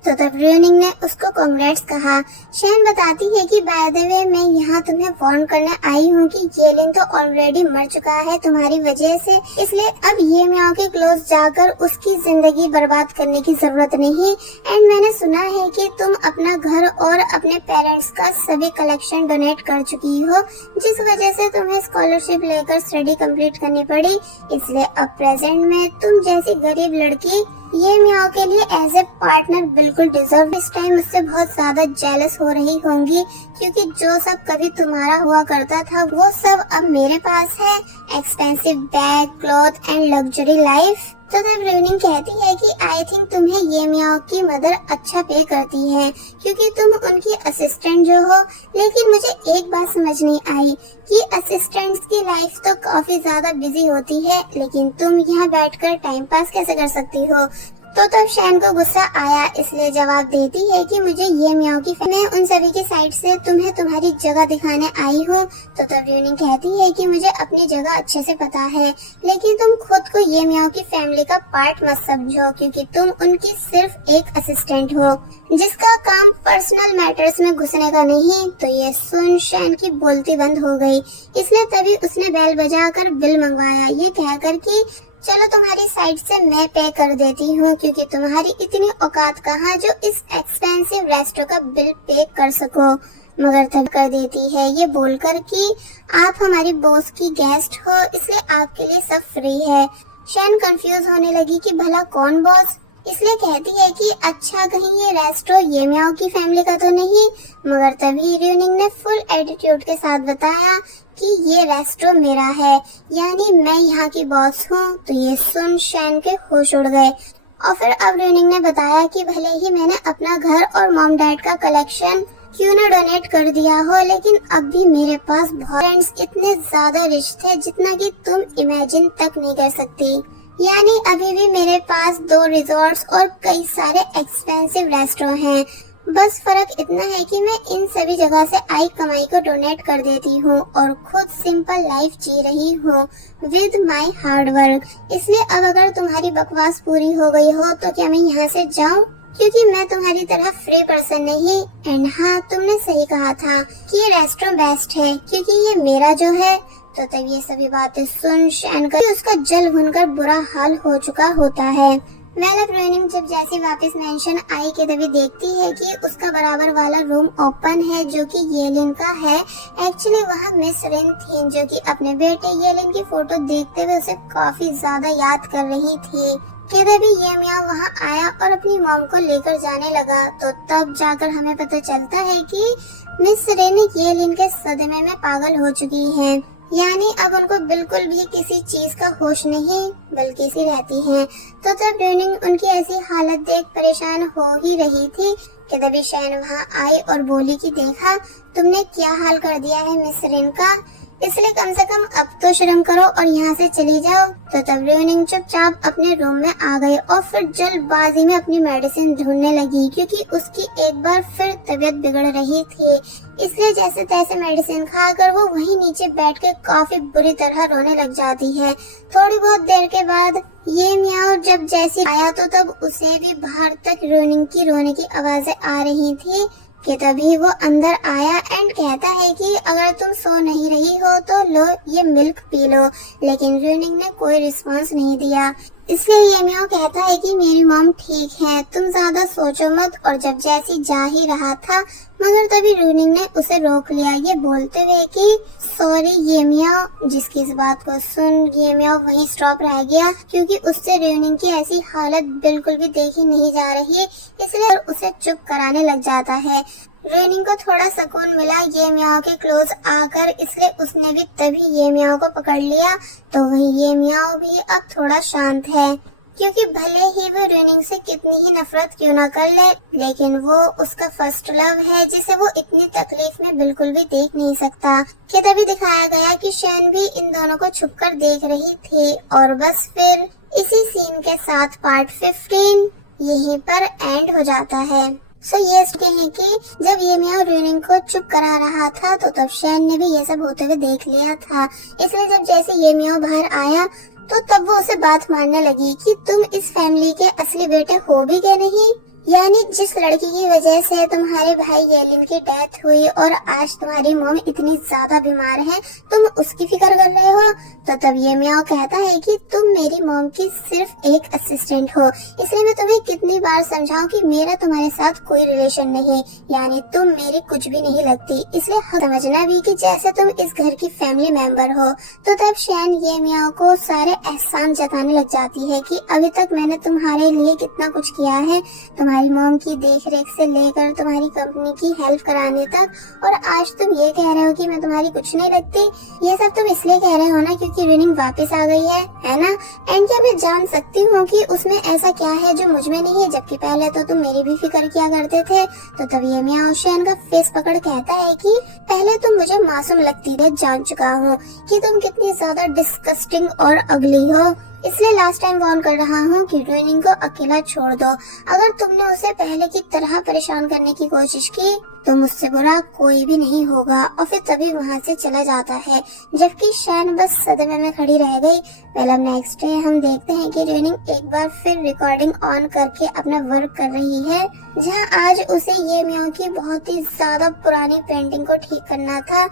तो तब रोनिंग ने उसको कांग्रेट्स कहा। शैन बताती है कि बाय द वे मैं यहाँ तुम्हें वार्न करने आई हूँ कि येलिन तो ऑलरेडी मर चुका है तुम्हारी वजह से, इसलिए अब ये म्याओ के क्लोज जाकर उसकी जिंदगी बर्बाद करने की जरूरत नहीं। एंड मैंने सुना है कि तुम अपना घर और अपने पेरेंट्स का सभी कलेक्शन डोनेट कर चुकी हो, जिस वजह से तुम्हें स्कॉलरशिप लेकर स्टडी कंप्लीट करनी पड़ी, इसलिए अब प्रेजेंट में तुम जैसी गरीब लड़की ये म्याओ के लिए एज ए पार्टनर बिल्कुल डिजर्व। इस टाइम उससे बहुत ज्यादा जेलस हो रही होंगी, क्योंकि जो सब कभी तुम्हारा हुआ करता था वो सब अब मेरे पास है, expensive bag, cloth and luxury life. तो तब रोनिंग कहती है कि आई थिंक तुम्हें ये म्याओ की मदर अच्छा पे करती है, क्योंकि तुम उनकी असिस्टेंट जो हो। लेकिन मुझे एक बात समझ नहीं आई कि असिस्टेंट्स की लाइफ तो काफी ज्यादा बिजी होती है, लेकिन तुम यहाँ बैठकर टाइम पास कैसे कर सकती हो। तो तब शैन को गुस्सा आया, इसलिए जवाब देती है कि मुझे ये म्याओ की मैं उन सभी की साइड से तुम्हें तुम्हारी जगह दिखाने आई हूँ। तो तब रोनिंग कहती है कि मुझे अपनी जगह अच्छे से पता है, लेकिन तुम खुद को ये म्याओ की फैमिली का पार्ट मत समझो, क्योंकि तुम उनकी सिर्फ एक असिस्टेंट हो जिसका काम पर्सनल मैटर्स में घुसने का नहीं। तो ये सुन शैन की बोलती बंद हो गई, इसलिए तभी उसने बेल बजाकर बिल मंगवाया, ये कहकर कि चलो तुम्हारी साइड से मैं पे कर देती हूँ, क्योंकि तुम्हारी इतनी औकात कहाँ जो इस एक्सपेंसिव रेस्टोरेंट का बिल पे कर सको। मगर तब कर देती है ये बोलकर कि आप हमारी बॉस की गेस्ट हो, इसलिए आपके लिए सब फ्री है। शैन कंफ्यूज होने लगी कि भला कौन बॉस, इसलिए कहती है कि अच्छा कहीं ये रेस्टो ये म्याओ की फैमिली का तो नहीं। मगर तभी रोनिंग ने फुल एटीट्यूड के साथ बताया कि ये रेस्टो मेरा है, यानी मैं यहाँ की बॉस हूँ। तो ये सुन शैन के होश उड़ गए, और फिर अब रोनिंग ने बताया कि भले ही मैंने अपना घर और मॉम डैड का कलेक्शन क्यों न डोनेट कर दिया हो, लेकिन अब भी मेरे पास फ्रेंड्स इतने ज्यादा रिच थे जितना कि तुम इमेजिन तक नहीं कर सकती। यानी अभी भी मेरे पास 2 रिजॉर्ट्स और कई सारे एक्सपेंसिव रेस्टोरेंट हैं। बस फर्क इतना है कि मैं इन सभी जगह से आई कमाई को डोनेट कर देती हूँ और खुद सिंपल लाइफ जी रही हूँ विद माय हार्ड वर्क। इसलिए अब अगर तुम्हारी बकवास पूरी हो गई हो तो क्या मैं यहाँ से जाऊँ, क्योंकि मैं तुम्हारी तरह फ्री पर्सन नहीं। एंड हाँ, तुमने सही कहा था कि ये रेस्टोरेंट बेस्ट है, क्योंकि ये मेरा जो है। तो तब ये सभी बातें सुन शैन का उसका जल भुनकर बुरा हाल हो चुका होता है। रोनिंग जब जैसे वापस मेंशन आई के तभी देखती है कि उसका बराबर वाला रूम ओपन है जो कि येलिन का है। एक्चुअली वहाँ मिस रिन थी जो कि अपने बेटे येलिन की फोटो देखते हुए उसे काफी ज्यादा याद कर रही थी। कि तभी ये म्याओ वहाँ आया और अपनी मॉम को लेकर जाने लगा। तो तब जाकर हमें पता चलता है कि मिस रिन येलिन के सदमे में पागल हो चुकी है, यानी अब उनको बिल्कुल भी किसी चीज का होश नहीं बल्कि सी रहती हैं। तो तब रोनिंग उनकी ऐसी हालत देख परेशान हो ही रही थी कि तभी शैन वहाँ आई और बोली कि देखा तुमने क्या हाल कर दिया है मिस रिन का, इसलिए कम से कम अब तो शर्म करो और यहाँ से चली जाओ। तो तब रोनिंग चुपचाप अपने रूम में आ गई और फिर जल्दबाजी में अपनी मेडिसिन ढूंढने लगी, क्योंकि उसकी एक बार फिर तबीयत बिगड़ रही थी। इसलिए जैसे तैसे मेडिसिन खाकर वो वहीं नीचे बैठ के काफी बुरी तरह रोने लग जाती है। थोड़ी बहुत देर के बाद ये म्याओ जब जैसे आया तो तब उसे भी बाहर तक रोनिंग की रोने की आवाजें आ रही थी कि तभी वो अंदर आया एंड कहता है कि अगर तुम सो नहीं रही हो तो लो ये मिल्क पी लो। लेकिन रोनिंग ने कोई रिस्पांस नहीं दिया, इसलिए ये म्याओ कहता है कि मेरी मॉम ठीक है, तुम ज्यादा सोचो मत। और जब जैसी जा ही रहा था मगर तभी रोनिंग ने उसे रोक लिया ये बोलते हुए कि सॉरी ये म्याओ। जिसकी इस बात को सुन ये म्याओ वहीं स्टॉप रह गया, क्योंकि उससे रोनिंग की ऐसी हालत बिल्कुल भी देखी नहीं जा रही, इसलिए उसे चुप कराने लग जाता है। रोनिंग को थोड़ा सुकून मिला ये म्याओ के क्लोज आकर, इसलिए उसने भी तभी ये म्याओ को पकड़ लिया। तो वही ये म्याओ भी अब थोड़ा शांत है, क्योंकि भले ही वो रेनिंग से कितनी ही नफरत क्यों ना कर ले, लेकिन वो उसका फर्स्ट लव है जिसे वो इतनी तकलीफ में बिल्कुल भी देख नहीं सकता। कि तभी दिखाया गया कि शैन भी इन दोनों को छुपकर देख रही थी। और बस फिर इसी सीन के साथ पार्ट 15 यहीं पर एंड हो जाता है। सो ये कहें कि जब ये मियाँ रेनिंग को चुप करा रहा था तो तब शैन ने भी ये सब होते हुए देख लिया था। इसलिए जब जैसे ये मियाँ बाहर आया तो तब वो उसे बात मारने लगी कि तुम इस फैमिली के असली बेटे हो भी क्या नहीं, यानी जिस लड़की की वजह से तुम्हारे भाई येलिन की डेथ हुई और आज तुम्हारी मॉम इतनी ज्यादा बीमार है, तुम उसकी फिक्र कर रहे हो। तो तब ये मियाँ कहता है कि तुम मेरी मॉम की सिर्फ एक असिस्टेंट हो, इसलिए मैं तुम्हें कितनी बार समझाऊं कि मेरा तुम्हारे साथ कोई रिलेशन नहीं, यानी तुम मेरी कुछ भी नहीं लगती, इसलिए समझना भी कि जैसे तुम इस घर की फैमिली मेंबर हो। तो तब शैन ये मियाँ को सारे एहसान जताने लग जाती है कि अभी तक मैंने तुम्हारे लिए कितना कुछ किया है, तुम्हारी मॉम की देखरेख से लेकर तुम्हारी कंपनी की हेल्प कराने तक, और आज तुम ये कह रहे हो कि मैं तुम्हारी कुछ नहीं लगती। ये सब तुम इसलिए कह रहे हो ना क्योंकि रेनिंग वापस आ गई है ना? एंड क्या मैं जान सकती हूँ कि उसमें ऐसा क्या है जो मुझ में नहीं है, जबकि पहले तो तुम मेरी भी फिक्र किया करते थे। तो तब ये मियाँ शैन का फेस पकड़ कहता है कि पहले तुम मुझे मासूम लगती थी, जान चुका हूँ कि तुम कितनी ज्यादा डिस्कस्टिंग और अगली हो, इसलिए लास्ट टाइम वार्न कर रहा हूँ कि रेनिंग को अकेला छोड़ दो। अगर तुमने उसे पहले की तरह परेशान करने की कोशिश की तो मुझसे बुरा कोई भी नहीं होगा। और फिर तभी वहाँ से चला जाता है, जबकि शैन बस सदमे में खड़ी रह गई। पहले नेक्स्ट डे हम देखते हैं कि रेनिंग एक बार फिर रिकॉर्डिंग ऑन करके अपना वर्क कर रही है, जहाँ आज उसे ये मियाँ की बहुत ही ज्यादा पुरानी पेंटिंग को ठीक करना था।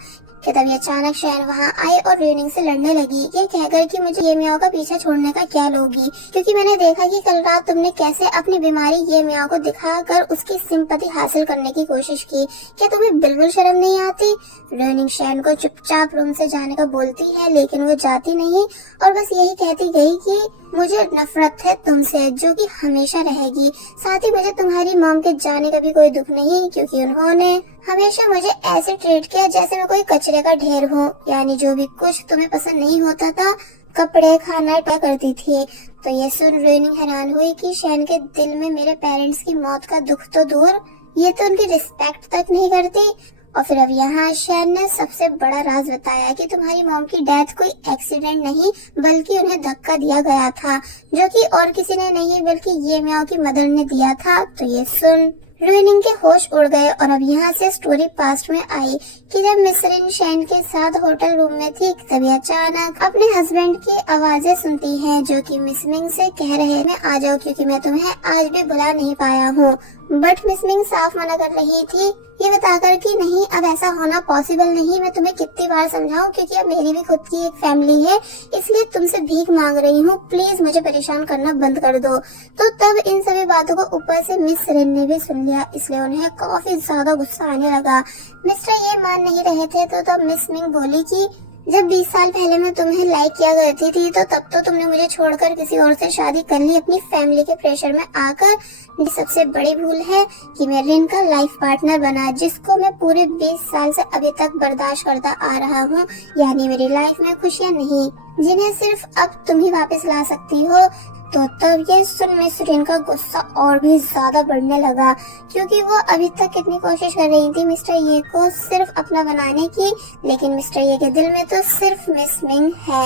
कि तभी अचानक शैन वहाँ आई और रेनिंग से लड़ने लगी, ये कहकर कि मुझे ये मियाँ का पीछा छोड़ने का क्या लोगी, क्योंकि मैंने देखा कि कल रात तुमने कैसे अपनी बीमारी ये मियाँ को दिखाकर उसकी सिंपैथी हासिल करने की कोशिश की। क्या तुम्हें बिल्कुल शर्म नहीं आती? रेनिंग शैन को चुपचाप रूम से जाने का बोलती है, लेकिन वो जाती नहीं और बस यही कहती गई कि मुझे नफरत है तुमसे, जो कि हमेशा रहेगी। साथ ही मुझे तुम्हारी मॉम के जाने का भी कोई दुख नहीं, क्योंकि उन्होंने हमेशा मुझे ऐसे ट्रीट किया जैसे मैं कोई कचरे का ढेर हूँ, यानी जो भी कुछ तुम्हें पसंद नहीं होता था, कपड़े खाना क्या करती थी। तो ये सुन रेनिंग हैरान हुई कि शैन के दिल में मेरे पेरेंट्स की मौत का दुख तो दूर, ये तो उनकी रिस्पेक्ट तक नहीं करती। और फिर अब यहाँ शैन ने सबसे बड़ा राज बताया कि तुम्हारी मॉम की डेथ कोई एक्सीडेंट नहीं बल्कि उन्हें धक्का दिया गया था, जो कि और किसी ने नहीं बल्कि ये मियाँ की मदर ने दिया था। तो ये सुन रेनिंग के होश उड़ गए और अब यहाँ से स्टोरी पास्ट में आई कि जब मिस रिन शैन के साथ होटल रूम में थी, तभी अचानक अपने हस्बैंड की आवाजें सुनती है, जो कि मिस मिंग से कह रहे हैं मैं आ जाओ क्योंकि मैं तुम्हें आज भी बुला नहीं पाया हूँ। बट मिस मिंग साफ मना कर रही थी, ये बताकर कि नहीं अब ऐसा होना पॉसिबल नहीं, मैं तुम्हें कितनी बार समझाऊं, क्योंकि अब मेरी भी खुद की एक फैमिली है, इसलिए तुमसे भीख मांग रही हूँ, प्लीज मुझे परेशान करना बंद कर दो। तो तब इन सभी बातों को ऊपर से मिस रिन ने भी सुन लिया, इसलिए उन्हें काफी ज्यादा गुस्सा आने लगा। मिस्टर ये मान नहीं रहे थे, तो तब मिस मिंग बोली कि जब 20 साल पहले मैं तुम्हें लाइक किया करती थी तो तब तो तुमने मुझे छोड़कर किसी और से शादी कर ली अपनी फैमिली के प्रेशर में आकर। मेरी सबसे बड़ी भूल है कि मैं रिन का लाइफ पार्टनर बना, जिसको मैं पूरे 20 साल से अभी तक बर्दाश्त करता आ रहा हूँ, यानी मेरी लाइफ में खुशियाँ नहीं, जिन्हें सिर्फ अब तुम ही वापस ला सकती हो। तो तब ये सुन मिस रिन का गुस्सा और भी ज्यादा बढ़ने लगा, क्योंकि वो अभी तक कितनी कोशिश कर रही थी मिस्टर ये को सिर्फ अपना बनाने की, लेकिन मिस्टर ये के दिल में तो सिर्फ मिस मिंग है।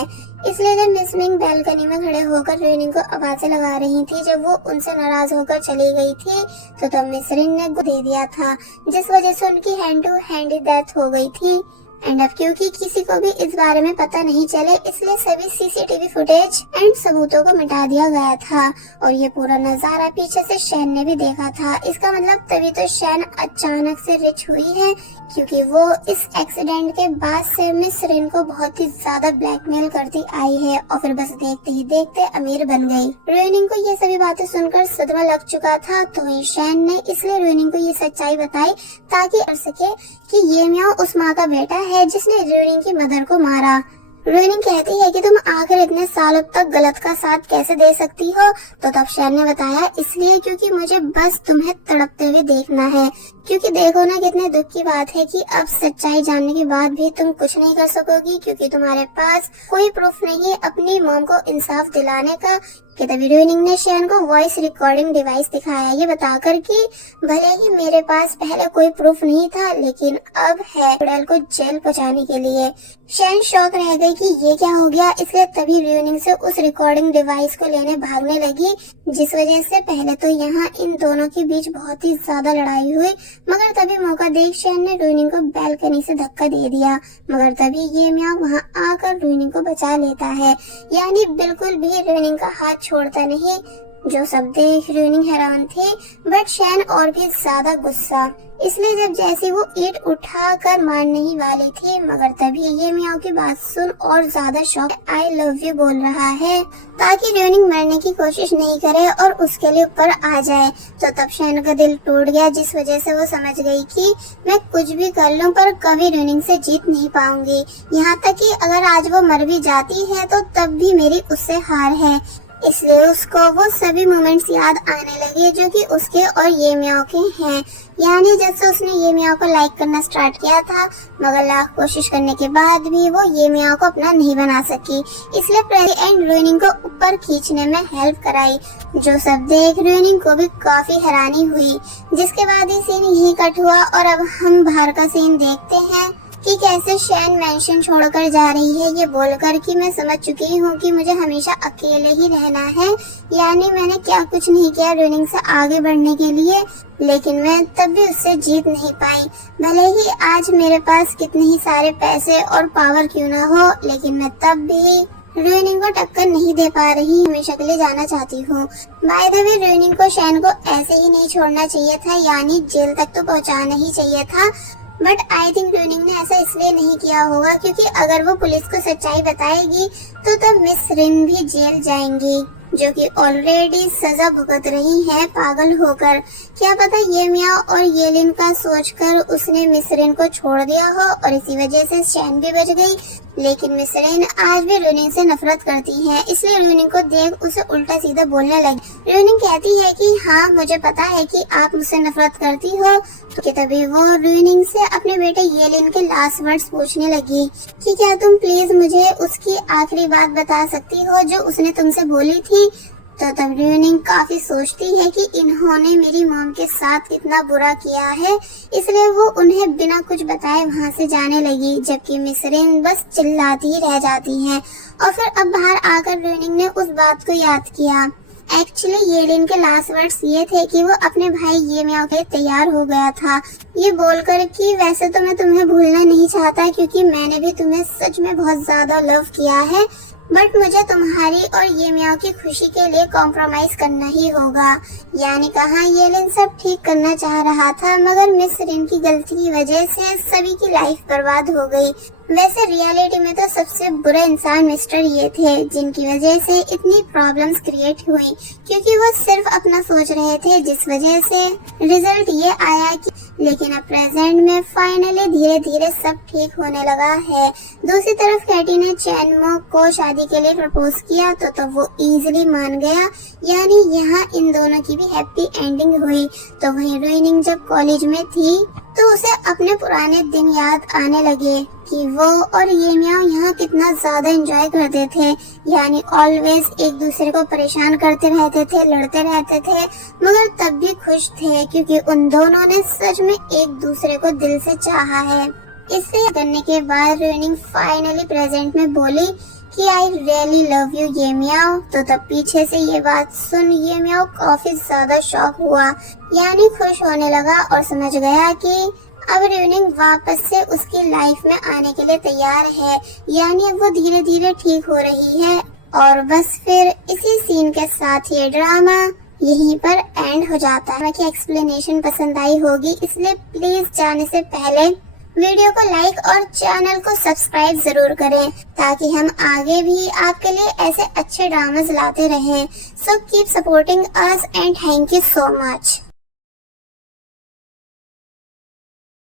इसलिए जब मिस मिंग बैल्कनी में खड़े होकर रेनिंग को आवाजें लगा रही थी, जब वो उनसे नाराज होकर चली गई थी, तो तब मिस रिन ने दे दिया था, जिस वजह से उनकी हैंड टू हैंड डेथ हो गई थी। एंड अब क्योंकि किसी को भी इस बारे में पता नहीं चले, इसलिए सभी सीसीटीवी फुटेज एंड सबूतों को मिटा दिया गया था। और ये पूरा नजारा पीछे से शैन ने भी देखा था। इसका मतलब तभी तो शैन अचानक से रिच हुई है, क्योंकि वो इस एक्सीडेंट के बाद से मिस रिन को बहुत ही ज्यादा ब्लैकमेल करती आई है, और फिर बस देखते ही देखते अमीर बन गई। रेनिंग को ये सभी बातें सुनकर सदमा लग चुका था, तो ही शैन ने इसलिए रेनिंग को ये सच्चाई बताई ताकि कर सके कि ये मियाँ उस माँ का बेटा है जिसने रेनिंग की मदर को मारा। रेनिंग कहती है कि तुम आखिर इतने सालों तक गलत का साथ कैसे दे सकती हो? तो तब शैन ने बताया इसलिए क्योंकि मुझे बस तुम्हें तड़पते हुए देखना है, क्योंकि देखो ना कितने दुख की बात है कि अब सच्चाई जानने के बाद भी तुम कुछ नहीं कर सकोगी, क्योंकि तुम्हारे पास कोई प्रूफ नहीं अपनी मॉम को इंसाफ दिलाने का, कि तभी रोइनिंग ने शैन को वॉइस रिकॉर्डिंग डिवाइस दिखाया, ये बताकर कि भले ही मेरे पास पहले कोई प्रूफ नहीं था लेकिन अब है डेल को जेल पहुंचाने के लिए। शैन शॉक रह गई कि ये क्या हो गया, इसलिए तभी रोइनिंग से उस रिकॉर्डिंग डिवाइस को लेने भागने लगी, जिस वजह से पहले तो यहाँ इन दोनों के बीच बहुत ही ज्यादा लड़ाई हुई। मगर तभी मौका देख शैन ने रोइनिंग को बैल्कनी से धक्का दे दिया, मगर तभी ये म्याओ वहाँ आकर रोइनिंग को बचा लेता है, यानी बिल्कुल भी रोइनिंग का हाथ छोड़ता नहीं। जो सब देख रोइनिंग हैरान थे, बट शैन और भी ज्यादा गुस्सा, इसलिए जब जैसे वो ईंट उठाकर मारने ही वाली थी, मगर तभी ये म्याओ की बात सुन और ज्यादा शौक आई लव यू बोल रहा है, ताकि रोइनिंग मरने की कोशिश नहीं करे और उसके लिए ऊपर आ जाए। तो तब शैन का दिल टूट गया, जिस वजह से वो समझ गई कि मैं कुछ भी कर लूं पर कभी रोइनिंग से जीत नहीं पाऊंगी, यहाँ तक कि अगर आज वो मर भी जाती है तो तब भी मेरी उससे हार है। इसलिए उसको वो सभी मोमेंट्स याद आने लगे जो कि उसके और ये म्याओ के हैं, यानी जब से उसने ये म्याओ को लाइक करना स्टार्ट किया था, मगर लाख कोशिश करने के बाद भी वो ये म्याओ को अपना नहीं बना सकी, इसलिए प्रेरी एंड रोइनिंग को ऊपर खींचने में हेल्प कराई। जो सब देख रोइनिंग को भी काफी हैरानी हुई, जिसके बाद ये सीन यही कट हुआ और अब हम बाहर का सीन देखते हैं कि कैसे शैन मैंशन छोड़कर जा रही है, ये बोलकर कि मैं समझ चुकी हूँ कि मुझे हमेशा अकेले ही रहना है, यानी मैंने क्या कुछ नहीं किया रोइनिंग से आगे बढ़ने के लिए, लेकिन मैं तब भी उससे जीत नहीं पाई। भले ही आज मेरे पास कितने ही सारे पैसे और पावर क्यों ना हो, लेकिन मैं तब भी रोइनिंग को टक्कर नहीं दे पा रही, हमेशा के लिए जाना चाहती हूँ। बाय द वे रोइनिंग को शैन को ऐसे ही नहीं छोड़ना चाहिए था, यानी जेल तक तो पहुँचाना ही चाहिए था, बट आई थिंक रोइनिंग ने ऐसा इसलिए नहीं किया होगा क्योंकि अगर वो पुलिस को सच्चाई बताएगी तो तब मिस रिन भी जेल जाएंगी, जो कि ऑलरेडी सजा भुगत रही है पागल होकर। क्या पता ये म्याओ और ये लिन का सोचकर उसने मिस रिन को छोड़ दिया हो और इसी वजह से शैन भी बच गई, लेकिन मिस रिन आज भी रोइनिंग से नफरत करती है, इसलिए रोइनिंग को देख उसे उल्टा सीधा बोलने लगी। रोइनिंग कहती है कि हाँ मुझे पता है कि आप मुझसे नफरत करती हो, तो तभी वो रोइनिंग से अपने बेटे ये लिन के लास्ट वर्ड्स पूछने लगी कि क्या तुम प्लीज मुझे उसकी आखिरी बात बता सकती हो जो उसने तुमसे बोली थी। तो तब रोइनिंग काफी सोचती है कि इन्होंने मेरी मॉम के साथ कितना बुरा किया है, इसलिए वो उन्हें बिना कुछ बताए वहाँ से जाने लगी, जबकि मिस रिन बस चिल्लाती ही रह जाती हैं। और फिर अब बाहर आकर रोइनिंग ने उस बात को याद किया। एक्चुअली ये लिन के लास्ट वर्ड्स ये थे कि वो अपने भाई ये म्याओ के तैयार हो गया था, ये बोलकर कि वैसे तो मैं तुम्हें भूलना नहीं चाहता क्योंकि मैंने भी तुम्हें सच में बहुत ज्यादा लव किया है, बट मुझे तुम्हारी और ये म्याओ की खुशी के लिए कॉम्प्रोमाइज करना ही होगा। यानी कहा ये लिन सब ठीक करना चाह रहा था, मगर मिस रिन की गलती की वजह से सभी की लाइफ बर्बाद हो गई। वैसे रियलिटी में तो सबसे बुरे इंसान मिस्टर ये थे, जिनकी वजह से इतनी प्रॉब्लम्स क्रिएट हुई, क्योंकि वो सिर्फ अपना सोच रहे थे, जिस वजह से रिजल्ट ये आया कि लेकिन अब प्रेजेंट में फाइनली धीरे धीरे सब ठीक होने लगा है। दूसरी तरफ कैटी ने चैनमो को शादी के लिए प्रपोज किया तो वो इजीली मान गया, यानी यहाँ इन दोनों की भी हैप्पी एंडिंग हुई। तो वहीं रोइनिंग जब कॉलेज में थी तो उसे अपने पुराने दिन याद आने लगे कि वो और ये म्याओ यहाँ कितना ज्यादा एंजॉय करते थे, यानी ऑलवेज एक दूसरे को परेशान करते रहते थे, लड़ते रहते थे, मगर तब भी खुश थे क्योंकि उन दोनों ने सच में एक दूसरे को दिल से चाहा है। इससे करने के बाद रोइनिंग फाइनली प्रेजेंट में बोली कि आई रियली लव यू ये म्याओ। तो तब पीछे से ये बात सुन ये म्याओ काफी ज्यादा शॉक हुआ, यानी खुश होने लगा और समझ गया कि अब रोइनिंग वापस से उसकी लाइफ में आने के लिए तैयार है, यानी अब वो धीरे धीरे ठीक हो रही है। और बस फिर इसी सीन के साथ ये ड्रामा यहीं पर एंड हो जाता है। कि एक्सप्लेनेशन पसंद आई होगी, इसलिए प्लीज जाने से पहले वीडियो को लाइक और चैनल को सब्सक्राइब जरूर करें, ताकि हम आगे भी आपके लिए ऐसे अच्छे ड्रामास लाते रहें। So keep supporting us and thank you so much.